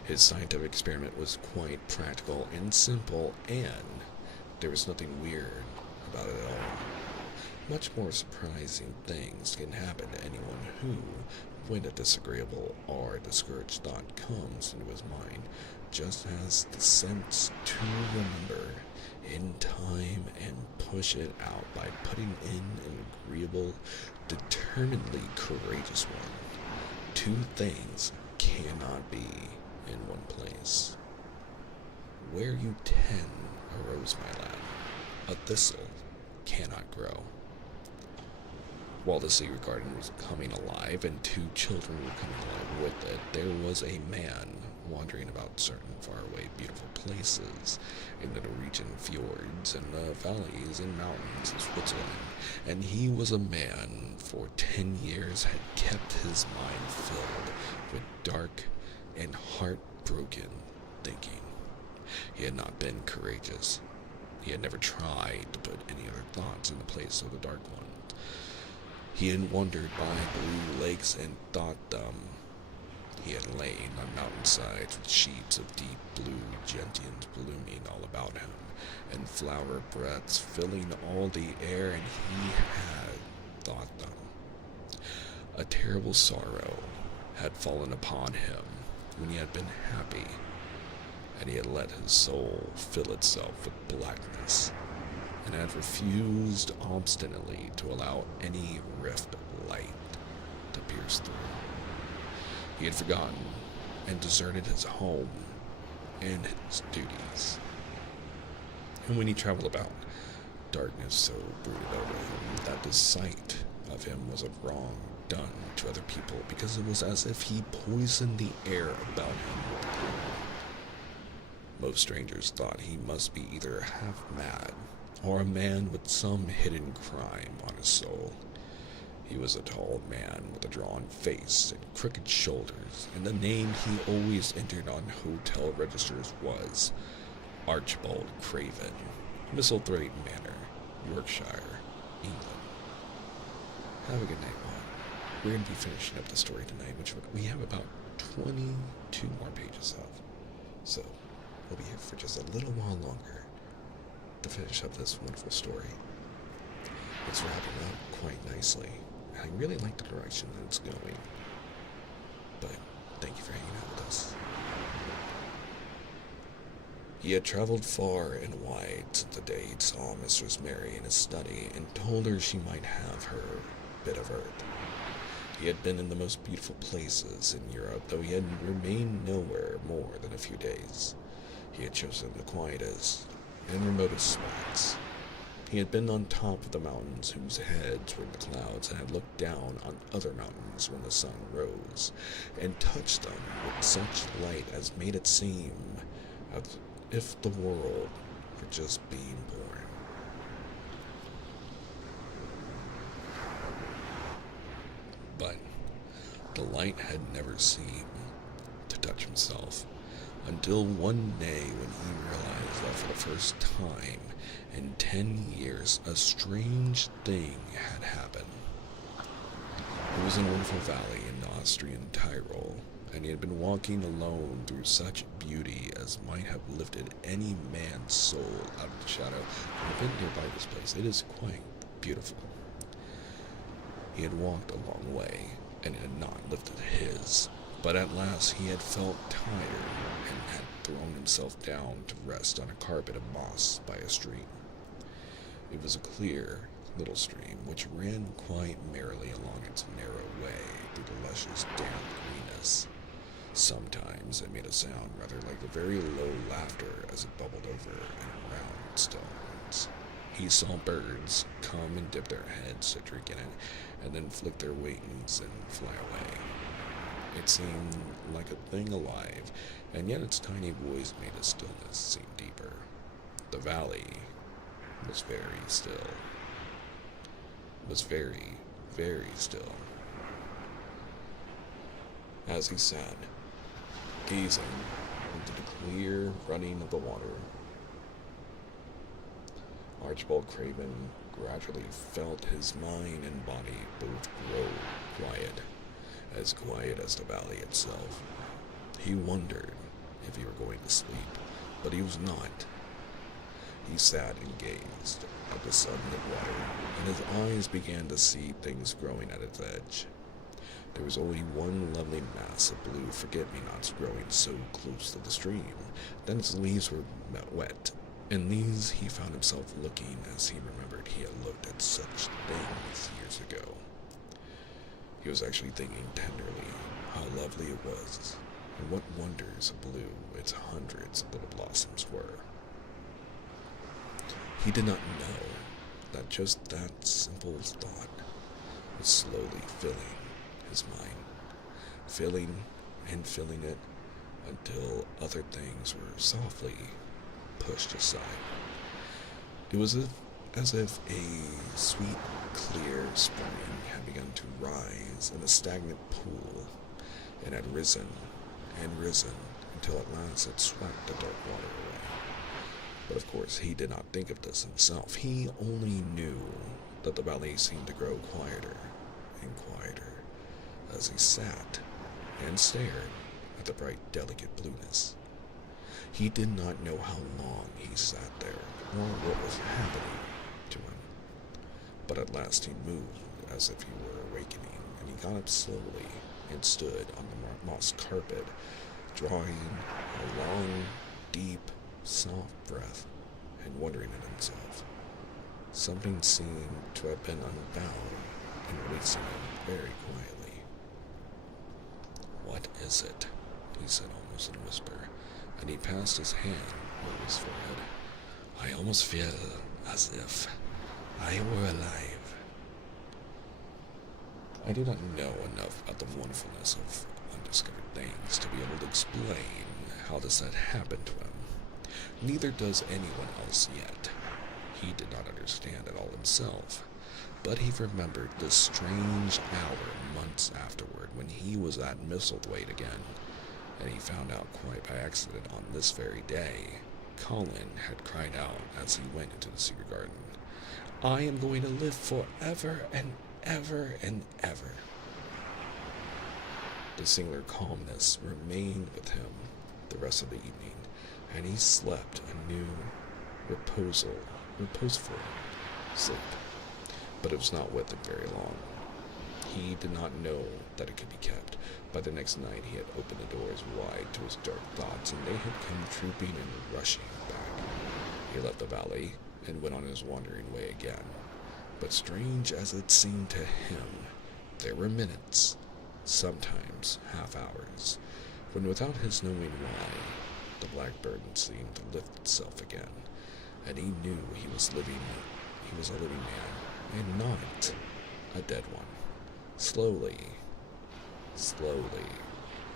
His scientific experiment was quite practical and simple, and there was nothing weird about it at all. Much more surprising things can happen to anyone who, when a disagreeable or discouraged thought comes into his mind, just has the sense to remember in time and push it out by putting in an agreeable, determinedly courageous one. Two things cannot be in one place. Where you tend a rose, my lad, a thistle cannot grow. While the secret garden was coming alive and two children were coming alive with it, there was a man wandering about certain faraway beautiful places in the Norwegian fjords and the valleys and mountains of Switzerland, and he was a man for 10 years had kept his mind filled with dark and heartbroken thinking. He had not been courageous. He had never tried to put any other thoughts in the place of the dark one. He had wandered by blue lakes and thought them. He had lain on mountainsides with sheets of deep blue gentians blooming all about him, and flower breaths filling all the air, and he had thought them. A terrible sorrow had fallen upon him when he had been happy, and he had let his soul fill itself with blackness, and had refused obstinately to allow any rift of light to pierce through. He had forgotten and deserted his home and his duties. And when he traveled about, darkness so brooded over him that the sight of him was a wrong done to other people, because it was as if he poisoned the air about him. Most strangers thought he must be either half mad or a man with some hidden crime on his soul. He was a tall man with a drawn face and crooked shoulders, and the name he always entered on hotel registers was Archibald Craven, Misselthwaite Manor, Yorkshire, England. Have a good night, Mom. We're going to be finishing up the story tonight, which we have about 22 more pages of. So, we'll be here for just a little while longer to finish up this wonderful story. It's wrapping up quite nicely. I really like the direction that it's going. But thank you for hanging out with us. He had traveled far and wide since the day he saw Mistress Mary in his study and told her she might have her bit of earth. He had been in the most beautiful places in Europe, though he had remained nowhere more than a few days. He had chosen the quietest and remotest spots. He had been on top of the mountains whose heads were in the clouds, and had looked down on other mountains when the sun rose, and touched them with such light as made it seem as if the world were just being born. But the light had never seemed to touch himself, until one day when he realized that for the first time in 10 years a strange thing had happened. It was in a wonderful valley in the Austrian Tyrol, and he had been walking alone through such beauty as might have lifted any man's soul out of the shadow. I've been nearby this place. It is quite beautiful. He had walked a long way, and it had not lifted his. But at last he had felt tired and had thrown himself down to rest on a carpet of moss by a stream. It was a clear little stream which ran quite merrily along its narrow way through the luscious damp greenness. Sometimes it made a sound rather like a very low laughter as it bubbled over and around stones. He saw birds come and dip their heads to drink in it, and then flick their wings and fly away. It seemed like a thing alive, and yet its tiny voice made the stillness seem deeper. The valley was very still. Was very, very still. As he sat, gazing into the clear running of the water, Archibald Craven gradually felt his mind and body both grow quiet as the valley itself. He wondered if he were going to sleep, but he was not. He sat and gazed at the sunlit water, and his eyes began to see things growing at its edge. There was only one lovely mass of blue forget-me-nots growing so close to the stream that its leaves were wet. In these he found himself looking as he remembered he had looked at such things years ago. He was actually thinking tenderly how lovely it was, and what wonders of blue its hundreds of little blossoms were. He did not know that just that simple thought was slowly filling his mind, filling and filling it until other things were softly pushed aside. It was as if a sweet, clear spring had begun to rise in a stagnant pool and had risen and risen until at last it swept the dark water away. But of course he did not think of this himself. He only knew that the valley seemed to grow quieter and quieter as he sat and stared at the bright, delicate blueness. He did not know how long he sat there or what was happening to him. But at last he moved as if he were awakening, and he got up slowly and stood on the moss carpet, drawing a long, deep, soft breath and wondering at himself. Something seemed to have been unbound and releasing him very quietly. "What is it?" he said almost in a whisper, and he passed his hand over his forehead. "I almost feel as if I were alive." I do not know enough about the wonderfulness of undiscovered things to be able to explain how this had happened to him. Neither does anyone else yet. He did not understand it all himself, but he remembered this strange hour months afterward when he was at Misselthwaite again, and he found out quite by accident on this very day. Colin had cried out as he went into the secret garden, "I am going to live forever and ever and ever." The singular calmness remained with him the rest of the evening, and he slept a new, reposeful sleep. But it was not with him very long. He did not know that it could be kept. By the next night he had opened the doors wide to his dark thoughts, and they had come trooping and rushing back. He left the valley and went on his wandering way again. But strange as it seemed to him, there were minutes, sometimes half hours, when without his knowing why, the black burden seemed to lift itself again, and he knew he was a living man, and not a dead one. Slowly,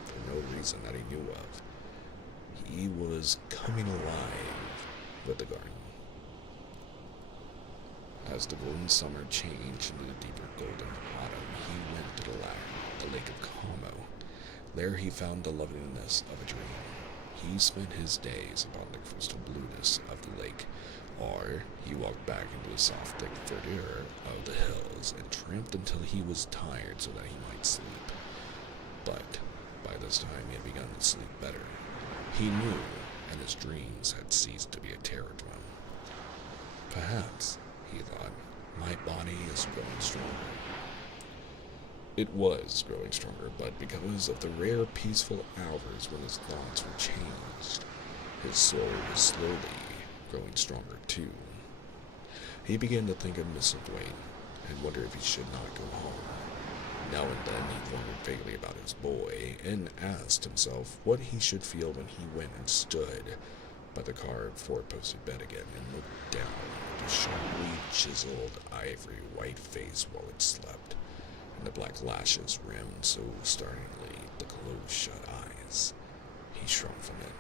for no reason that he knew of, he was coming alive with the garden. As the golden summer changed into the deeper golden autumn, he went to the lake of Como. There he found the loveliness of a dream. He spent his days upon the crystal blueness of the lake, or he walked back into the soft, thick verdure of the hills and tramped until he was tired so that he might sleep. But by this time he had begun to sleep better. He knew, and his dreams had ceased to be a terror to him. Perhaps, he thought, my body is growing stronger. It was growing stronger, but because of the rare peaceful hours when his thoughts were changed, his soul was slowly growing stronger too. He began to think of Misselthwaite and wonder if he should not go home. Now and then he wondered vaguely about his boy and asked himself what he should feel when he went and stood by the carved four-posted bed again and looked down at the sharply chiseled ivory white face while it slept, and the black lashes rimmed so startlingly the close-shut eyes. He shrunk from it.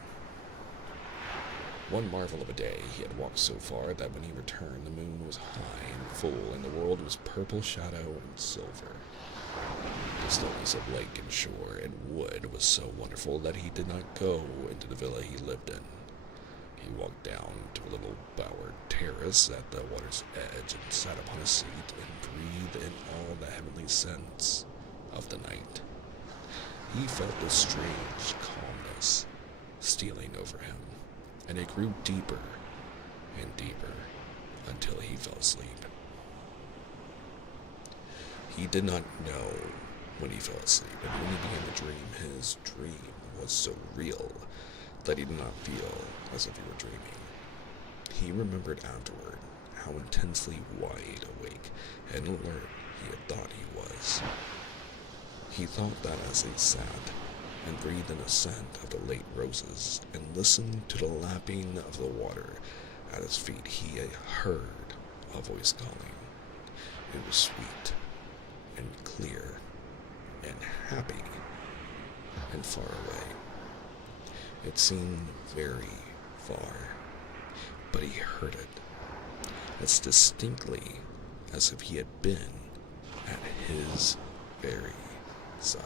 One marvel of a day, he had walked so far that when he returned the moon was high and full, and the world was purple shadow and silver. The stillness of lake and shore and wood was so wonderful that he did not go into the villa he lived in. He walked down to a little bowered terrace at the water's edge and sat upon a seat and breathed in all the heavenly scents of the night. He felt this strange calmness stealing over him, and it grew deeper and deeper until he fell asleep. He did not know when he fell asleep, and when he began to dream, his dream was so real that he did not feel as if he were dreaming. He remembered afterward how intensely wide awake and alert he had thought he was. He thought that as he sat and breathed in the scent of the late roses and listened to the lapping of the water at his feet, he had heard a voice calling. It was sweet and clear and happy and far away. It seemed very far, but he heard it as distinctly as if he had been at his very side.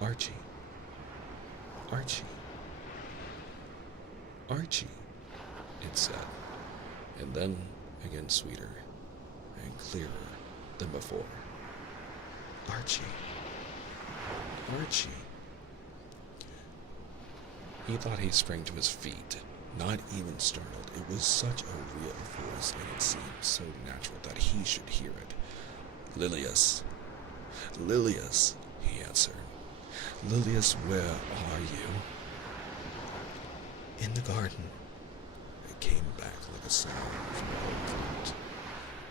Archie. Archie. Archie, it said, and then again sweeter and clearer than before. Archie. Archie. He thought he sprang to his feet, not even startled. It was such a real voice, and it seemed so natural that he should hear it. Lilius. Lilius, he answered. Lilius, where are you? In the garden. It came back like a sound from the old fruit.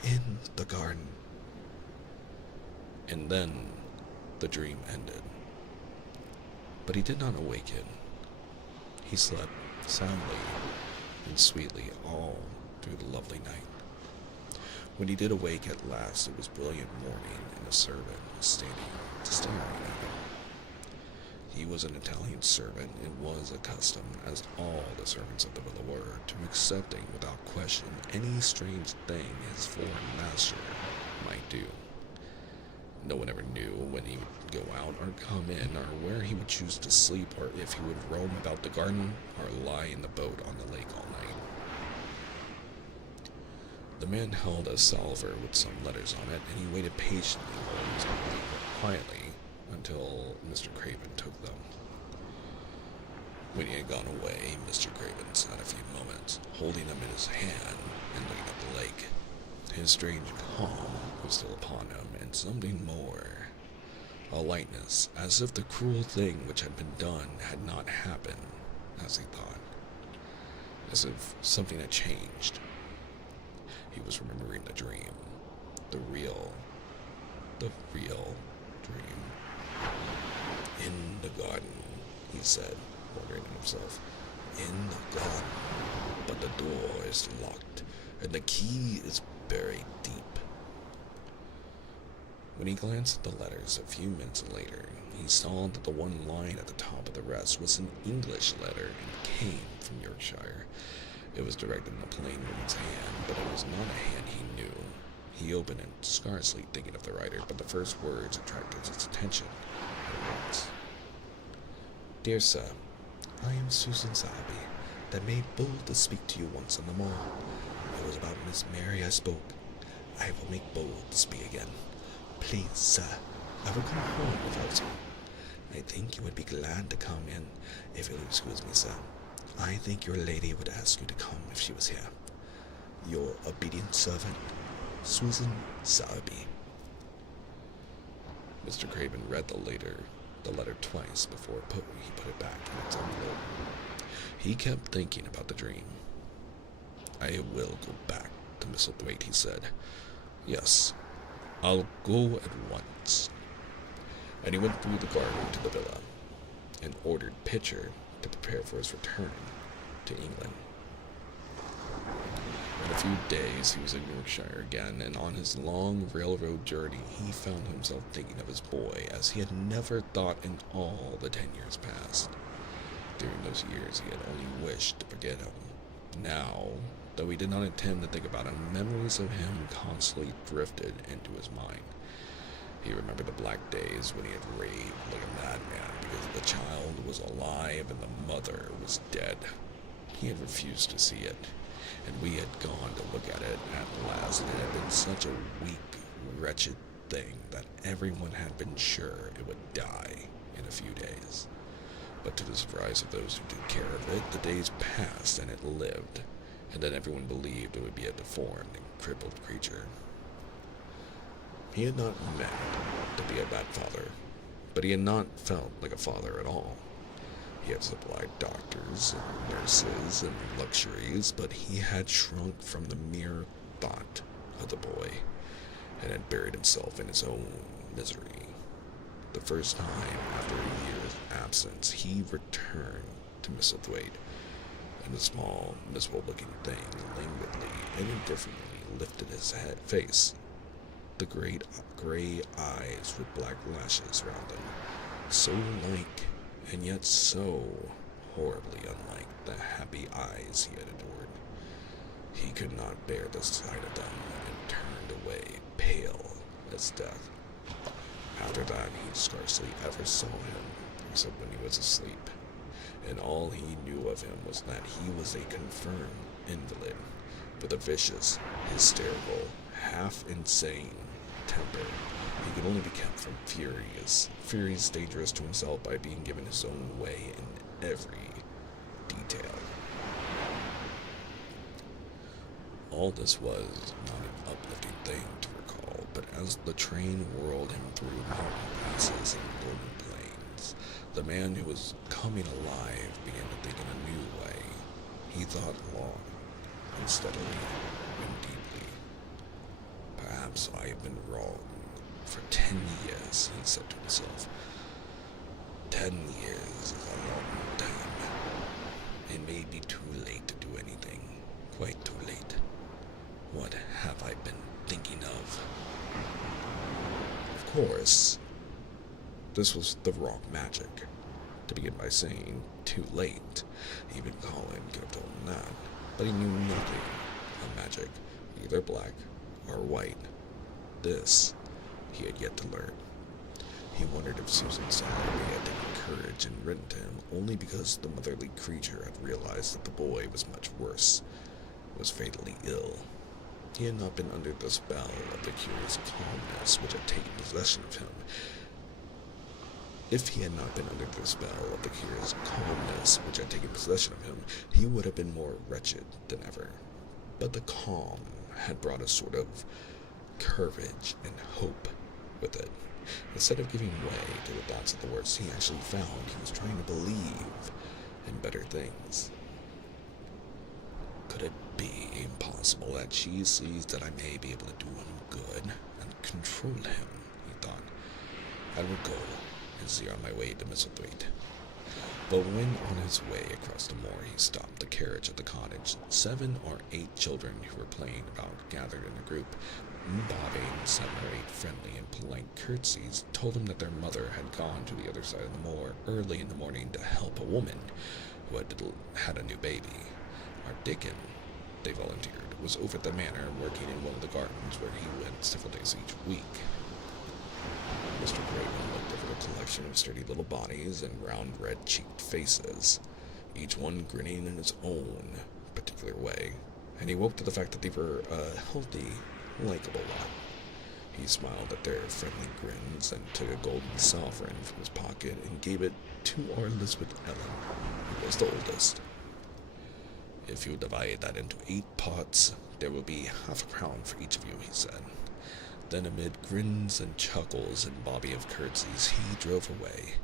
In the garden. And then the dream ended. But he did not awaken. He slept soundly and sweetly all through the lovely night. When he did awake at last, it was brilliant morning, and a servant was standing staring at him. He was an Italian servant and was accustomed, as all the servants of the villa were, to accepting without question any strange thing his foreign master might do. No one ever knew when he would go out or come in, or where he would choose to sleep, or if he would roam about the garden or lie in the boat on the lake all night. The man held a salver with some letters on it, and he waited patiently quietly until Mr. Craven took them. When he had gone away, Mr. Craven sat a few moments, holding them in his hand and looking at the lake. His strange calm was still upon him, and something more. A lightness, as if the cruel thing which had been done had not happened, as he thought. As if something had changed. He was remembering the dream. The real dream. In the garden, he said, wondering to himself. In the garden. But the door is locked, and the key is buried deep. When he glanced at the letters a few minutes later, he saw that the one line at the top of the rest was an English letter and came from Yorkshire. It was directed in a plain woman's hand, but it was not a hand he knew. He opened it, scarcely thinking of the writer, but the first words attracted his attention at once. Dear sir, I am Susan Sowerby, that made bold to speak to you once on the moor. It was about Miss Mary I spoke. I will make bold to speak again. Please, sir, I will come home without you. I think you would be glad to come in, if you'll excuse me, sir. I think your lady would ask you to come if she was here. Your obedient servant, Susan Sowerby. Mr. Craven read the letter twice before he put it back in its envelope. He kept thinking about the dream. I will go back to Misselthwaite, he said. Yes, I'll go at once. And he went through the garden to the villa, and ordered Pitcher to prepare for his return to England. In a few days he was in Yorkshire again, and on his long railroad journey he found himself thinking of his boy as he had never thought in all the 10 years past. During those years he had only wished to forget him. Now, though he did not intend to think about him, memories of him constantly drifted into his mind. He remembered the black days when he had raved like a madman because the child was alive and the mother was dead. He had refused to see it, and we had gone to look at it at last, and it had been such a weak, wretched thing that everyone had been sure it would die in a few days. But to the surprise of those who took care of it, the days passed and it lived, and then everyone believed it would be a deformed and crippled creature. He had not meant to be a bad father, but he had not felt like a father at all. He had supplied doctors and nurses and luxuries, but he had shrunk from the mere thought of the boy and had buried himself in his own misery. The first time after a year's absence, he returned to Misselthwaite, and the small, miserable-looking thing languidly and indifferently lifted his face. The great gray eyes with black lashes round them, so like and yet so horribly unlike the happy eyes he had adored. He could not bear the sight of them and turned away, pale as death. After that, he scarcely ever saw him, except when he was asleep, and all he knew of him was that he was a confirmed invalid, with a vicious, hysterical, half-insane temper. He could only be kept from furies dangerous to himself by being given his own way in every detail. All this was not an uplifting thing to recall, but as the train whirled him through mountain passes and golden plains, the man who was coming alive began to think in a new way. He thought long and steadily and deeply. Perhaps I have been wrong for 10 years, he said to himself. 10 years is a long time. It may be too late to do anything, quite too late. What have I been thinking of? Of course, this was the wrong magic. To begin by saying, too late. Even Colin could have told him that, but he knew nothing of magic, either black or white. This he had yet to learn. He wondered if Susan Sowerby had taken courage and written to him only because the motherly creature had realized that the boy was much worse, was fatally ill. He had not been under the spell of the curious calmness which had taken possession of him. If he had not been under the spell of the curious calmness which had taken possession of him, he would have been more wretched than ever. But the calm had brought a sort of courage and hope with it. Instead of giving way to the thoughts of the worst he actually found, he was trying to believe in better things. Could it be impossible that she sees that I may be able to do him good and control him, he thought. I will go and see on my way to Misselthwaite. But when on his way across the moor, he stopped the carriage at the cottage. 7 or 8 children who were playing about gathered in a group. Bobbing 7 or 8 friendly and polite curtsies told him that their mother had gone to the other side of the moor early in the morning to help a woman who had a new baby. Our Dickon, they volunteered, was over at the manor working in one of the gardens where he went several days each week. Mr. Craven looked over the collection of sturdy little bodies and round red-cheeked faces, each one grinning in its own particular way, and he woke to the fact that they were a healthy, likable lot. He smiled at their friendly grins and took a golden sovereign from his pocket and gave it to our Elizabeth Ellen, who was the oldest. If you divide that into 8 pots, there will be half a crown for each of you, he said. Then amid grins and chuckles and bobby of curtsies, he drove away,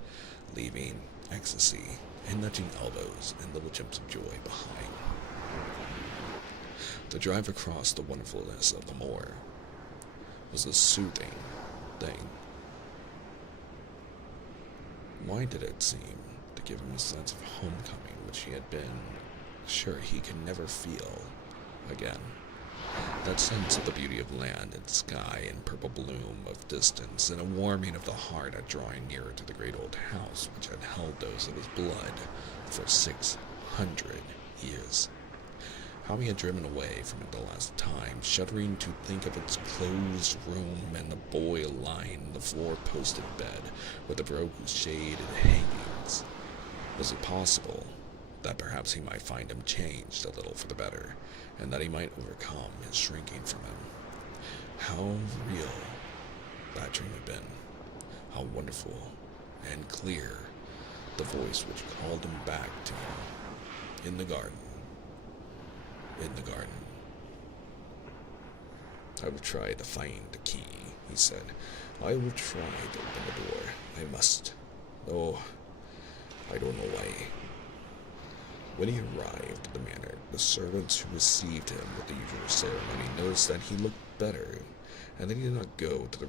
leaving ecstasy and nudging elbows and little jumps of joy behind. The drive across the wonderfulness of the moor was a soothing thing. Why did it seem to give him a sense of homecoming which he had been sure he could never feel again? That sense of the beauty of land and sky and purple bloom of distance, and a warming of the heart at drawing nearer to the great old house which had held those of his blood for 600 years. How he had driven away from it the last time, shuddering to think of its closed room and the boy lying in the four-posted bed with the broken shade and hangings. Was it possible that perhaps he might find him changed a little for the better, and that he might overcome his shrinking from him? How real that dream had been, how wonderful and clear the voice which called him back to him in the garden. In the garden. I will try to find the key, he said. I will try to open the door. I must. Oh, I don't know why. When he arrived at the manor, the servants who received him with the usual ceremony noticed that he looked better, and that he did not go to the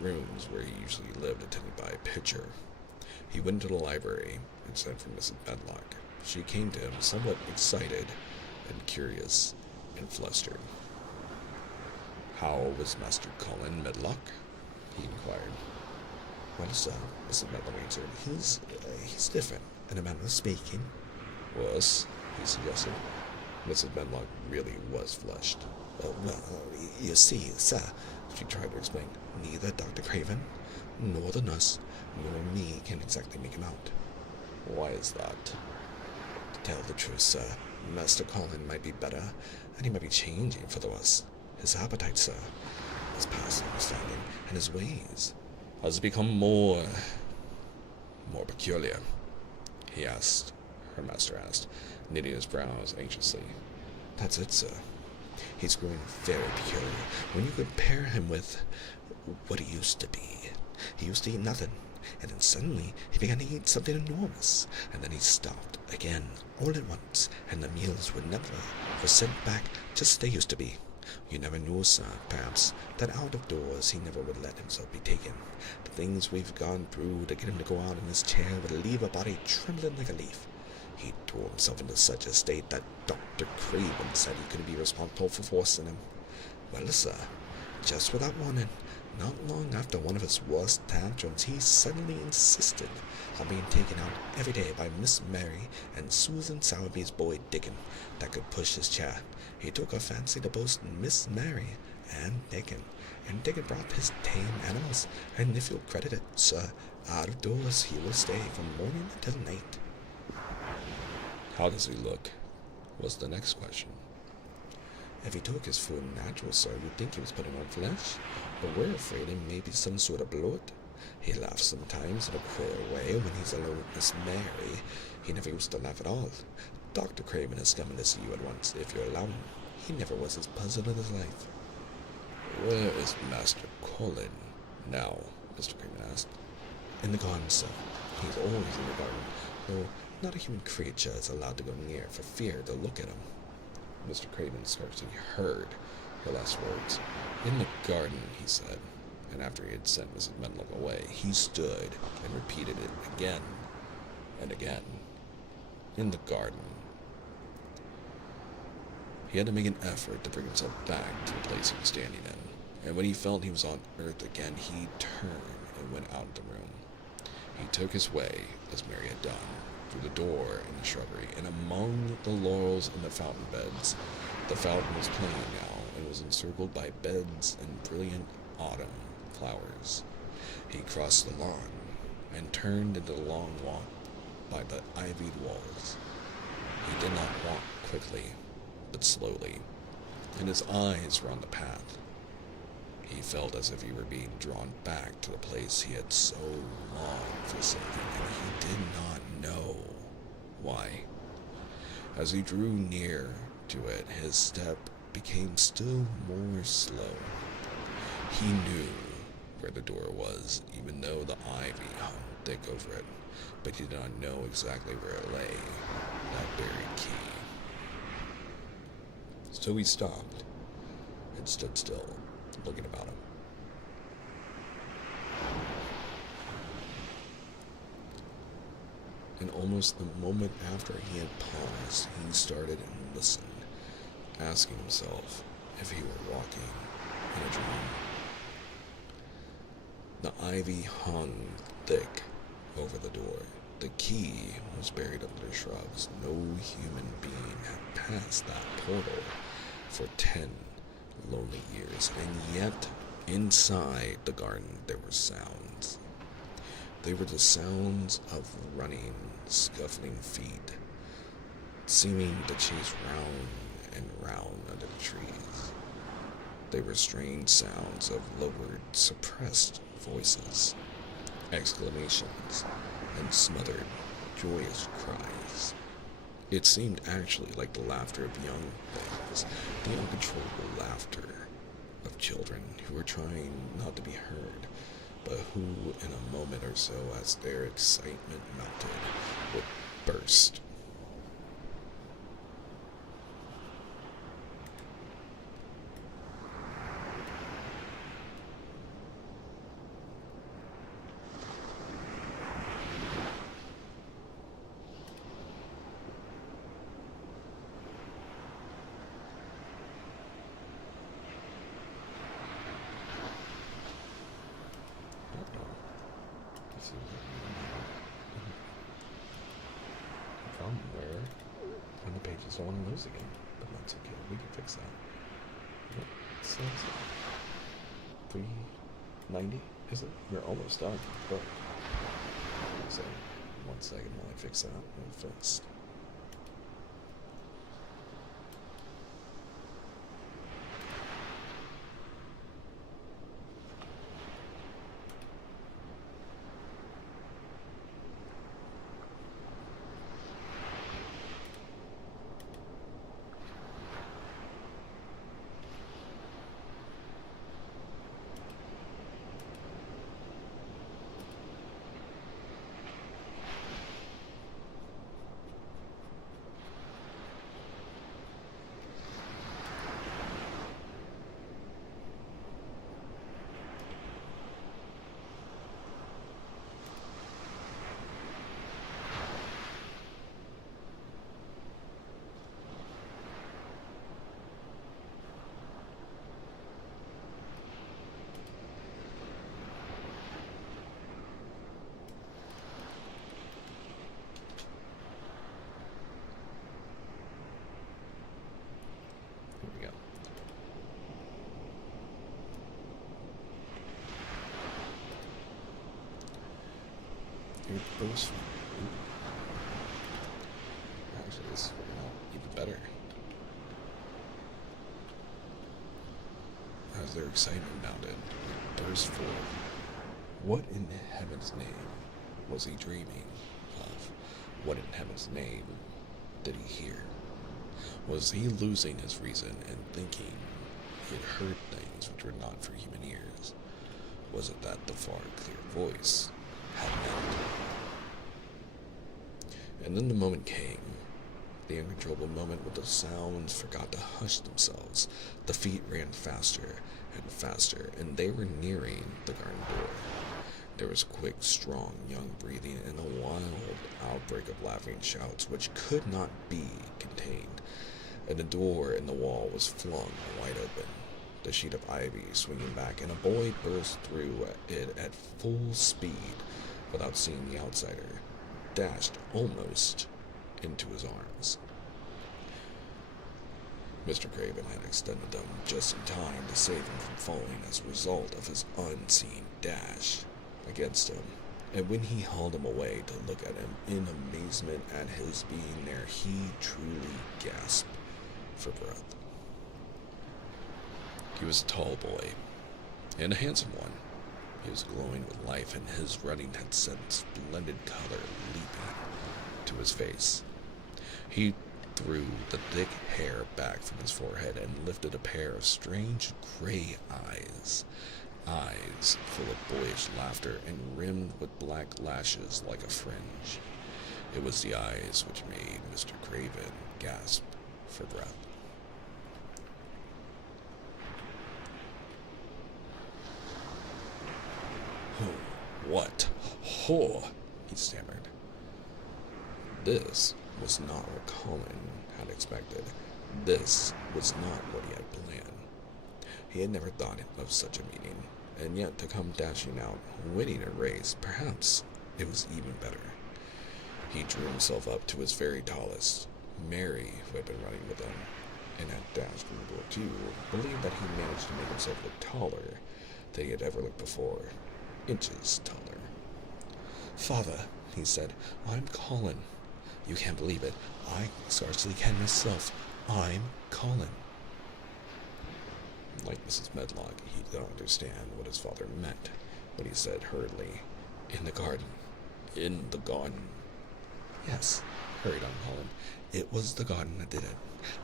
rooms where he usually lived, attended by a pitcher. He went to the library and sent for Mrs. Medlock. She came to him somewhat excited and curious and flustered. How was Master Colin Medlock? He inquired. Well, sir, Mrs. Medlock answered, he's different in a manner of speaking. Was, he suggested. Mrs. Medlock really was flushed. Well, you see, sir, she tried to explain, neither Dr. Craven, nor the nurse, nor me can exactly make him out. Why is that? To tell the truth, sir, Master Colin might be better, and he might be changing for the worse. His appetite, sir, his past understanding, and his ways has become more peculiar, he asked. Her master asked, knitting his brows anxiously. That's it, sir. He's growing very peculiar when you compare him with what he used to be. He used to eat nothing, and then suddenly he began to eat something enormous, and then he stopped again all at once, and the meals were sent back just as they used to be. You never knew, sir, perhaps, that out of doors he never would let himself be taken. The things we've gone through to get him to go out in his chair would leave a body trembling like a leaf. He threw himself into such a state that Dr. Craven said he couldn't be responsible for forcing him. Well, sir, just without warning, not long after one of his worst tantrums, he suddenly insisted on being taken out every day by Miss Mary and Susan Sowerby's boy Dickon that could push his chair. He took a fancy to both Miss Mary and Dickon brought his tame animals, and if you'll credit it, sir, out of doors he will stay from morning until night. How does he look? Was the next question. If he took his food natural, sir, we'd think he was putting on flesh, but we're afraid it may be some sort of bloat. He laughs sometimes in a queer way when he's alone with Miss Mary. He never used to laugh at all. Dr. Craven is coming to see you at once, if you allow him. He never was as puzzled in his life. Where is Master Colin now? Mr. Craven asked. In the garden, sir. He's always in the garden, though not a human creature is allowed to go near for fear to look at him. Mr. Craven scarcely heard her last words. In the garden, he said, and after he had sent Mrs. Medlock away, he stood and repeated it again and again. In the garden. He had to make an effort to bring himself back to the place he was standing in, and when he felt he was on earth again, he turned and went out of the room. He took his way, as Mary had done, through the door in the shrubbery, and among the laurels and the fountain beds. The fountain was playing now, and was encircled by beds and brilliant autumn flowers. He crossed the lawn, and turned into the long walk by the ivied walls. He did not walk quickly, but slowly, and his eyes were on the path. He felt as if he were being drawn back to the place he had so long forsaken, and he did not know why. As he drew near to it, his step became still more slow. He knew where the door was, even though the ivy hung thick over it, but he did not know exactly where it lay, that buried key. So he stopped and stood still, looking about him. And almost the moment after he had paused, he started and listened, asking himself if he were walking in a dream. The ivy hung thick over the door. The key was buried under the shrubs. No human being had passed that portal for 10 lonely years, and yet inside the garden there were sounds. They were the sounds of running, scuffling feet, seeming to chase round and round under the trees. They were strange sounds of lowered, suppressed voices, exclamations, and smothered, joyous cries. It seemed actually like the laughter of young things, the uncontrollable laughter of children who were trying not to be heard, but who, in a moment or so, as their excitement mounted, would burst. Come where when the pages don't want to lose again, but that's okay. We can fix that. What says 390? Is it? We're almost done. But so 1 second while I fix that real fast. Here we go. Here goes. Actually, this is working out even better. As their excitement mounted, it burst forth. What in heaven's name was he dreaming of? What in heaven's name did he hear? Was he losing his reason and thinking he had heard things which were not for human ears? Was it that the far, clear voice had meant? And then the moment came, the uncontrollable moment when the sounds forgot to hush themselves. The feet ran faster and faster, and they were nearing the garden door. There was quick, strong, young breathing and a wild outbreak of laughing shouts which could not be contained, and the door in the wall was flung wide open, the sheet of ivy swinging back, and a boy burst through it at full speed without seeing the outsider, dashed almost into his arms. Mr. Craven had extended them just in time to save him from falling as a result of his unseen dash against him, and when he hauled him away to look at him in amazement at his being there, he truly gasped for breath. He was a tall boy, and a handsome one. He was glowing with life, and his running had sent splendid color leaping to his face. He threw the thick hair back from his forehead and lifted a pair of strange gray eyes full of boyish laughter and rimmed with black lashes like a fringe. It was the eyes which made Mr. Craven gasp for breath. What? Ho! He stammered. This was not what Colin had expected. This was not what he had planned. He had never thought of such a meeting, and yet to come dashing out, winning a race, perhaps it was even better. He drew himself up to his very tallest. Mary, who had been running with him, and had dashed from the door too, believed that he managed to make himself look taller than he had ever looked before. Inches taller. "Father," he said, "I'm Colin. You can't believe it. I scarcely can myself. I'm Colin." Like Mrs. Medlock, he did not understand what his father meant, but he said hurriedly, "In the garden. In the garden." "Yes," hurried on Colin. "It was the garden that did it.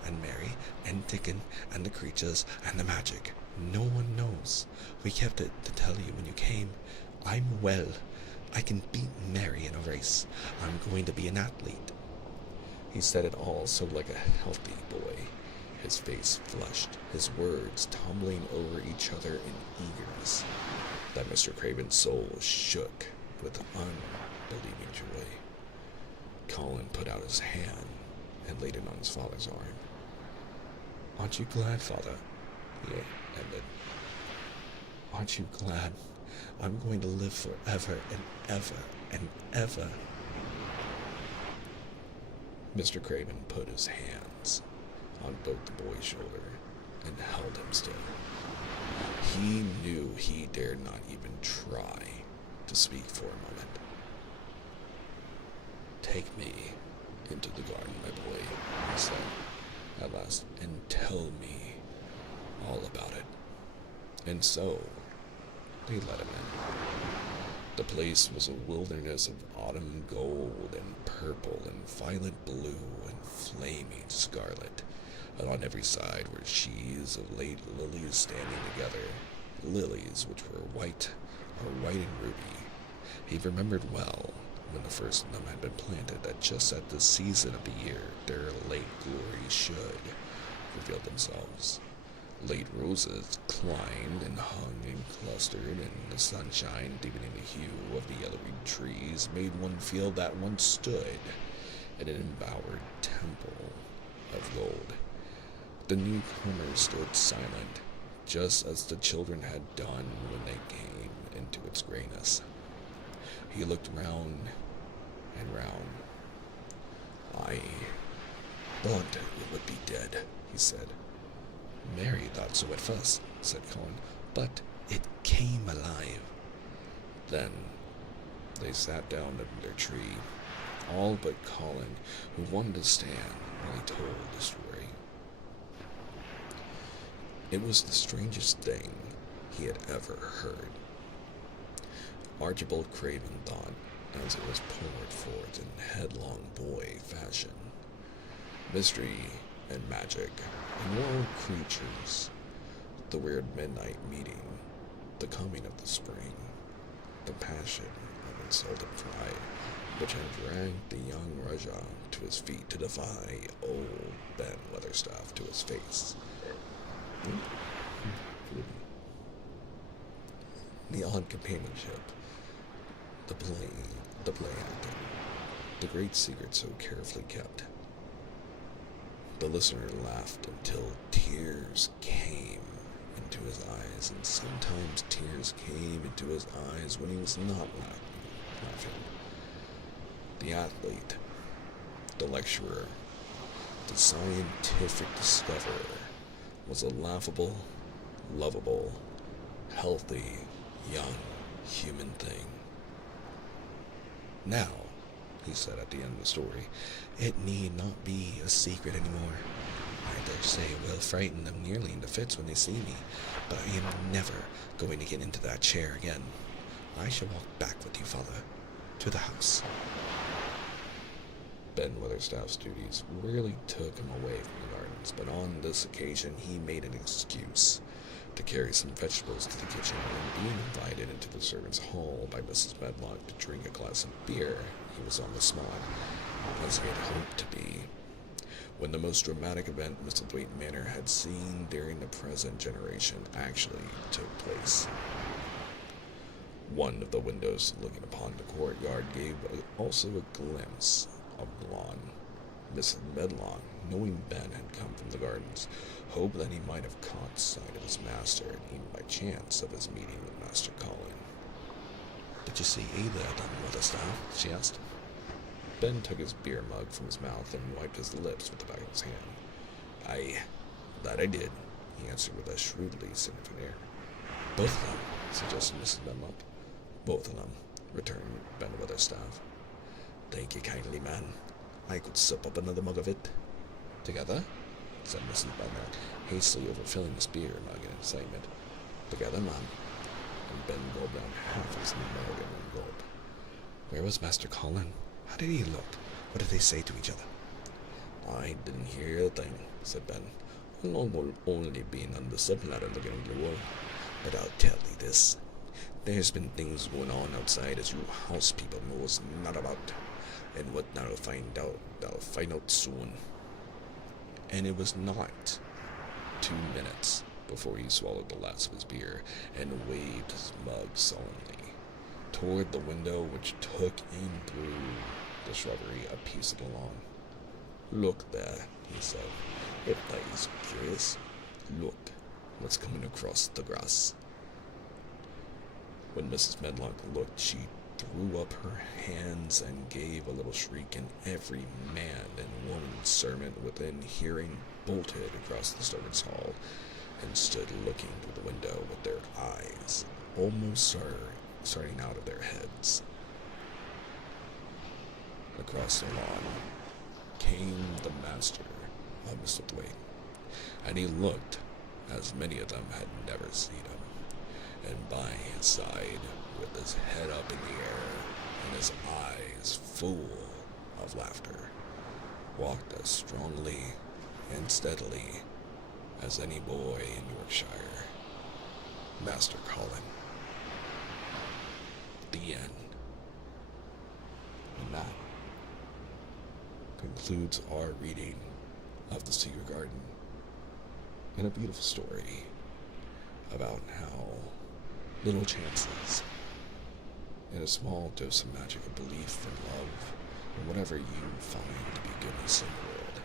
And Mary, and Dickon, and the creatures, and the magic. No one knows. We kept it to tell you when you came. I'm well. I can beat Mary in a race. I'm going to be an athlete. He said it all so like a healthy boy, his face flushed, his words tumbling over each other in eagerness, that Mr. Craven's soul shook with unbelieving joy. Colin put out his hand and laid it on his father's arm. Aren't you glad, Father? He ended. Aren't you glad? I'm going to live forever and ever and ever. Mr. Craven put his hands on both the boy's shoulder and held him still. He knew he dared not even try to speak for a moment. Take me into the garden, my boy, he said at last, and tell me all about it. And so, they let him in. The place was a wilderness of autumn gold and purple and violet blue and flaming scarlet, and on every side were sheaves of late lilies standing together, lilies which were white and ruby. He remembered well, when the first of them had been planted, that just at this season of the year their late glories should reveal themselves. Late roses climbed and hung and clustered, and the sunshine, deepening the hue of the yellowing trees, made one feel that one stood in an embowered temple of gold. The newcomer stood silent, just as the children had done when they came into its grayness. He looked round and round. I thought it would be dead, he said. Mary thought so at first, said Colin, but it came alive. Then they sat down under their tree, all but Colin, who wanted to stand while he told the story. It was the strangest thing he had ever heard. Archibald Craven thought, as it was poured forth in headlong boy fashion. Mystery and magic and wild creatures, the weird midnight meeting, the coming of the spring, the passion of insulted pride, which had dragged the young Raja to his feet to defy old Ben Weatherstaff to his face. The odd companionship, the play acting, the great secret so carefully kept. The listener laughed until tears came into his eyes, and sometimes tears came into his eyes when he was not laughing. The athlete, the lecturer, the scientific discoverer was a laughable, lovable, healthy, young human thing. Now, he said at the end of the story, it need not be a secret anymore. I dare say it will frighten them nearly into fits when they see me, but I am never going to get into that chair again. I shall walk back with you, Father, to the house. Ben Weatherstaff's duties rarely took him away from the gardens, but on this occasion he made an excuse to carry some vegetables to the kitchen, and being invited into the servants' hall by Mrs. Medlock to drink a glass of beer, he was on the spot, as he had hoped to be, when the most dramatic event Misselthwaite Manor had seen during the present generation actually took place. One of the windows looking upon the courtyard gave also a glimpse of the lawn. Mrs. Medlock, knowing Ben had come from the gardens, hoped that he might have caught sight of his master, and even by chance of his meeting with Master Colin. Did you see either of them, Weatherstaff? She asked. Ben took his beer mug from his mouth and wiped his lips with the back of his hand. Aye, that I did, he answered with a shrewdly significant air. Both of them, suggested Mrs. Medlock. Both of them, returned Ben Weatherstaff. Thank you kindly, man. I could sip up another mug of it. Together? Said Mrs. Medlock, hastily overfilling his beer mug in excitement. Together, ma'am. And Ben gulped down half his mug in one gulp. Where was Master Colin? How did he look? What did they say to each other? I didn't hear a thing, said Ben. I've only been on the subladder looking at your wall, but I'll tell thee this. There's been things going on outside as you house people knows not about, and what thou'll find out soon. And it was not 2 minutes before he swallowed the last of his beer and waved his mug solemnly toward the window which took in through the shrubbery a piece of the lawn. Look there, he said. If thou's curious, look what's coming across the grass. When Mrs. Medlock looked, she threw up her hands and gave a little shriek, and every man and woman servant within hearing bolted across the servants' hall and stood looking through the window with their eyes almost starting out of their heads. Across the lawn came the master of Misselthwaite, and he looked as many of them had never seen him, and by his side, with his head up in the air and his eyes full of laughter, walked as strongly and steadily as any boy in Yorkshire, Master Colin. The end. And that concludes our reading of The Secret Garden, and a beautiful story about how little chances and a small dose of magic of belief and love and whatever you find to be goodness in the world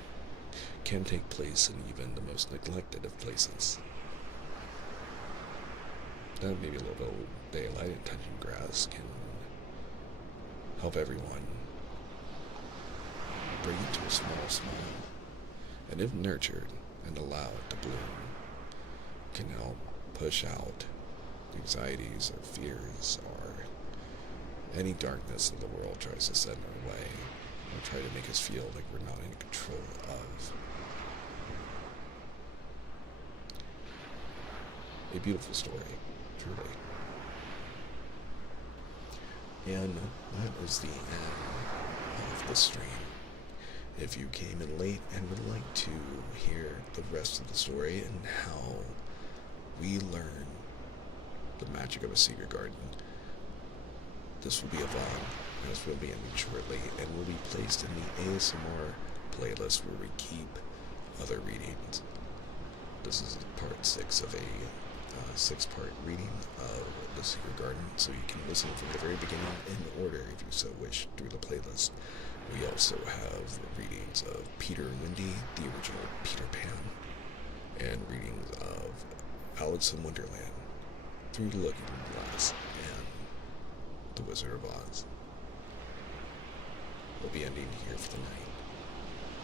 can take place in even the most neglected of places. That maybe a little bit of daylight and touching grass can help everyone bring it to a small smile, and if nurtured and allowed to bloom, can help push out anxieties or fears or any darkness that the world tries to send our way or try to make us feel like we're not in control of. A beautiful story, truly. And that is the end of the stream. If you came in late and would like to hear the rest of the story and how we learn the magic of a secret garden, this will be a VOD, as will be ending shortly, and will be placed in the ASMR playlist where we keep other readings. This is part 6 of a 6-part reading of The Secret Garden, so you can listen from the very beginning in order if you so wish through the playlist. We also have readings of Peter and Wendy, the original Peter Pan, and readings of Alice in Wonderland, Through the Looking Glass, and The Wizard of Oz. We'll be ending here for the night,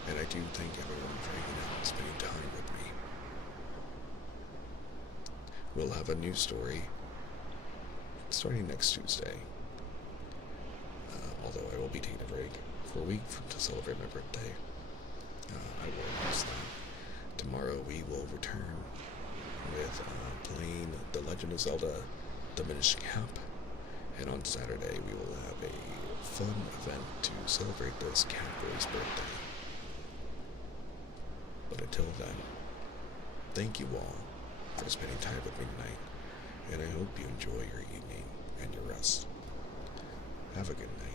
and I do thank everyone for hanging out and spending time with me. We'll have a new story starting next Tuesday, although I will be taking a break for a week to celebrate my birthday. I will announce that. Tomorrow we will return with playing The Legend of Zelda The Minish Cap, and on Saturday we will have a fun event to celebrate this catboy's birthday. But until then, thank you all for spending time with me tonight, and I hope you enjoy your evening and your rest. Have a good night.